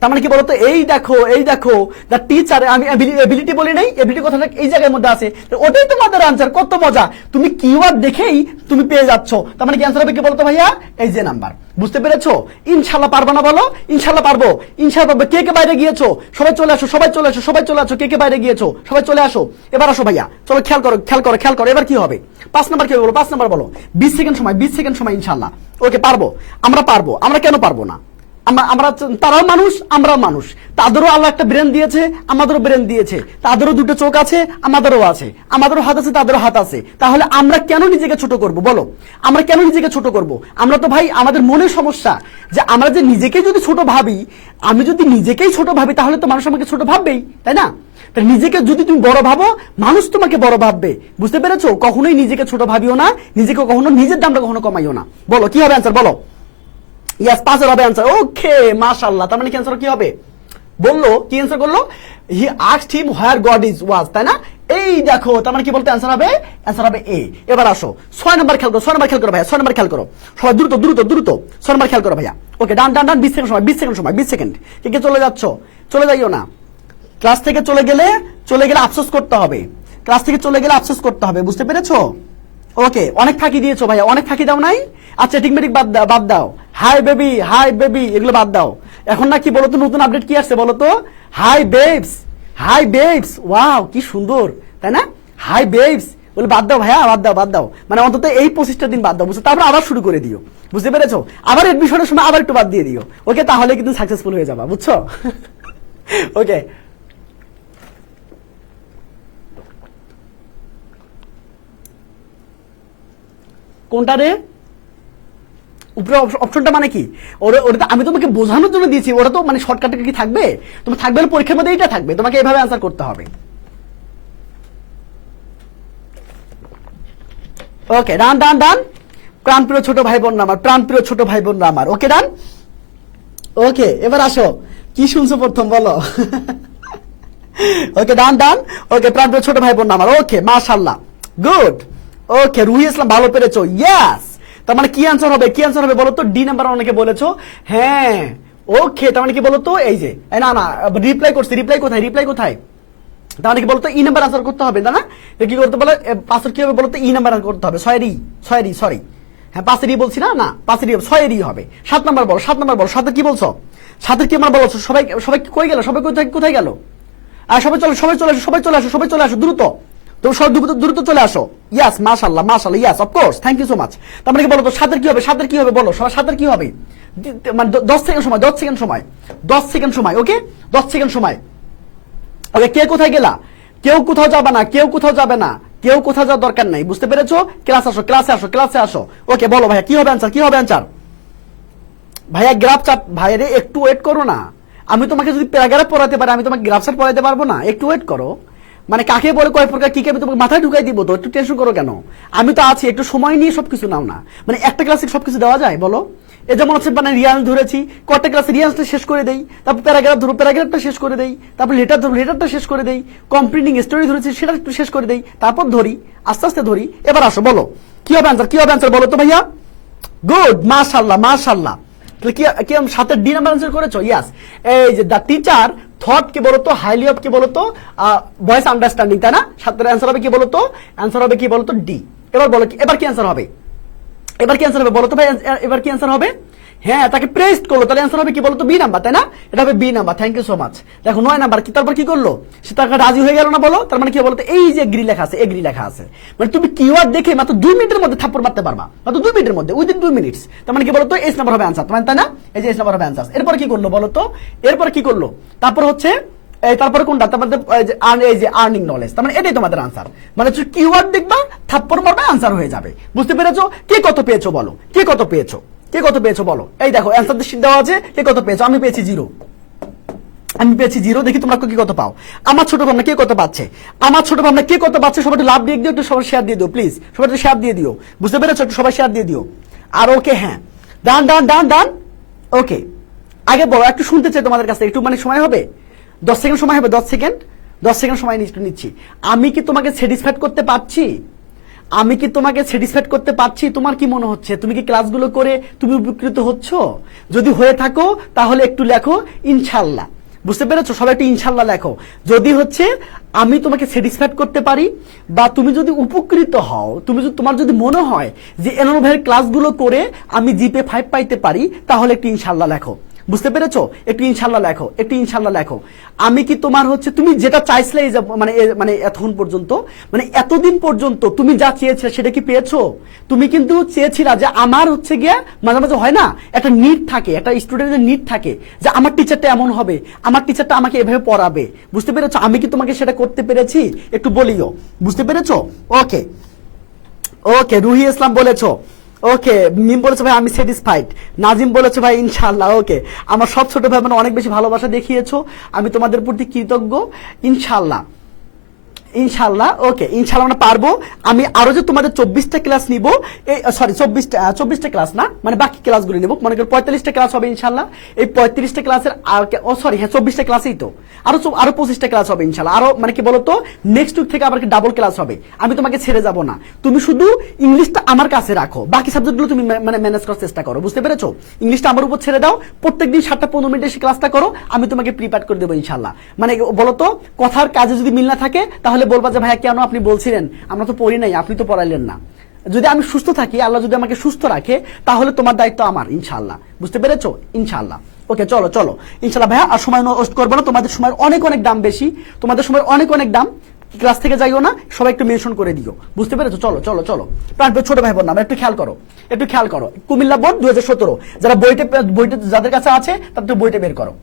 তার মানে কি বলতো, এই দেখো দ্য টিচার, আমি এবিলিটি বলি নাই, এবিলিটি কথাটা এই জায়গার মধ্যে আছে, ওটাই তোমাদের আনসার। কত মজা, তুমি কিওয়ার্ড দেখেই তুমি পেয়ে যাচ্ছ। তার মানে কি আনসার হবে কি বলতো ভাইয়া, এই যে নাম্বার। বুঝতে পেরেছো? ইনশাআল্লাহ পারবা না বলো? ইনশাআল্লাহ পারবো, ইনশাআল্লাহ পারবো। কে কে বাইরে গিয়েছো সবাই চলে আসো, সবাই চলে আসো, সবাই চলে আসো। কে কে বাইরে গিয়েছো সবাই চলে আসো, এবার আসো ভাইয়া। চলো খেয়াল করো, খেয়াল করো, খেয়াল করো। এবার কি হবে? 5 নাম্বার কি হবে বলো? 5 নাম্বার বলো। 20 সেকেন্ড সময়, 20 সেকেন্ড সময় ইনশাআল্লাহ। ওকে, পারবো, আমরা পারবো। আমরা কেন পারবো না? আমরা তারাও মানুষ, আমরাও মানুষ। তাদেরও আল্লাহ একটা ব্রেন দিয়েছে, আমাদেরও ব্রেন দিয়েছে। তাদেরও দুটো চোখ আছে, আমাদেরও আছে। আমাদেরও হাত আছে, তাদেরও হাত আছে। তাহলে আমরা কেন নিজেকে ছোট করব বলো? আমরা কেন নিজেকে ছোট করব? আমরা তো ভাই, আমাদের মনের সমস্যা যে আমরা যে নিজেকে যদি ছোট ভাবি, আমি যদি নিজেকেই ছোট ভাবি, তাহলে তো মানুষ আমাকে ছোট ভাববেই, তাই না? নিজেকে যদি তুমি বড় ভাবো, মানুষ তোমাকে বড় ভাববে। বুঝতে পেরেছো? কখনোই নিজেকে ছোট ভাবিও না, নিজেকে কখনো, নিজের দামটা কখনো কমাইও না। বলো কি হবে অ্যান্সার, বলো। ইয়াস, 5 হবে অ্যান্সার। ওকে, মাশাআল্লাহ। তার মানে কি অ্যান্সার কি হবে বললো? কি অ্যান্সার করলো? He asked him where god is was, তাই না? এই দেখো, তার মানে কি বলতে অ্যান্সার হবে? অ্যান্সার হবে এ। এবার আসো 6 নাম্বার খেয়াল করো, 6 নাম্বার খেয়াল করো ভাইয়া, 6 নাম্বার খেয়াল করো সবাই, দ্রুত দ্রুত দ্রুত। 6 নাম্বার খেয়াল করো ভাইয়া। ওকে, ডান ডান ডান। 20 সেকেন্ড সময়, 20 সেকেন্ড সময়, 20 সেকেন্ড। কে চলে যাচ্ছ? চলে যাইও না। ক্লাস থেকে চলে গেলে আফসোস করতে হবে। ক্লাস থেকে চলে গেলে আফসোস করতে হবে। বুঝতে পেরেছো? ওকে, অনেক ফাঁকি দিয়েছো ভাইয়া, অনেক ফাঁকি দাও নাই? আচ্ছা, টিকমেটিক বাদ দাও। হাই বেবি এগুলো বাদ দাও। এখন না কি বলতো, নতুন আপডেট কি আসছে বলতো? হাই বেবস, ওয়াও কি সুন্দর, তাই না? হাই বেবস বলে বাদ দাও ভাইয়া, বাদ দাও। মানে অন্তত এই 25টা দিন বাদ দাও, বুঝছো? তারপর আবার শুরু করে দিও। বুঝতে পেরেছো? আবার এডমিশনের সময় আবার একটু বাদ দিয়ে দিও। ওকে, তাহলে কিন্তু সাকসেসফুল হয়ে যাবা, বুঝছো? ওকে, কোনটা রে? উপরে অপশনটা মানে কি? ওটা আমি তোমাকে বোঝানোর জন্য দিয়েছি। ওটা তো মানে শর্টকাটে কি থাকবে? তোমার থাকবে না, পরীক্ষার মধ্যে এইটা থাকবে, তোমাকে এইভাবে অ্যান্সার করতে হবে। ওকে, ডান ডান ডান। প্রাণপ্রিয় ছোট ভাই বোন আমার, প্রাণপ্রিয় ছোট ভাই বোন আমার। ওকে, ডান। ওকে, এবার আসো, কি শুনছো প্রথম বলো? ওকে, ডান ডান। ওকে, প্রাণপ্রিয় ছোট ভাই বোন আমার। ওকে, মাশাআল্লাহ, গুড। ওকে, রুহি ইসলাম ভালো পেরেছো, ইয়েস। তার মানে কি অ্যান্সার হবে? কি অ্যান্সার হবে বলো তো? ডি নাম্বার অনেকে বলেছো, হ্যাঁ। ওকে, তার মানে কি বলো তো? এই যে না রিপ্লাই করছি, রিপ্লাই কোথায়? তার মানে কি বলতো? ই নাম্বার আনসার করতে হবে, না? কি করতে বলে? পাঁচের কি হবে বলতো? ই নাম্বার করতে হবে। সরি, হ্যাঁ, 5 বলছি না 5 6 হবে। 7 নাম্বার বলো, 7 নাম্বার বলো। 7 কি বলছো? 7 কি আমার বলছো? সবাই কই গেল? সবাই কোথায় গেল? আর সবাই চলে আসো দ্রুত। তো সব দ্রুত চলে আসো। ইয়াস, মাশাআল্লাহ, yes, of course, thank you so much. তার মানে কি বলো তো? 7 কি হবে? 7 কি হবে বলো? 7 কি হবে? মানে 10 সেকেন্ড সময়, 10 সেকেন্ড সময়। ওকে, 10 সেকেন্ড সময়। ওকে, কে কোথায় গেলা? কেউ কোথাও যাবে না, কেউ কোথাও যাওয়ার দরকার নাই। বুঝতে পেরেছো? ক্লাসে আসো। ওকে, বলো ভাইয়া কি হবে অ্যান্সার? ভাইয়া গ্রাফ চার্ট, ভাইয়া একটু ওয়েট করো না। আমি তোমাকে যদি প্যারাগ্রাফ পড়াতে পারি, আমি তোমাকে গ্রাফ চার্ট পড়াতে পারবো না? একটু ওয়েট করো। মানে কাকে বলে, কয় প্রকার, কি আমি তোমাকে মাথায় ঢুকাই দিব তো? একটু টেনশন করো কেন? আমি তো আছি, একটু সময় নিয়ে সবকিছু নাও না। মানে একটা ক্লাসে সবকিছু দেওয়া যায় বলো? এ যেমন হচ্ছে, মানে রিয়ান্স ধরেছি, কয়েকটা ক্লাসে রিয়ান্সটা শেষ করে দেই, তারপর প্যারাগ্রাফ ধরো, প্যারাগ্রাফটা শেষ করে দেই, তারপর লেটার ধরো, লেটারটা শেষ করে দেই, কমপ্লিটিং স্টোরি ধরেছি, সেটা একটু শেষ করে দেই, তারপর ধরি, আস্তে ধরি। এবার আসো, বলো কি হবে অ্যান্সার বলো তো ভাইয়া? গুড, মাশাআল্লাহ। কি 7 ডি নাম্বার আনসার করেছো? ইয়াস। এই যে দ্য টিচার থট কি বলতো, হাইলি অফ কি বলতো, ভয়েস আন্ডারস্ট্যান্ডিং, তাই না? 7 অ্যান্সার হবে কি বলতো? অ্যান্সার হবে কি বলতো? ডি। এবার বলো এবার কি অ্যান্সার হবে? বলো তো ভাই, এবার কি অ্যান্সার হবে? হ্যাঁ, তাকে প্রেসড করলো, তাহলে অ্যান্সার হবে কি বলতো? বি নাম্বার, তাই না? এটা হবে B number. Thank you so much. দেখো 9 নাম্বার কি, তারপর কি করলো? সে তাকে রাজি হয়ে গেল না বলো? তার মানে কি বলতো? এই যে এগ্রি লেখা আছে, মানে তুমি কিওয়ার্ড দেখে মাত্র 2 মিনিটের মধ্যে থাপ্পড় মারতে পারবা, মাত্র 2 মিনিটের মধ্যে, উইদিন 2 মিনিটস। তার মানে কি বলতো? এস নাম্বার হবে অ্যান্সার, তাই না? এই যে এস নাম্বার হবে অ্যান্সার। এরপর কি করলো বলো তো? তারপর হচ্ছে তারপরে কোনটা? তারপরে এই যে আর্নিং নলেজ। তার মানে এটাই তোমাদের আনসার। মানে কিওয়ার্ড দেখবা, থাপ্পড় মারবা, আনসার হয়ে যাবে। বুঝতে পেরেছো? কে কত পেয়েছো বলো? কে কত পেয়েছো বলো? এই দেখো অ্যান্সার দেওয়া আছে, কে কত পেয়েছো? আমি পেয়েছি 0। আমি পেয়েছি 0, দেখি তোমরা কি কত পাও। আমার ছোট ভাবনা কে কত পাচ্ছে, আমার ছোট ভাবনা কে কত পাচ্ছে, সবাই একটু লাভ দিয়ে দিও, একটু সবাই শেয়ার দিয়ে দিও প্লিজ, সবাই একটু শেয়ার দিয়ে দিও, বুঝতে পেরেছো, একটু সবাই শেয়ার দিয়ে দিও। আর ওকে, হ্যাঁ ডান ডান ডান ডান, ওকে। আগে বলো, একটু শুনতে চাই তোমাদের কাছে, একটু মানে সময় হবে, 10 সেকেন্ড সময় হবে, 10 সেকেন্ড, 10 সেকেন্ড সময় নিচ্ছি। আমি কি তোমাকে স্যাটিসফাইড করতে পারছি, আমি কি তোমাকে স্যাটিসফাইড করতে পারছি? তোমার কি মনে হচ্ছে, তুমি কি ক্লাসগুলো করে তুমি উপকৃত হচ্ছ? যদি হয়ে থাকো তাহলে একটু লেখো ইনশাল্লাহ, বুঝতে পেরেছো, সবাই একটু ইনশাল্লাহ লেখো। যদি হচ্ছে আমি তোমাকে স্যাটিসফাইড করতে পারি, বা তুমি যদি উপকৃত হও, তুমি যদি, তোমার যদি মনে হয় যে এনার ভাইয়ের ক্লাসগুলো করে আমি জিপে 5 পাইতে পারি, তাহলে একটু ইনশাল্লাহ লেখো, বুঝতে পেরেছো, একটু ইনশাল্লাহ লেখো, একটু ইনশাল্লাহ লেখো। আমি কি তোমার হচ্ছে, তুমি যেটা চাইছিলে মানে এতক্ষণ পর্যন্ত, মানে এতদিন পর্যন্ত তুমি যা চেয়েছিলে সেটা কি পেয়েছো? তুমি কিন্তু চেয়েছিলা যে আমার হচ্ছে গিয়ে মাঝে মাঝে হয় না, একটা নিড থাকে, একটা স্টুডেন্টের নিড থাকে যে আমার টিচারটা এমন হবে, আমার টিচারটা আমাকে এভাবে পড়াবে, বুঝতে পেরেছো? আমি কি তোমাকে সেটা করতে পেরেছি? একটু বলিও, বুঝতে পেরেছো? ওকে ওকে, রুহি ইসলাম বলেছো, ওকে। মিম বলেছে ভাই আমি স্যাটিসফাইড, নাজিম বলেছে ভাই ইনশাআল্লাহ, ওকে। আমার সব ছোট ভাই বোন অনেক বেশি ভালোবাসা দেখিয়েছো, আমি তোমাদের প্রতি কৃতজ্ঞ, ইনশাআল্লাহ ইনশাআল্লাহ, ওকে ইনশাআল্লাহ আমরা পারবো। আমি আরো যে তোমাদের 24টা ক্লাস নিব, সরি 24টা ক্লাস না, মানে বাকি ক্লাসগুলো নিব, মনে করো 45টা ক্লাস হবে ইনশাআল্লাহ। এই 35টা ক্লাসের সরি হ্যাঁ 24টা ক্লাসই তো, আরো 25টা ক্লাস হবে ইনশাআল্লাহ। আরো মানে কি বলতো, নেক্সট উইক থেকে আবার ডাবল ক্লাস হবে। আমি তোমাকে ছেড়ে যাব না, তুমি শুধু ইংলিশটা আমার কাছে রাখো, বাকি সাবজেক্টগুলো তুমি মানে ম্যানেজ করার চেষ্টা করো, বুঝতে পেরেছো? ইংলিশটা আমার উপর ছেড়ে দাও, প্রত্যেকদিন 7টা-15 মিনিটে এসে ক্লাসটা করো, আমি তোমাকে প্রিপেয়ার করে দেবো ইনশাআল্লাহ। মানে বলতো, কথার কাজে যদি মিল না থাকে তাহলে বলবা যে ভাইয়া কেন আপনি বলছিলেন, আমরা তো পড়ি নাই, আপনি তো পড়াইলেন না। যদি আমি সুস্থ থাকি, আল্লাহ যদি আমাকে সুস্থ রাখে, তাহলে তোমার দায়িত্ব আমার ইনশাআল্লাহ, বুঝতে পেরেছো? ইনশাআল্লাহ, ওকে চলো চলো ইনশাআল্লাহ ভাইয়া, আর সময় নষ্ট করবো না, তোমাদের সময় অনেক অনেক দাম বেশি, তোমাদের সময় অনেক অনেক দাম, ক্লাস থেকে যাইও না, সবাই একটু মেনশন করে দিও, বুঝতে পেরেছো? চলো চলো চলো, প্রাণপ্রিয় ছোট ভাই বোন নাম একটু খেয়াল করো, একটু খেয়াল করো। কুমিল্লা বোর্ড 2017, যারা বইটা যাদের কাছে আছে তাদের বইটা বের করো।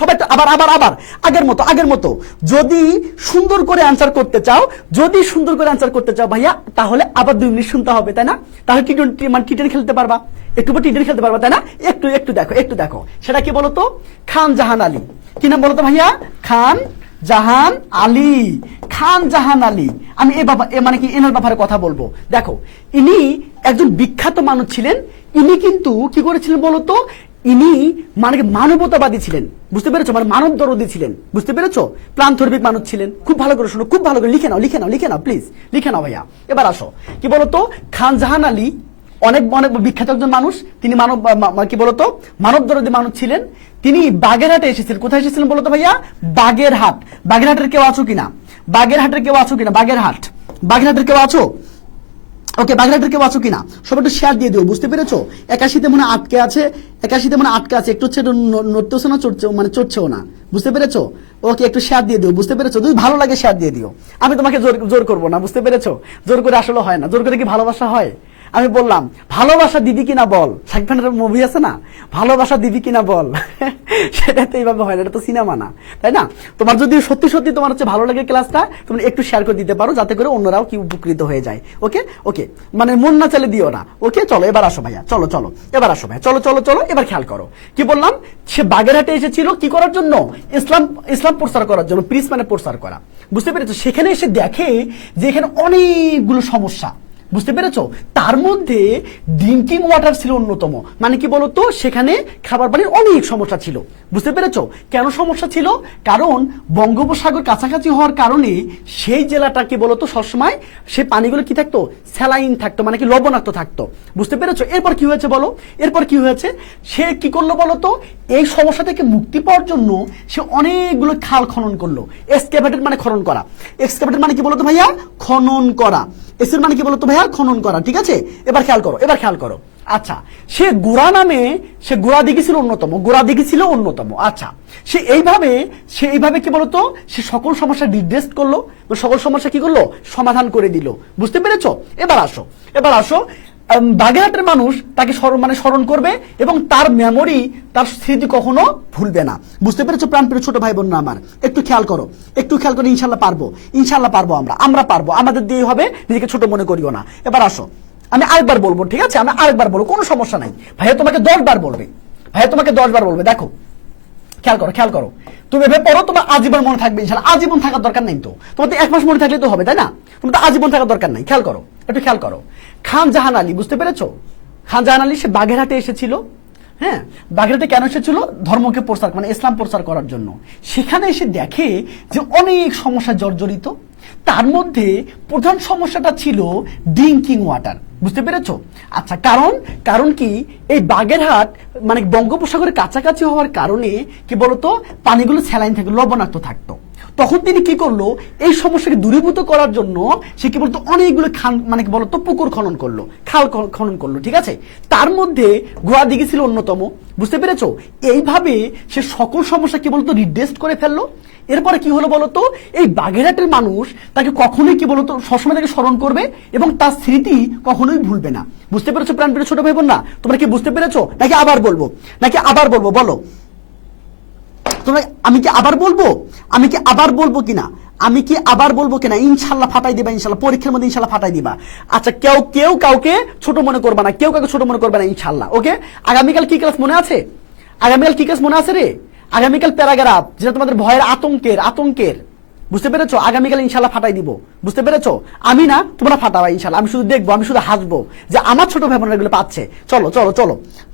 সবাই তো আবার আবার আবার আগের মতো যদি সুন্দর করে আনসার করতে চাও, যদি সুন্দর করে আনসার করতে চাও ভাইয়া, তাহলে আবার 2 মিনিট শুনতে হবে, তাই না? তাহলে টি10 খেলতে পারবা, একটু টি10 খেলতে পারবা, তাই না? একটু দেখো সেটা কি বলতো, খান জাহান আলী, কি নাম বলতো ভাইয়া? খান জাহান আলী, খান জাহান আলী। আমি মানে কি এনার ব্যাপারে কথা বলবো। দেখো, ইনি একজন বিখ্যাত মানুষ ছিলেন। ইনি কিন্তু কি করেছিলেন বলতো, ইনি মানে মানবতাবাদী ছিলেন, বুঝতে পেরেছো? মানে মানব দরদী ছিলেন, বুঝতে পেরেছো? প্রাণধর্মিক মানুষ ছিলেন। খুব ভালো করে শোনো, খুব ভালো করে লিখে নাও প্লিজ, লিখে নাও ভাইয়া। এবার আসো, কি বলতো, খান জাহান আলী অনেক অনেক বিখ্যাত একজন মানুষ। তিনি কি বলতো, মানব দরদী মানুষ ছিলেন। তিনি বাগেরহাটে এসেছিলেন। কোথায় এসেছিলেন বলতো ভাইয়া? বাগেরহাট। বাগেরহাটের কেউ আছো কিনা? বাগেরহাটের বাগেরহাটের কেউ আছো? ওকে, বাগেরহাটের কেউ আছো কিনা? সবাই একটু শেয়ার দিয়ে দিও, বুঝতে পেরেছো? 81তে মনে আটকে আছে, একটু হচ্ছে নড়তেছে না, চড়ছেও না, বুঝতে পেরেছো? ওকে, একটু শেয়ার দিয়ে দিও, বুঝতে পেরেছো? যদি ভালো লাগে শেয়ার দিয়ে দিও, আমি তোমাকে জোর করবো না, বুঝতে পেরেছো? জোর করে আসলে হয় না, জোর করে কি ভালোবাসা হয়? আমি বললাম ভালোবাসা দিবি কিনা বল, শাকিব খানের মুভি আছে না, ভালোবাসা দিবি কিনা বল, সেটা তো এইভাবে হয় না, এটা তো সিনেমা না, তাই না? তোমার যদি সত্যি সত্যি তোমার হচ্ছে ভালো লাগে ক্লাসটা, তুমি একটু শেয়ার করে দিতে পারো, যাতে করে অন্যরাও কি উপকৃত হয়ে যায়। ওকে ওকে, মানে মন না চালে দিও না। ওকে চলো, এবার আসো ভাইয়া, এবার আসো ভাইয়া, চলো, এবার খেয়াল করো। কি বললাম, সে বাগেরহাটে এসেছিল কি করার জন্য? ইসলাম প্রচার করার জন্য, পিস মানে প্রচার করা, বুঝতে পেরেছো? সেখানে এসে দেখে যে এখানে অনেকগুলো সমস্যা, বুঝতে পেরেছো? তার মধ্যে ড্রিঙ্কিং ওয়াটার ছিল অন্যতম। মানে কি বলতো, সেখানে খাবার পানির অনেক সমস্যা ছিল, বুঝতে পেরেছো? কেন সমস্যা ছিল? কারণ বঙ্গোপসাগর কাছাকাছি হওয়ার কারণে সেই জেলাটা কি বলতো, সবসময় সেই পানিগুলো কি থাকতো, স্যালাইন থাকতো, মানে কি লবণাক্ত থাকতো, বুঝতে পেরেছো? এরপর কি হয়েছে বলো, সে কি করলো বলতো, এই সমস্যা থেকে মুক্তি পাওয়ার জন্য সে অনেকগুলো খাল খনন করলো। এক্সকাভেটেড মানে খনন করা, এক্সকাভেটেড মানে কি বলতো ভাইয়া? খনন করা। এসের মানে কি বলতো ভাইয়া? খনন করা, ঠিক আছে? এবার খেয়াল করো। আচ্ছা, সে গোড়া দিঘি ছিল অন্যতম। আচ্ছা, সে এইভাবে কি বলতো, সে সকল সমস্যা রিড্রেস করলো, সকল সমস্যা কি করলো, সমাধান করে দিল, বুঝতে পেরেছো? এবার আসো, বাগেরহাটের মানুষ তাকে স্মরণ করবে এবং তার মেমোরি, তার স্মৃতি কখনো ভুলবে না, বুঝতে পেরেছো? প্রাণপ্রিয় ছোট ভাই বোনরা আমার, একটু খেয়াল করো। ইনশাল্লাহ পারবো, আমরা পারবো, আমাদের দিয়ে হবে, নিজেকে ছোট মনে করিও না। এবার আসো, আমি আরেকবার বলবো, ঠিক আছে? কোনো সমস্যা নাই, ভাইয়া তোমাকে 10 বার বলবে, দেখো খেয়াল করো তুমি এভাবে পড়ো, তোমার আজীবন মনে থাকবে ইনশাআল্লাহ। আজীবন থাকার দরকার নেই তো, তোমার তো 1 মাস মনে থাকলে তো হবে, তাই না? তোমার তো আজীবন থাকার দরকার নাই। খেয়াল করো, একটু খেয়াল করো। খান জাহান আলী, বুঝতে পেরেছো? খান জাহান আলী সে বাগেরহাটে এসেছিল। হ্যাঁ, বাগেরহাটে কেন এসেছিল? ধর্মকে প্রচার, মানে ইসলাম প্রচার করার জন্য। সেখানে এসে দেখে যে অনেক সমস্যা জর্জরিত। তার মধ্যে প্রধান সমস্যাটা ছিল ড্রিঙ্কিং ওয়াটার, বুঝতে পেরেছো? আচ্ছা, কারণ কি, এই বাগেরহাট মানে বঙ্গোপসাগরের কাছাকাছি হওয়ার কারণে কি বলতো, পানিগুলো স্যালাইন থাকতো, লবণাক্ত থাকতো। তখন তিনি কি করলো, এই সমস্যাকে দূরীভূত করার জন্য সে কি বলতো অনেকগুলো খান মানে কি বলতো পুকুর খনন করলো, খাল খনন করলো, ঠিক আছে? তার মধ্যে গোয়াদিঘি ছিল অন্যতম, বুঝতে পেরেছো? এইভাবে সে সকল সমস্যা কি বলতো রিড্রেস করে ফেললো। এরপরে কি হলো বলতো, এই বাগেরহাটের মানুষ তাকে কখনোই কি বলতো সবসময় তাকে স্মরণ করবে এবং তার স্মৃতি কখনোই ভুলবে না। বুঝতে পেরেছো প্রাণপ্রিয় ছোট ভাই বোন? না তোমরা কি বুঝতে পেরেছো? নাকি আবার বলবো বলো তোমরা? আমি কি আবার বলবো কিনা? ইনশাল্লাহ ফাটাই দিবা, ইনশাল্লাহ পরীক্ষার মধ্যে ইনশাল্লাহ ফাটাই দিবা। আচ্ছা, কেউ কাউকে ছোট মনে করবে না, ইনশাল্লাহ। ওকে, আগামীকাল কি ক্লাস মনে আছে? রে? আগামীকাল প্যারাগ্রাফ, যেটা তোমাদের ভয়ের আতঙ্কের, বুঝতে পেরেছো? আগামীকাল ইনশাল্লাহ ফাটাই দিব, বুঝতে পেরেছো? আমি না, তোমরা ফাটাবা ইনশাল্লাহ। আমি শুধু দেখবো, আমি শুধু হাসবো যে আমার ছোট ভাই বোনেরা এগুলো পাচ্ছে। চলো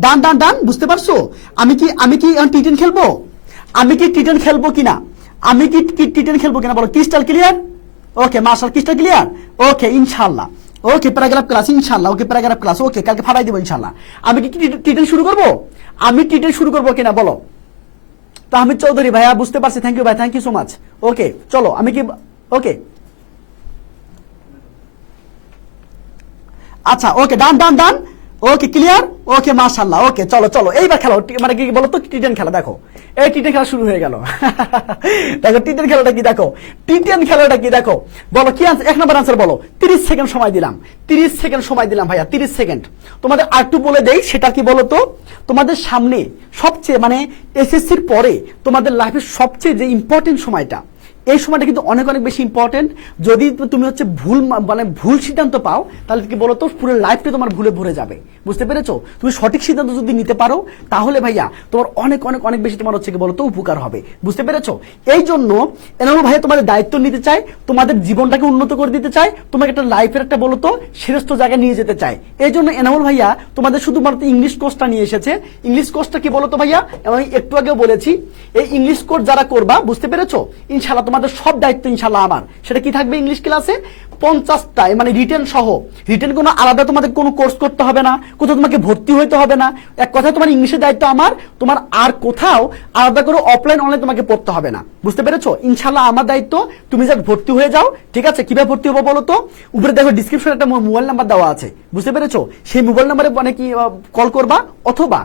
ডান, বুঝতে পারছো? আমি কি টি10 খেলবো? কিনা বলো? Crystal clear? ওকে, মার্শাল ক্রিস্টাল ক্লিয়ার? ওকে, ইনশাল্লাহ। ওকে, প্যারাগ্রাফ ক্লাস ইনশাল্লাহ। Okay, paragraph class. ওকে, কালকে ফাটাই দিব ইনশাল্লাহ। আমি কি টি10 শুরু করবো কিনা বলো? তাহমিদ চৌধুরী ভাইয়া, বুঝতে পারছি, থ্যাংক ইউ ভাই, থ্যাংক ইউ সো মাচ। ওকে, চলো আমি কি ওকে, আচ্ছা, ওকে, ডান। ওকে, ক্লিয়ার? ওকে, মাশাআল্লাহ। ওকে, চলো এইবার খেলো, মানে কি বলো তো টি10 খেলা। দেখো, এই টি10 খেলা শুরু হয়ে গেল। দেখো টি10 খেলাটা কি দেখো, বলো কি আনসার? 1 নম্বর আনসার বলো। 30 সেকেন্ড সময় দিলাম ভাইয়া, 30 সেকেন্ড। তোমাদের আরেকটু বলে দেই, সেটা কি বলো তো, তোমাদের সামনে সবচেয়ে মানে এসএসসির পরে তোমাদের লাইফের সবচেয়ে যে ইম্পর্টেন্ট সময়টা, এই সময়টা কিন্তু অনেক বেশি ইম্পর্টেন্ট। যদি তুমি হচ্ছে ভুল সিদ্ধান্ত পাও, তাহলে কি বলতো পুরো লাইফটা তোমার ভুলে ভরে যাবে, বুঝতে পেরেছো? তুমি সঠিক সিদ্ধান্ত যদি নিতে পারো, তাহলে ভাইয়া তোমার অনেক বেশি তোমার হচ্ছে কি বলতো উপকার হবে, বুঝতে পেরেছো? এই জন্য এনামুল ভাইয়া তোমাদের দায়িত্ব নিতে চাই, তোমাদের জীবনটাকে উন্নত করে দিতে চাই, তোমাকে একটা লাইফের একটা বলতো শ্রেষ্ঠ জায়গায় নিয়ে যেতে চাই। এই জন্য এনামুল ভাইয়া তোমাদের শুধুমাত্র ইংলিশ কোর্সটা নিয়ে এসেছে। ইংলিশ কোর্সটা কি বলতো ভাইয়া, আমি একটু আগেও বলেছি, এই ইংলিশ কোর্স যারা করবা, বুঝতে পেরেছো, ইনশাআল্লাহ তোমাদের সব দায়িত্ব ইনশাআল্লাহ আমার। সেটা কি থাকবে ইংলিশ ক্লাসে? 50টা, মানে রিটেন সহ। রিটেন কোনো আলাদা তোমাদের কোনো কোর্স করতে হবে না, কোথাও তোমাকে ভর্তি হইতে হবে না। এক কথায় তোমার ইংলিশের দায়িত্ব আমার, তোমার আর কোথাও আলাদা করে অফলাইন অনলাইন তোমাকে পড়তে হবে না, বুঝতে পেরেছো? ইনশাআল্লাহ আমার দায়িত্ব, তুমি যা ভর্তি হয়ে যাও, ঠিক আছে? কিভাবে ভর্তি হবো বলো তো? উপরে দেখো ডিসক্রিপশনে একটা মোবাইল নাম্বার দেওয়া আছে, বুঝতে পেরেছো? সেই মোবাইল নাম্বারে মানে কি কল করবা অথবা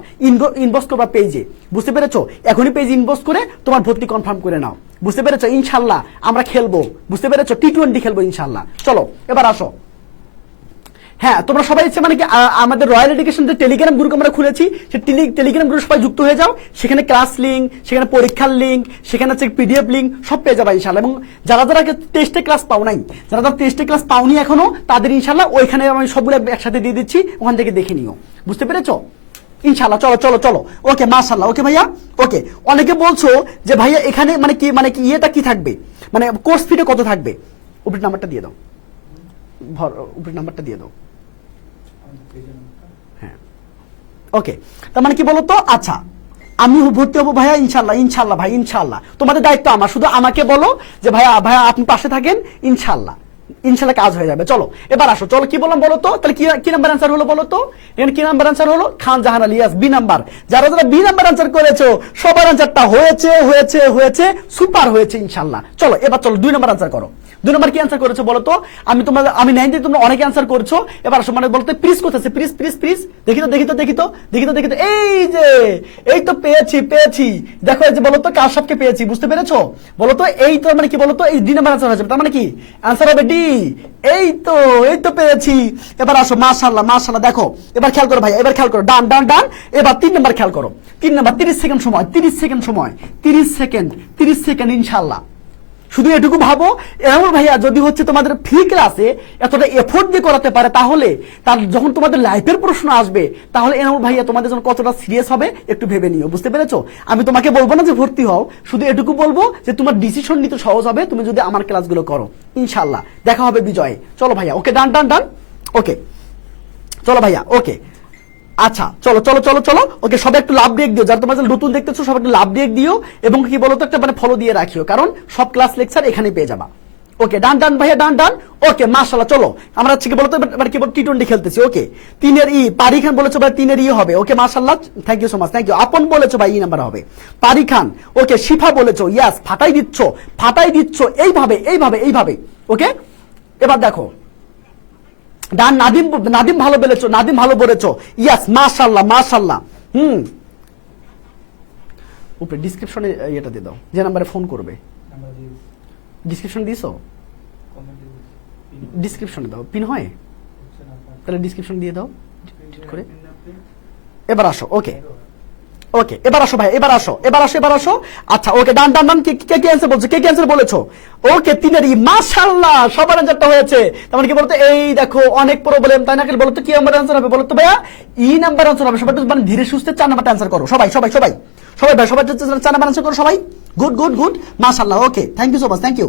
ইনবক্স করবা পেজে, বুঝতে পেরেছো? এখনই পেজ ইনবক্স করে তোমার ভর্তি কনফার্ম করে নাও, বুঝতে পেরেছো? ইনশাআল্লাহ আমরা খেলবো, বুঝতে পেরেছো? টি20 খেলবো ইনশাআল্লাহ। চলো এবার আসো। হ্যাঁ, তোমরা সবাই ইচ্ছে মানে কি আমাদের রয়্যাল এডুকেশন যে টেলিগ্রাম গ্রুপ আমরা খুলেছি, সেই টেলিগ্রাম গ্রুপ সবাই যুক্ত হয়ে যাও। সেখানে ক্লাস লিঙ্ক, সেখানে পরীক্ষার লিঙ্ক, সেখানে হচ্ছে পিডিএফ লিঙ্ক সব পেয়ে যাবে ইনশাআল্লাহ। এবং যারা টেস্টে ক্লাস পাওনি এখনো, তাদের ইনশাআল্লাহ ওইখানে আমি সবগুলো একসাথে দিয়ে দিচ্ছি, ওখান থেকে দেখে নিও, বুঝতে পেরেছো? ইনশাআল্লাহ। চলো। ওকে, মাশাআল্লাহ। ওকে ভাইয়া, ওকে। অনেকে বলছো যে ভাইয়া এখানে মানে কি ইয়েটা কি থাকবে, মানে কোর্স ফিটা কত থাকবে? উপরের নাম্বারটা দিয়ে দাও, হ্যাঁ, ওকে। তার মানে কি বলতো, আচ্ছা আমি ভর্তি হবো ভাইয়া ইনশাআল্লাহ ভাই, ইনশাআল্লাহ। তোমাদের দায়িত্ব আমার, শুধু আমাকে বলো যে ভাইয়া আপনি পাশে থাকেন, ইনশাআল্লাহ কাজ হয়ে যাবে। চলো এবার আসো, চলো কি বললাম বলো তো? তাহলে কি নাম্বার আনসার হলো বলো তো? এখানে কি নাম্বার আনসার হলো? খান জাহান আলী, বি নাম্বার। যারা বি নাম্বার আনসার করেছো, সবার আনসারটা হয়েছে সুপার হয়েছে ইনশাআল্লাহ। চলো এবার 2 নাম্বার আনসার করো। 2 নাম্বার কি আনসার করেছো বলো তো? আমি নাই যে তোমরা অনেকে আনসার করছো। এবার আসো, মানে বলতে প্রিজ কোথাছে? প্রিজ দেখি তো। এই তো পেয়েছি। দেখো এই যে বলো তো কাশাবকে পেয়েছি, বুঝতে পেরেছো? বলো তো এই তো মানে কি বলো তো, এই 2 নাম্বার আনসার হয়ে যাবে। তার মানে কি আনসার হবে ডি। এই তো পেয়েছি। এবার আসো, মাশাআল্লাহ। দেখো এবার খেয়াল করো ভাই, এবার খেয়াল করো, ডান। এবার 3 নাম্বার খেয়াল করো। 3 নাম্বার 30 সেকেন্ড সময়, 30 সেকেন্ড ইনশাআল্লাহ। শুধু এটুকু ভাবো, এনামুল ভাইয়া যদি হচ্ছে তোমাদের ফ্রি ক্লাসে এতটা এফোর্ট দিয়ে করাতে পারে, তাহলে তার যখন তোমাদের লাইফের প্রশ্ন আসবে, তাহলে এনামুল ভাইয়া তোমাদের জন্য কতটা সিরিয়াস হবে একটু ভেবে নিও। বুঝতে পেরেছো? আমি তোমাকে বলবো না যে ভর্তি হও, শুধু এটুকু বলবো যে তোমার ডিসিশন নিতে সহজ হবে তুমি যদি আমার ক্লাসগুলো করো। ইনশাআল্লাহ দেখা হবে বিজয়ে। চলো ভাইয়া, ওকে, ডান ডান ডান, ওকে চলো ভাইয়া, ওকে আচ্ছা চলো চলো চলো চলো, ওকে সবাই একটু লাভ ব্রেক দিও, যারা তোমরা নতুন দেখতেছো সবাই একটু লাভ ব্রেক দিও, এবং কি বলতো একটা মানে ফলো দিয়ে রাখিও, কারণ সব ক্লাস লেকচার এখানে পেয়ে যাবা। ওকে ডান ডান ভাইয়া, ডান ডান, ওকে মাশাআল্লাহ। চলো আমরা হচ্ছে কি বলতো মানে কি বল টি20 খেলতেছি। ওকে 3-এর পারি খান বলেছো ভাই 3-এর হবে। ওকে মাশাআল্লাহ, thank you so much, thank you. Apon বলেছো ভাই নাম্বার হবে পারি খান। ওকে শিফা বলেছো ইয়াস, ফাটাই দিচ্ছ এইভাবে এইভাবে এইভাবে। ওকে এবার দেখো ডান, নাদিম ভালো বলেছো, নাদিম ভালো বলেছো, ইয়াস মাশাআল্লাহ মাশাআল্লাহ। উপরে ডেসক্রিপশনে এটা দিয়ে দাও যে নাম্বারে ফোন করবে। ডেসক্রিপশন দিছো? ডেসক্রিপশনে দাও, পিন হয় তাহলে ডেসক্রিপশন দিয়ে দাও করে। এবার আসো, ওকে ওকে এবার আসো ভাই, এবার আসো। আচ্ছা ওকে ডান ডান ডান, কে অ্যানসার বলছো, কে অ্যানসার বলেছো? ওকে 3-এর মাশাআল্লাহ, সবার অ্যানসারটা হয়েছে। তার কি বলতো, এই দেখো অনেক প্রবলেম, তাই না? বলতো কি নাম্বার অ্যানসার হবে? বলতো ভাইয়া নাম্বার অ্যানসার হবে। সবাই মানে ধীরে সুস্থে 4 নাম্বারটা অ্যানসার করো, সবাই ভাই, সবাই 4 নাম্বার অ্যানসার করো সবাই। গুড মাশাআল্লাহ, okay thank you so much, thank you.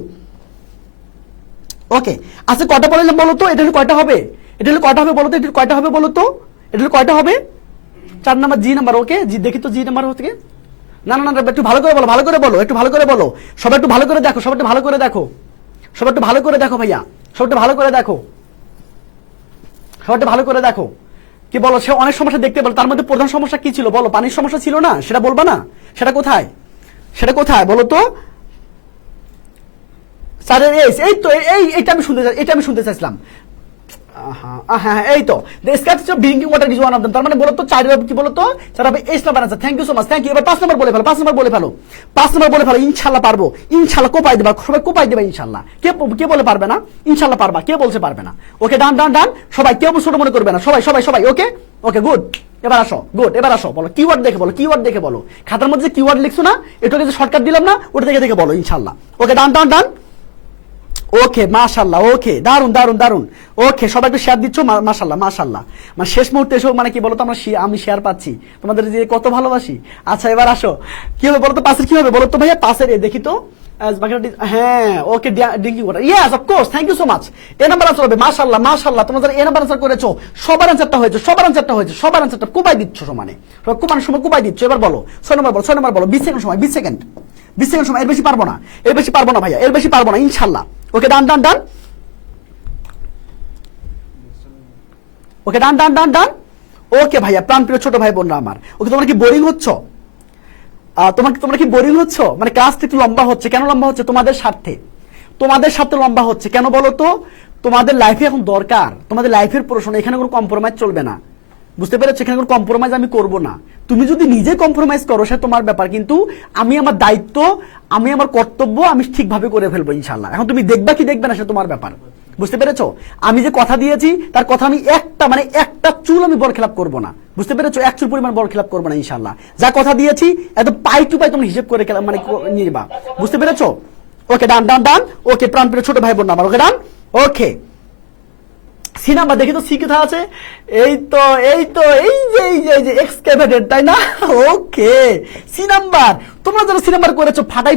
Okay আচ্ছা কয়টা পড়লাম বলো তো? এটা হলো কয়টা হবে? বলো তো? এটা কয়টা হবে বলো তো? এটা হলো কয়টা হবে? 4 নাম্বার, জি নাম্বার। ওকে জি দেখি তো, জি নাম্বার হচ্ছে না, একটু ভালো করে বলো, একটু ভালো করে বলো, সবাই একটু ভালো করে দেখো, সবাই একটু ভালো করে দেখো ভাইয়া, সবাই একটু ভালো করে দেখো, কি বলো? সে অনেক সমস্যা দেখতে পেল, তার মধ্যে প্রধান সমস্যা কি ছিল বলো? পানির সমস্যা ছিল না? সেটা বলবা না? সেটা কোথায় বলো তো? স্যারের এই তো এইটা আমি শুনতে চাইছিলাম। হ্যাঁ এই তো drinking water is one of them. তার মানে বলো তো 4 কি বলো তো? 4 হবে S number answer. Thank you so much, thank you. এবার 5 নাম্বার বলে ফেলো, 5 নাম্বার বলে ফেলো। ইনশাআল্লাহ পারবো, ইনশাআল্লাহ কোপাই দেবা, সবাই কোপাই দেবা ইনশাআল্লাহ। কে বলে পারবে না? ইনশাআল্লাহ পারবা, কে বলছে পারবে না? ওকে ডান ডান ডান, সবাই কেউ ছোট মনে করবে না, সবাই ওকে ওকে গুড। এবার আসো বলো, কিওয়ার্ড দেখে বলো, খাতার মধ্যে যে কিওয়ার্ড লিখছো না, এটাকে যে শর্টকাট দিলাম না, ওটা দেখে বলো ইনশাআল্লাহ। ওকে ডান ডান ডান, ওকে মাশাআল্লাহ, ওকে দারুন। ওকে সবাই একটু শেয়ার দিচ্ছ, মাশাআল্লাহ মানে শেষ মুহূর্তে এসো মানে কি বলতো আমি শেয়ার পাচ্ছি তোমাদের যে কত ভালোবাসি। আচ্ছা এবার আসো, কি হবে বলতো? পাসের কি হবে বলতো ভাইয়া? পাসের দেখি তো, হ্যাঁ okay drinking water, yes of course, thank you so much. A number answer হবে মাশাআল্লাহ। তোমরা যারা এ নাম্বার আনসার করেছো সবার আনসারটা হয়েছে, সবার আনসারটা কোপাই দিচ্ছ সমানে, সময় কোপাই দিচ্ছ। এবার বলো 6 নাম্বার বলো, 20 সেকেন্ড সময়, 20 সেকেন্ড সময়, এর বেশি পারবো না ভাইয়া, ইনশাআল্লাহ। ওকে ডান ওকে ডান। ওকে ভাইয়া প্রাণপ্রিয় ছোট ভাই বোনরা আমার, ওকে তোমরা কি বোরিং হচ্ছ? তোমরা কি বোরিং হচ্ছ? মানে ক্লাসটা একটু লম্বা হচ্ছে, কেন লম্বা হচ্ছে? তোমাদের স্বার্থে লম্বা হচ্ছে। কেন বলো তো? তোমাদের লাইফে এখন দরকার, তোমাদের লাইফের প্রশ্ন, এখানে কোনো কম্প্রোমাইজ চলবে না। বুঝতে পেরেছো? এখানে কোনো কম্প্রোমাইজ আমি করবো না। তুমি যদি নিজে কম্প্রোমাইজ করো সে তোমার ব্যাপার, কিন্তু আমি আমার দায়িত্ব, আমি আমার কর্তব্য আমি ঠিকভাবে করে ফেলবো ইনশাআল্লাহ। এখন তুমি দেখবা কি দেখবে না সে তোমার ব্যাপার। বুঝতে পেরেছো? আমি যে কথা দিয়েছি তার কথা আমি একটা চুল আমি বরখেলাপ করবো না। বুঝতে পেরেছো? 1 চুল পরিমাণ বরখেলাপ করবো না ইনশাআল্লাহ। যা কথা দিয়েছি একদম পাই টু পাই তোমরা হিসেব করে মানে নিবা। বুঝতে পেরেছো? ওকে ডান। ওকে প্রাণপ্রিয় ছোট ভাই বোন আমার, ওকে ডান। ওকে সি নাম্বার দেখি তো, সি কোথায় আছে? এই যে এক্সক্যাভেটেড, তাই না? ওকে সি নাম্বার, তোমরা যারা সি নাম্বার করেছো ফাটাই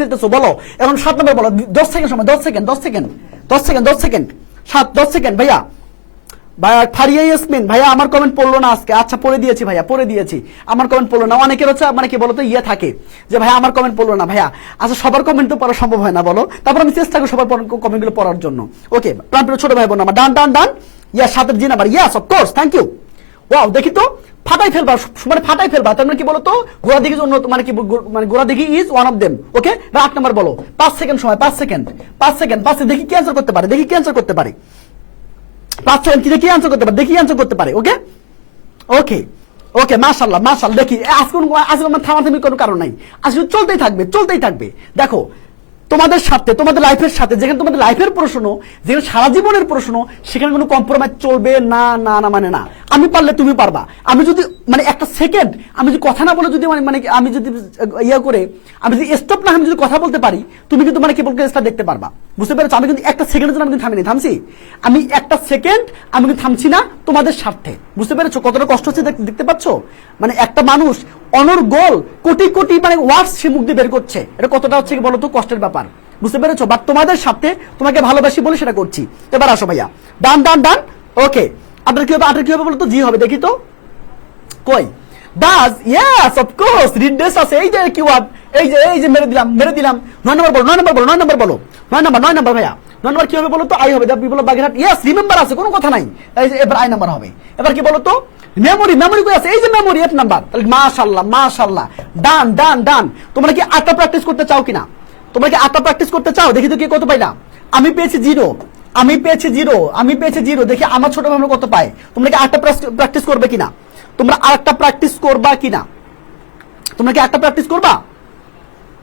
ফেলতেছো বলো। এখন 7 নাম্বার বলো, 10 সেকেন্ড সময়, 10 সেকেন্ড 10 সেকেন্ড ভাইয়া ফারিয়া ইয়াসমিন ভাইয়া আমার কমেন্ট পড়লো না আজকে। আচ্ছা পড়ে দিয়েছি ভাইয়া, আমার কমেন্ট পড়লো না। অনেকের হচ্ছে মানে কি বলতো থাকে যে ভাইয়া আমার কমেন্ট পড়লো না ভাইয়া। আচ্ছা সবার কমেন্ট তো পড়া সম্ভব হয় না বলো, তারপর আমি চেষ্টা করি সবার কমেন্টগুলো পড়ার জন্য। ওকে প্রাণপ্রিয় ছোট ভাই বোন আমার, done yeah 7 G number, yes of course, thank you. Wow দেখি তো, ফাটাই ফেলবা তার মানে কি বলতো? গোড়া দিঘি মানে কি গোড়া দিঘি is one of them. Okay 8 number বলো, 5 সেকেন্ড সময়, 5 সেকেন্ড দেখি কি অ্যানসার করতে পারে, 5 সেকেন্ড কি অ্যানসার করতে পারে, ওকে মাশাআল্লাহ দেখি আজকে থামাথামির কোনো কারণ নাই, আজকে চলতেই থাকবে। দেখো তোমাদের সাথে, তোমাদের লাইফের সাথে, যেখানে তোমাদের লাইফের প্রশ্ন, যেখানে সারা জীবনের প্রশ্ন, সেখানে কোনো কম্প্রোমাইজ চলবে না, না না মানে না। আমি পারলে তুমি পারবা। আমি যদি মানে একটা সেকেন্ড আমি যদি কথা না বলে যদি মানে আমি যদি ইয়া করে আমি যদি স্টপ না আমি যদি কথা বলতে পারি, তুমি কিন্তু মানে কেবল কেসটা দেখতে পারবা। বুঝতে পেরেছো? আমি কিন্তু একটা সেকেন্ডের জন্য আমি কিন্তু থামিনি, থামছি। আমি একটা সেকেন্ড আমি কিন্তু থামছি না তোমাদের স্বার্থে। বুঝতে পেরেছো কতটা কষ্ট হচ্ছে দেখতে পাচ্ছ? মানে একটা মানুষ অনর্গল কোটি কোটি মানে ওয়ার্ডস সে মুখ দিয়ে বের করছে, এটা কতটা হচ্ছে কি বলতো কষ্টের ব্যাপার। বুঝতে পেরেছো? বাট তোমাদের সাথে তোমাকে ভালোবাসি বলে সেটা করছি। এবার আসো ভাইয়া, ডান ডান ডান। ওকে, আপনার কি হবে? আপনার কি হবে বলো তো? জি হবে, দেখি তো কই ডাজ। ইয়েস অফ কোর্স, রিডনেস আছে। এই যে কিওয়ার্ড, এই যে মেরে দিলাম 9 নম্বর বলো, 9 নম্বর বলো, 9 নম্বর বলো, 9 নম্বর ভাইয়া। 9 নম্বর কি হবে বলো তো? আই হবে, the people of Bagerhat. Yes, remember আছে, কোনো কথা নাই। এই যে এবার আই নাম্বার হবে। এবার কি বলো তো? মেমোরি কই আছে? এই যে মেমোরি 8 নাম্বার। তাহলে মাশাআল্লাহ ডান ডান ডান। তোমরা কি 8টা প্র্যাকটিস করতে চাও কিনা? তোমরা কি 8টা প্র্যাকটিস করতে চাও? দেখি তো কে কত পাইলা। আমি পেয়েছি 0, আমি পেয়েছি 0। দেখি আমার ছোট ভাই কত পায়। তোমরা কি 8টা প্র্যাকটিস করবে কিনা? তোমরা আরেকটা প্র্যাকটিস করবা কিনা? তোমরা কি 8টা প্র্যাকটিস করবা?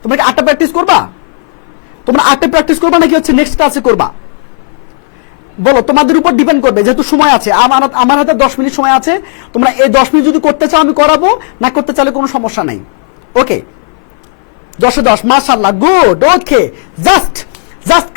তোমরা কি 8টা প্র্যাকটিস করবা? তোমরা 8টা প্র্যাকটিস করবা নাকি হচ্ছে নেক্সট ক্লাসে করবা? বলো, তোমাদের উপর ডিপেন্ড করবে, যেহেতু সময় আছে। আমার হাতে 10 মিনিট সময় আছে। তোমরা এই 10 মিনিট যদি করতে চাও আমি করাবো, না করতে চাইলে কোনো সমস্যা নাই। ওকে, 10-এ 10, মাশাআল্লাহ, গুড। ওকে, জাস্ট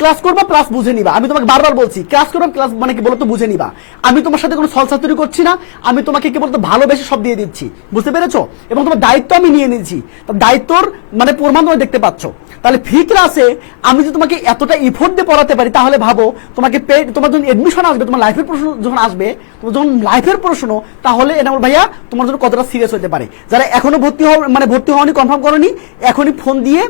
ক্লাস করবা প্লাস বুঝে নিবা। আমি তোমাকে বারবার বলছি ক্লাস করবা, ক্লাস মানে কি বলতো বুঝে নিবা। আমি তোমার সাথে কোনো ছলচাতুরি করছি না, আমি তোমাকে কি বলতো ভালোবেসে সব দিয়ে দিচ্ছি। বুঝতে পেরেছো? এবং তোমার দায়িত্ব আমি নিয়ে নিয়েছি, দায়িত্বর মানে প্রমাণ তুমি দেখতে পাচ্ছ। তাহলে ফ্রি ক্লাসে আমি যদি তোমাকে এতটা ইফোর্ট দিয়ে পড়াতে পারি, তাহলে ভাবো তোমাকে তোমার যখন এডমিশন আসবে, তোমার লাইফের প্রশ্ন যখন আসবে, তোমার যখন লাইফের প্রশ্ন, তাহলে এটা ভাইয়া তোমার জন্য কতটা সিরিয়াস হতে পারে। যারা এখনো ভর্তি হওয়ানি কনফার্ম করোনি, এখনই ফোন দিয়ে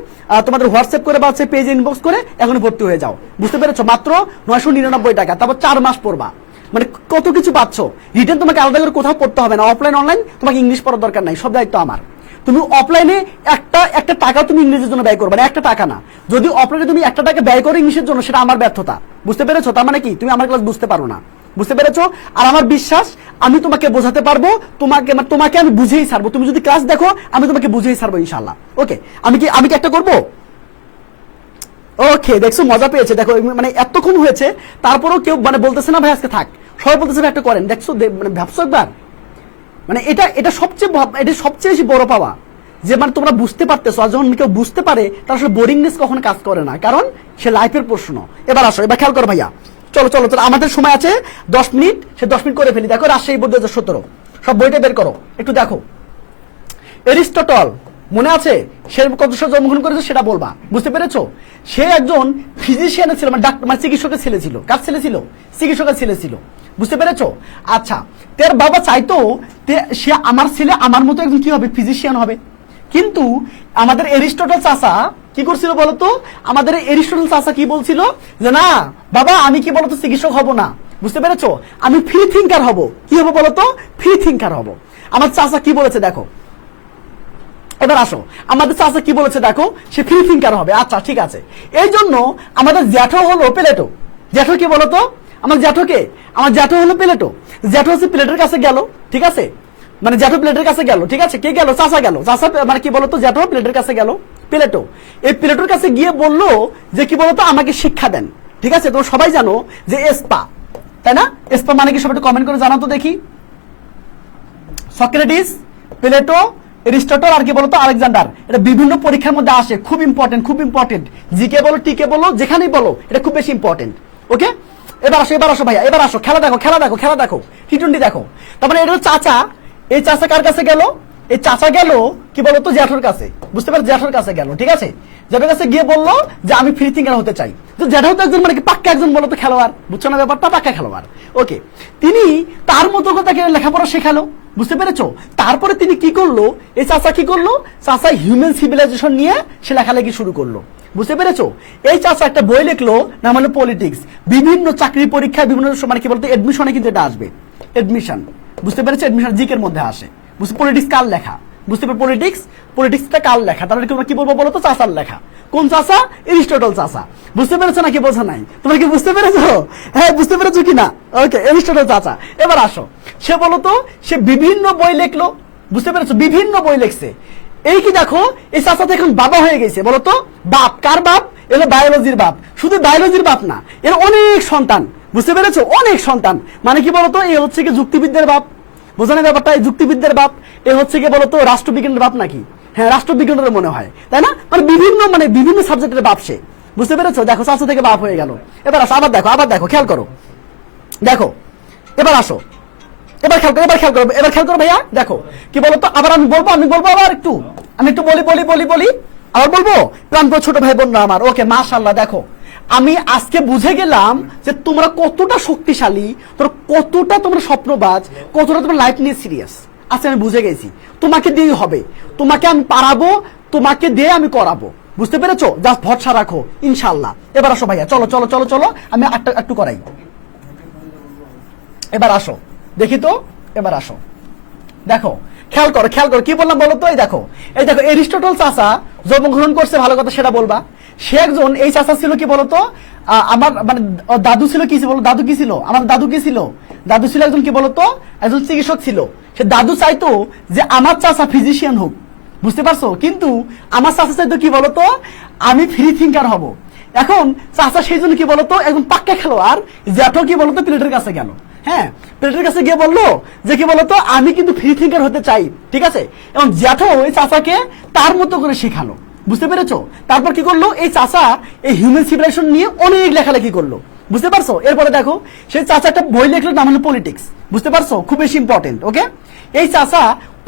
তোমাদের হোয়াটসঅ্যাপ করে বা পেজে ইনবক্স করে এখনই ভর্তি হয়ে যাও। বুঝতে পেরেছো? মাত্র 999 টাকা, তারপর 4 মাস পড়বা। মানে কত কিছু পাচ্ছ। রিটেন তোমাকে আলাদা করে কোথাও পড়তে হবে না। অফলাইন অনলাইন তোমাকে ইংলিশ পড়ার দরকার নাই, সব দায়িত্ব আমার। তুমি অফলাইনে একটা টাকা তুমি ইংরেজির জন্য ব্যয় করবে না, একটা টাকা না। যদি অফলাইনে তুমি 1 টাকা ব্যয় করো ইংলিশের জন্য, সেটা আমার ব্যর্থতা। বুঝতে পেরেছো? তার মানে কি তুমি আমার ক্লাস বুঝতে পারো না। বুঝতে পেরেছো? আর আমার বিশ্বাস আমি তোমাকে বোঝাতে পারবো, তোমাকে আমি বুঝেই ছাড়বো। তুমি যদি ক্লাস দেখো আমি তোমাকে বুঝেই ছাড়বো ইনশাআল্লাহ। ওকে, আমি কি একটা করবো? ওকে, দেখছো মজা পেয়েছে। দেখো মানে এতক্ষণ হয়েছে, তারপরেও কেউ মানে বলতেছে না ভাই আজকে থাক, সবাই বলতেছে একটা করেন। দেখছো মানে ভাবছো একবার, মানে এটা সবচেয়ে বেশি বড় পাওয়া, যে মানে তোমরা বুঝতে পারতেছো। আর যখন কেউ বুঝতে পারে, তার আসলে বোরিংনেস কখনো কাজ করে না, কারণ সে লাইফের প্রশ্ন। এবার আসো, এবার খেয়াল করো ভাইয়া, চলো আমাদের সময় আছে 10 মিনিট, সে 10 মিনিট করে ফেলি। দেখো রাজশাহী বোর্ড 2017 সব বইটা বের করো, একটু দেখো। এরিস্টটল মনে আছে? সে কত সালে জন্মগ্রহণ করেছে সেটা বলবা। বুঝতে পেরেছো? সে একজন ফিজিশিয়ানের ছিল, মানে ডাক্তার, মানে চিকিৎসকের ছেলে ছিল। কার ছেলে ছিল? চিকিৎসকের ছেলে ছিল। বুঝতে পেরেছো? আচ্ছা, তার বাবা চাইতো সে আমার ছেলে আমার মতো একজন কি হবে, ফিজিশিয়ান হবে। কিন্তু আমাদের এরিস্টটল চাচা কি করছিল বলতো? আমাদের এরিস্টটল চাচা কি বলছিল যে না বাবা, আমি কি বলতো চিকিৎসক হব না। বুঝতে পেরেছো? আমি ফ্রি থিঙ্কার হব। কি হবো বলতো? ফ্রি থিঙ্কার হব। আমার চাচা কি বলেছে দেখো। এবার আসো, আমাদের চাচা কি বলেছে দেখো, সে ফ্রি থিঙ্কার হবে। আচ্ছা ঠিক আছে, এই জন্য আমাদের জ্যাঠো হলো প্লেটো। জ্যাঠো কি বলতো? আমার জ্যাঠো হলো প্লেটো। জ্যাঠো হচ্ছে প্লেটের কাছে গেল, ঠিক আছে? মানে জ্যাঠো প্লেটের কাছে গেল, ঠিক আছে? কে গেল? চাচা গেল। চাচা মানে কি বলতো, জ্যাঠো প্লেটের কাছে গেল। প্লেটো এই প্লেটোর কাছে গিয়ে বললো যে কি বলতো, আমাকে শিক্ষা দেন। ঠিক আছে, তোমরা সবাই জানো যে এসপা, তাই না? এসপা মানে কি? সবাই একটু কমেন্ট করে জানাতো দেখি। সক্রেটিস, প্লেটো, এরিস্টটল আর কি বলতো আলেকজান্ডার। এটা বিভিন্ন পরীক্ষার মধ্যে আসে, খুব ইম্পর্টেন্ট। জিকে বলো, টিকে বলো, যেখানেই বলো, এটা খুব বেশি ইম্পর্টেন্ট। ওকে, এবার আসো ভাইয়া, এবার আসো, খেলা দেখো, টি20 দেখো। তারপরে এটা চাচা, এই চাচা কার কাছে গেল? এই চাচা গেল কি বলতো, জ্যাঠোর কাছে। বুঝতে পারছো? জ্যাঠোর কাছে গেল, ঠিক আছে? জ্যাঠোর কাছে গিয়ে বললো যে আমি ফ্রি থিঙ্কার হতে চাই। তো জ্যাঠো তো একজন মানে কি পাক্কা একজন বলতো খেলোয়াড়। বুঝছো না ব্যাপারটা? পাক্কা খেলোয়াড়। ওকে, তিনি তার মতো করে তাকে লেখাপড়া শেখালো। বুঝতে পেরেছো? তারপরে তিনি কি করলো, এই চাচা কি করলো, চাচা হিউম্যান সিভিলাইজেশন নিয়ে সে লেখালেখি শুরু করলো। বুঝতে পেরেছো? এই চাচা একটা বই লিখলো, নাম হলো পলিটিক্স। বিভিন্ন চাকরি পরীক্ষায় বিভিন্ন মানে কি বলতো এডমিশনে কিন্তু এটা আসবে, এডমিশন। বুঝতে পেরেছো? এডমিশন জিকের মধ্যে আসে। বুঝতে পলিটিক্স কার লেখা? বুঝতে পারো? পলিটিক্সটা কার লেখা? তাহলে কি বলবো বলো তো? চাচার লেখা। কোন চাচা? এরিস্টটল চাচা। বুঝতে পেরেছো নাকি বোঝা নাই? তোমরা কি বুঝতে পেরেছো? হ্যাঁ, বুঝতে পেরেছো কিনা? ওকে, এরিস্টটল চাচা। এবার আসো, সে বলতো সে বিভিন্ন বই লিখলো। বুঝতে পেরেছো? বিভিন্ন বই লিখছে। এই কি দেখো, এই চাচা তো এখন বাবা হয়ে গেছে। বলতো বাপ, কার বাপ? এলো বায়োলজির বাপ, শুধু বায়োলজির বাপ না, এর অনেক সন্তান, বুঝতে পেরেছো, অনেক সন্তান। মানে কি বলতো, এ হচ্ছে কি যুক্তিবিদ্যার বাপ, বোঝানোর ব্যাপারটা, এই যুক্তিবিদ্যার বাপ, এ হচ্ছে কি বলতো রাষ্ট্রবিজ্ঞানের বাপ নাকি, হ্যাঁ রাষ্ট্রবিজ্ঞানের মনে হয়, তাই না, মানে বিভিন্ন সাবজেক্টের বাপ সে, বুঝতে পেরেছো। দেখো চাচা থেকে বাপ হয়ে গেল। এবার আসো, আবার দেখো খেয়াল করো, দেখো এবার আসো, এবার খেয়াল করো ভাইয়া, দেখো কি বলতো, আবার আমি বলবো আবার একটু, আমি একটু বলি আবার বলবো। প্রাণপ্রিয় ছোট ভাই বোনরা আমার, ওকে মাশাআল্লাহ। দেখো আমি আজকে বুঝে গেলাম যে তোমরা কতটা শক্তিশালী, কতটা তোমরা স্বপ্নবাজ, কতটা তোমরা লাইফ নিয়ে সিরিয়াস। আজকে আমি বুঝে গেছি তোমাকে দিয়েই হবে, তোমাকে আমি পারাবো, তোমাকে দিয়ে আমি করাবো, বুঝতে পেরেছো। জাস্ট ভরসা রাখো ইনশাআল্লাহ। এবার আসো ভাইয়া, চলো আমি একটু করাই। এবার আসো দেখি তো, এবার আসো, দেখো খেয়াল করো কি বললাম বলো তো। এই দেখো এরিস্টটল চাচা জন্মগ্রহণ করছে, ভালো কথা সেটা বলবা। সে একজন, এই চাচা ছিল কি বলতো, আমার মানে দাদু ছিল কি বলো, দাদু কি ছিল, আমার দাদু কি ছিল, দাদু ছিল একজন কি বলতো, একজন চিকিৎসক ছিল। সে দাদু চাইতো যে আমার চাচা ফিজিশিয়ান হোক, বুঝতে পারছো, কিন্তু আমার চাচা চাইতো কি বলতো, আমি ফ্রি থিঙ্কার হব। এখন চাচা সেই জন্য কি বলতো, একজন পাক্কা খেলোয়াড়, জ্যাঠো কি বলতো প্লেটের কাছে গেল, হ্যাঁ প্লেটের কাছে গিয়ে বললো যে কি বলতো, আমি কিন্তু ফ্রি থিঙ্কার হতে চাই, ঠিক আছে। এবং জ্যাঠো ওই চাচাকে তার মতো করে শেখালো, বুঝতে পেরেছো। তারপর কি করলো, এই চাচা এই হিউম্যান সিভিলাইজেশন নিয়ে অনেক লেখালেখি করলো, বুঝতে পারছো। এরপরে দেখো সেই চাচা একটা বই লিখলো, নাম হলো পলিটিক্স, বুঝতে পারছো, খুব বেশি ইম্পর্টেন্ট। ওকে, এই চাচা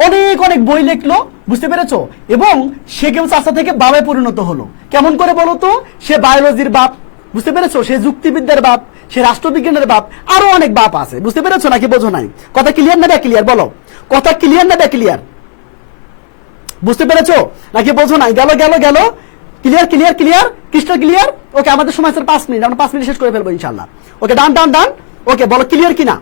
অনেক বই লিখলো, বুঝতে পেরেছো। এবং সে কেউ চাচা থেকে বাবায় পরিণত হলো, কেমন করে বলো তো, সে বায়োলজির বাপ, বুঝতে পেরেছো, সে যুক্তিবিদ্যার বাপ, সে রাষ্ট্রবিজ্ঞানের বাপ, আরো অনেক বাপ আছে, বুঝতে পেরেছো নাকি বোঝো নাই? কথা ক্লিয়ার না ক্লিয়ার বলো, কথা ক্লিয়ার না ক্লিয়ার, বুঝতে পেরেছো নাকি বোঝো নাই? গেল ক্লিয়ার ক্রিস্টাল ক্লিয়ার। ওকে, আমাদের সময় আছে 5 মিনিট, আমরা 5 মিনিট শেষ করে ফেলবো ইনশাআল্লাহ। ওকে, ডান। ওকে, বলো ক্লিয়ার কিনা।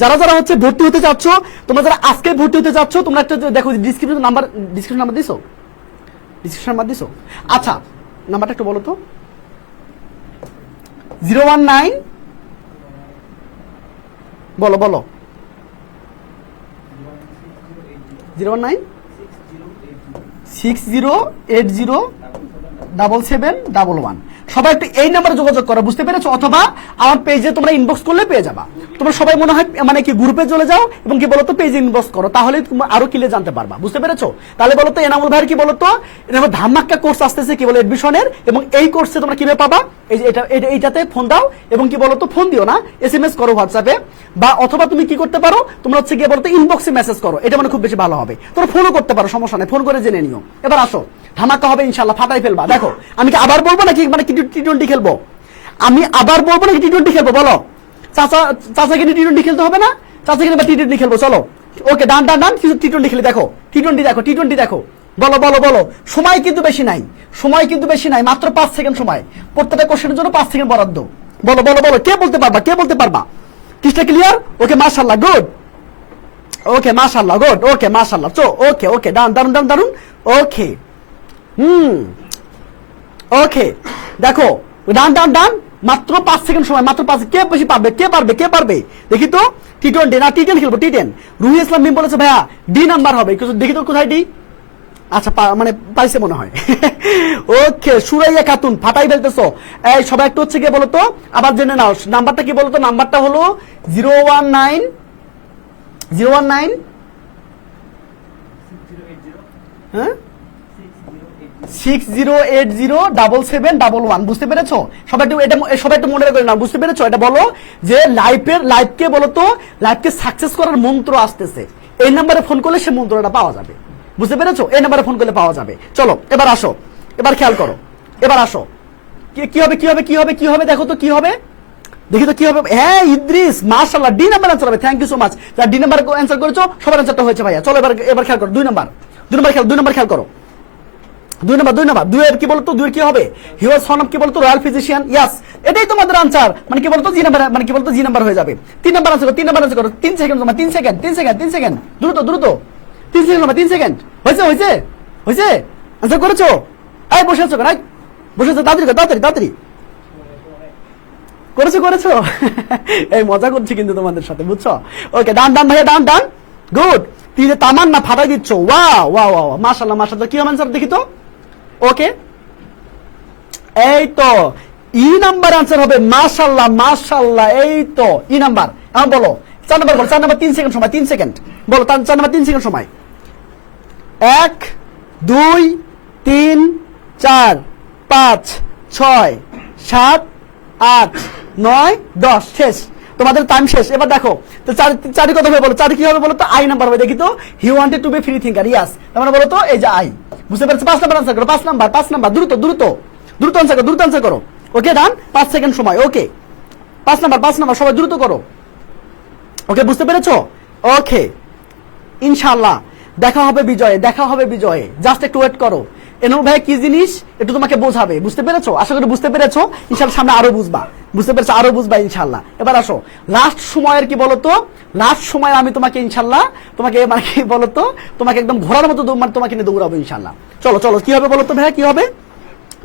যারা হচ্ছে ভর্তি হতে চাচ্ছ, তোমরা যারা আজকে ভর্তি হতে চাচ্ছ, তোমরা একটা দেখো ডিসক্রিপশন নাম্বার দিছো। আচ্ছা, নাম্বারটা একটু বলো তো। 019 বলো 019 60807711। সবাই একটু এই নাম্বারে যোগাযোগ করো, বুঝতে পেরেছো। অথবা আমার পেজে তোমরা ইনবক্স করলে পেয়ে যাবা। তোমরা সবাই মনে হয় মানে কি গ্রুপে চলে যাও এবং কি বলতো পেজে ইনবক্স করো, তাহলে তোমরা আরো ক্লিয়ার জানতে পারবা, বুঝতে পেরেছো। তাহলে বলতো এনামুল ভাইয়ের কি বলতো, এনামুল ধামাক্কা কোর্স আসতেছে কি বলে এডমিশনের, এবং এই কোর্সে তোমরা কিভাবে পাবা, এই যে এইটাতে ফোন দাও, এবং কি বলতো ফোন দিও না, SMS করো হোয়াটসঅ্যাপে, বা অথবা তুমি কি করতে পারো, তোমরা হচ্ছে গিয়ে বলতো ইনবক্সে মেসেজ করো, এটা মানে খুব বেশি ভালো হবে। তোমরা ফোনও করতে পারো, সমস্যা নেই, ফোন করে জেনে নিও। এবার আসো, ধামাক্কা হবে ইনশাআল্লাহ, ফাটাই ফেলবা। দেখো আমি কি আবার বলবো নাকি মানে টি20 খেলবো, আমি আবার বলবো নাকি টি20 খেলবো বলো। চাচাকে টি20 খেলতে হবে না, চাচাকে টি20 খেলবো, চলো। ওকে, ডান কিছু টি20 খেলে দেখো, টি20 দেখো, বলো। সময় কিন্তু বেশি নাই, মাত্র 5 সেকেন্ড সময়, প্রত্যেকটা কোশ্চেনের জন্য 5 সেকেন্ড বরাদ্দ। বলো কে বলতে পারবা। কিসটা ক্লিয়ার? ওকে মাশাআল্লাহ, গুড। ওকে মাশাআল্লাহ, গুড। ওকে মাশাআল্লাহ, ওকে দারুন। ওকে ওকে, দেখো ডান, মাত্র 5 সেকেন্ড সময়, মাত্র 5। কে বেশি পারবে দেখি তো। টি20 না টি10 খেলবো, টি10। রুহি ইসলাম মিম বলেছে ভাইয়া ডি নাম্বার হবে, দেখি তো কোথায় ডি। আচ্ছা, মানে পাইছে মনে হয়। ওকে, সুরাইয়া খাতুন ফাটাই ফেলতেছো। এই সবাই একটু হচ্ছে গিয়ে বলো তো, আবার জেনে নাও নাম্বারটা কি বলতো। নাম্বারটা হলো 019 হ্যাঁ 60807711, বুঝতে পেরেছো। সবাই একটু মনে করে নাও, বুঝতে পেরেছো। এটা বলো যে লাইভকে বলো তো, লাইভকে সাকসেস করার মন্ত্র আসতেছে, এই নাম্বারে ফোন করলে সে মন্ত্রটা পাওয়া যাবে, বুঝতে পেরেছো। এই নাম্বারে ফোন করলে পাওয়া যাবে। চলো এবার আসো, এবার খেয়াল করো, এবার আসো কি হবে দেখো তো, কি হবে দেখি তো কি হবে। হ্যাঁ ইদ্রিস মাশাআল্লাহ, ডি নাম্বার অ্যানসার হবে। থ্যাংক ইউ সো মাচ, যারা ডি নাম্বার অ্যানসার করেছো সবার অ্যানসারটা হয়েছে ভাইয়া। চলো এবার খেয়াল করো, 2 নাম্বার খেয়াল করো। 2 নাম্বার 2 এর কি বলতো, 2 এর কি হবে, হি ওয়াজ সন অফ কি বলতো রয়্যাল ফিজিশিয়ান। ইয়েস, এটাই তোমাদের আনসার, মানে কি বলতো জি নাম্বার, মানে কি বলতো জি নাম্বার হয়ে যাবে। 3 নাম্বার আনসার করো, 3 সেকেন্ড সময়, 3 সেকেন্ড, দ্রুত 3 সেকেন্ড সময়, 3 সেকেন্ড। হয়েছে আনসার করেছো? এই বসে আছো তাড়াতাড়ি করেছো। এই মজা করছি কিন্তু তোমাদের সাথে, বুঝছো। ওকে, ডান ভাইয়া, ডান গুড। তিনে তামান না ফাটাই দিচ্ছ, ওয়াও মাশাআল্লাহ। কি হবে আনসার দেখি তো। ওকে, এই তো ই নাম্বার আনসার হবে, মাশাআল্লাহ মাশাআল্লাহ, এই তো ই নাম্বার। এখন বলো 4 নাম্বার, বলো 4 নাম্বার 3 সেকেন্ড সময়, 3 সেকেন্ড বলো, 4 নাম্বার 3 সেকেন্ড সময়। 1 2 3 4 5 6 7 8 9 10 শেষ, তোমাদের টাইম শেষ। এবার দেখো তো চারি কথা হবে বলো, চারি কি হবে বলো তো, আই নাম্বার হবে। দেখি তো, he wanted to be free thinker, yes, তার মানে বলো তো এই যে আই, বুঝতে পেরেছো? 5 নাম্বার আনসার করো, 5 নাম্বার, 5 নাম্বার, দ্রুত দ্রুত দ্রুত আনসার করো, দ্রুত আনসার করো। ওকে ডান, 5 সেকেন্ড সময়। ওকে 5 নাম্বার, 5 নাম্বার, সবাই দ্রুত করো। ওকে বুঝতে পেরেছো? ওকে ইনশাআল্লাহ দেখা হবে বিজয়ে, দেখা হবে বিজয়ে, জাস্ট একটু ওয়েট করো। এনু ভাই কি জিনিস একটু তোমাকে বোঝাবে, বুঝতে পেরেছো? আশা করি বুঝতে পেরেছো, ইনশাআল্লাহ সামনে আরো বুঝবা, বুঝতে পেরেছো? আরো বুঝবা ইনশাআল্লাহ। এবার আসো লাস্ট সময়ের কি বলতো, লাস্ট সময় আমি তোমাকে ইনশাআল্লাহ তোমাকে মানে কি বলতো, তোমাকে একদম ঘোড়ার মতো মানে তোমাকে নিয়ে দৌড়াবো ইনশাআল্লাহ। চলো চলো কি হবে বলতো ভাই, কি হবে?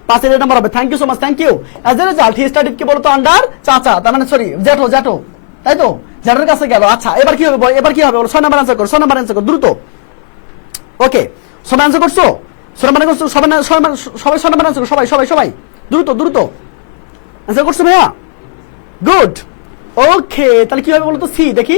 5 নাম্বার হবে। Thank you so much, thank you. As a result he studied কি বলতো আন্ডার চাচা, তার মানে সরি জ্যাঠো, জ্যাঠো, তাই তো জ্যাঠোর কাছে গেল। আচ্ছা এবার কি হবে, এবার কি হবে বলো? 6 নাম্বার আনসার করো, 6 নাম্বার আনসার করো দ্রুত। ওকে সবাই আনসার করছো, সবাই মানে করছো, সবাই সবাই 6 নাম্বার আনসার করো, সবাই সবাই সবাই দ্রুত দ্রুত আনসার করছো ভাইয়া, গুড। ওকে তাহলে কি হবে বলতো, সি দেখি,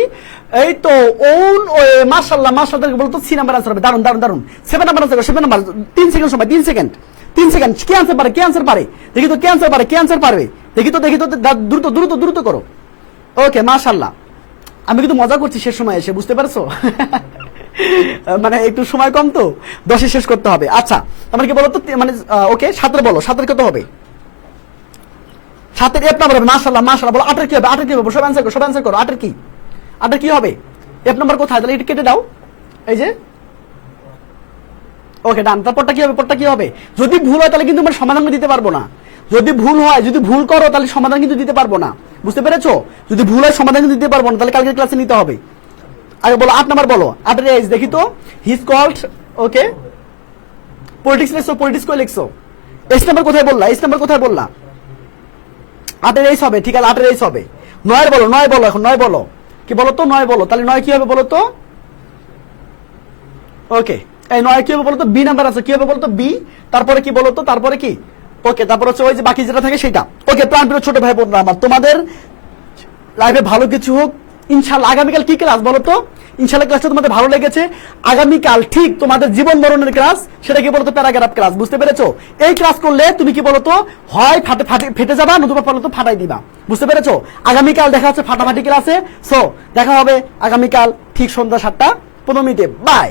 এই তো ওন ওয়ে, মাশাআল্লাহ মাশাআল্লাহ বলতো সি নাম্বার আনসার হবে, দারুন দারুন দারুন। 7 নাম্বার আনসার করো, 7 নাম্বার, 3 সেকেন্ড সময়, 3 সেকেন্ড, 3 সেকেন্ড। কে আনসার পারে, কে আনসার পারে দেখি তো, কে আনসার পারে, কে আনসার পারবে দেখি তো, দেখি তো, দ্রুত দ্রুত দ্রুত করো। ওকে মাশাআল্লাহ, আমি কিন্তু মজা করছি শেষ সময় এসে, বুঝতে পারছো? মানে একটু সময় কম তো, 10 শেষ করতে হবে। আচ্ছা আমার কি বলতো মানে ওকে 7 বলো, 7 কত হবে? 7 এফ নাম্বার হবে, মাশাআল্লাহ মাশাআল্লাহ। বলো 8 কি হবে, 8 কি হবে? সব অ্যানসার করো, সব অ্যানসার করো। 8 কি, 8 কি হবে? এফ নাম্বার কোথায়? তাহলে এটা কেটে দাও, এই যে। ওকে ডান, তারপরটা কি হবে, পরটা কি হবে? যদি ভুল হয় তাহলে কিন্তু আমরা সমাধান দিতে পারবো না। যদি ভুল হয়, যদি ভুল করো তাহলে সমাধান কিন্তু দিতে পারবো না, বুঝতে পেরেছো? যদি ভুল হয় সমাধান কিন্তু দিতে পারবো না, তাহলে কালকে ক্লাসে নিতে হবে। আগে বলো 8 নাম্বার বলো, 8 এর এজ দেখি তো, he is called, okay politics লিখছো, পলিটিক্স কই লিখছো? এস নাম্বার কোথায় বললা, এস নাম্বার কোথায় বললা? 8 এর এজ হবে, ঠিক আছে 8 এর এজ হবে। 9 বলো, 9 বলো, এখন 9 বলো, কি বলো তো 9 বলো, তাহলে 9 কি হবে বলো তো? ওকে এই 9 কি হবে বলো তো? বি নাম্বার আছে, কি হবে বলো তো? বি, তারপরে কি বলো তো, তারপরে কি? ওকে তারপর হচ্ছে ওই যে বাকি যেটা থাকে সেটা। ওকে প্রাণপ্রিয় ছোট ভাই বোনরা আমার, তোমাদের লাইফে ভালো কিছু হোক ইনশাআল্লাহ। আগামীকাল কি ক্লাস বলো তো? ইনশাআল্লাহ ক্লাসটা তোমাদের ভালো লেগেছে। আগামীকাল ঠিক তোমাদের জীবন মরণের ক্লাস, সেটা কি বলতো? প্যারাগ্রাফ ক্লাস, বুঝতে পেরেছো? এই ক্লাস করলে তুমি কি বলতো, হয় ফেটে যাবা, নতুবা বলতো ফাটাই দিবা, বুঝতে পেরেছো? আগামীকাল দেখা হচ্ছে ফাটাফাটি ক্লাসে। সো দেখা হবে আগামীকাল ঠিক সন্ধ্যা 7টা 15 মিনিটে। বাই।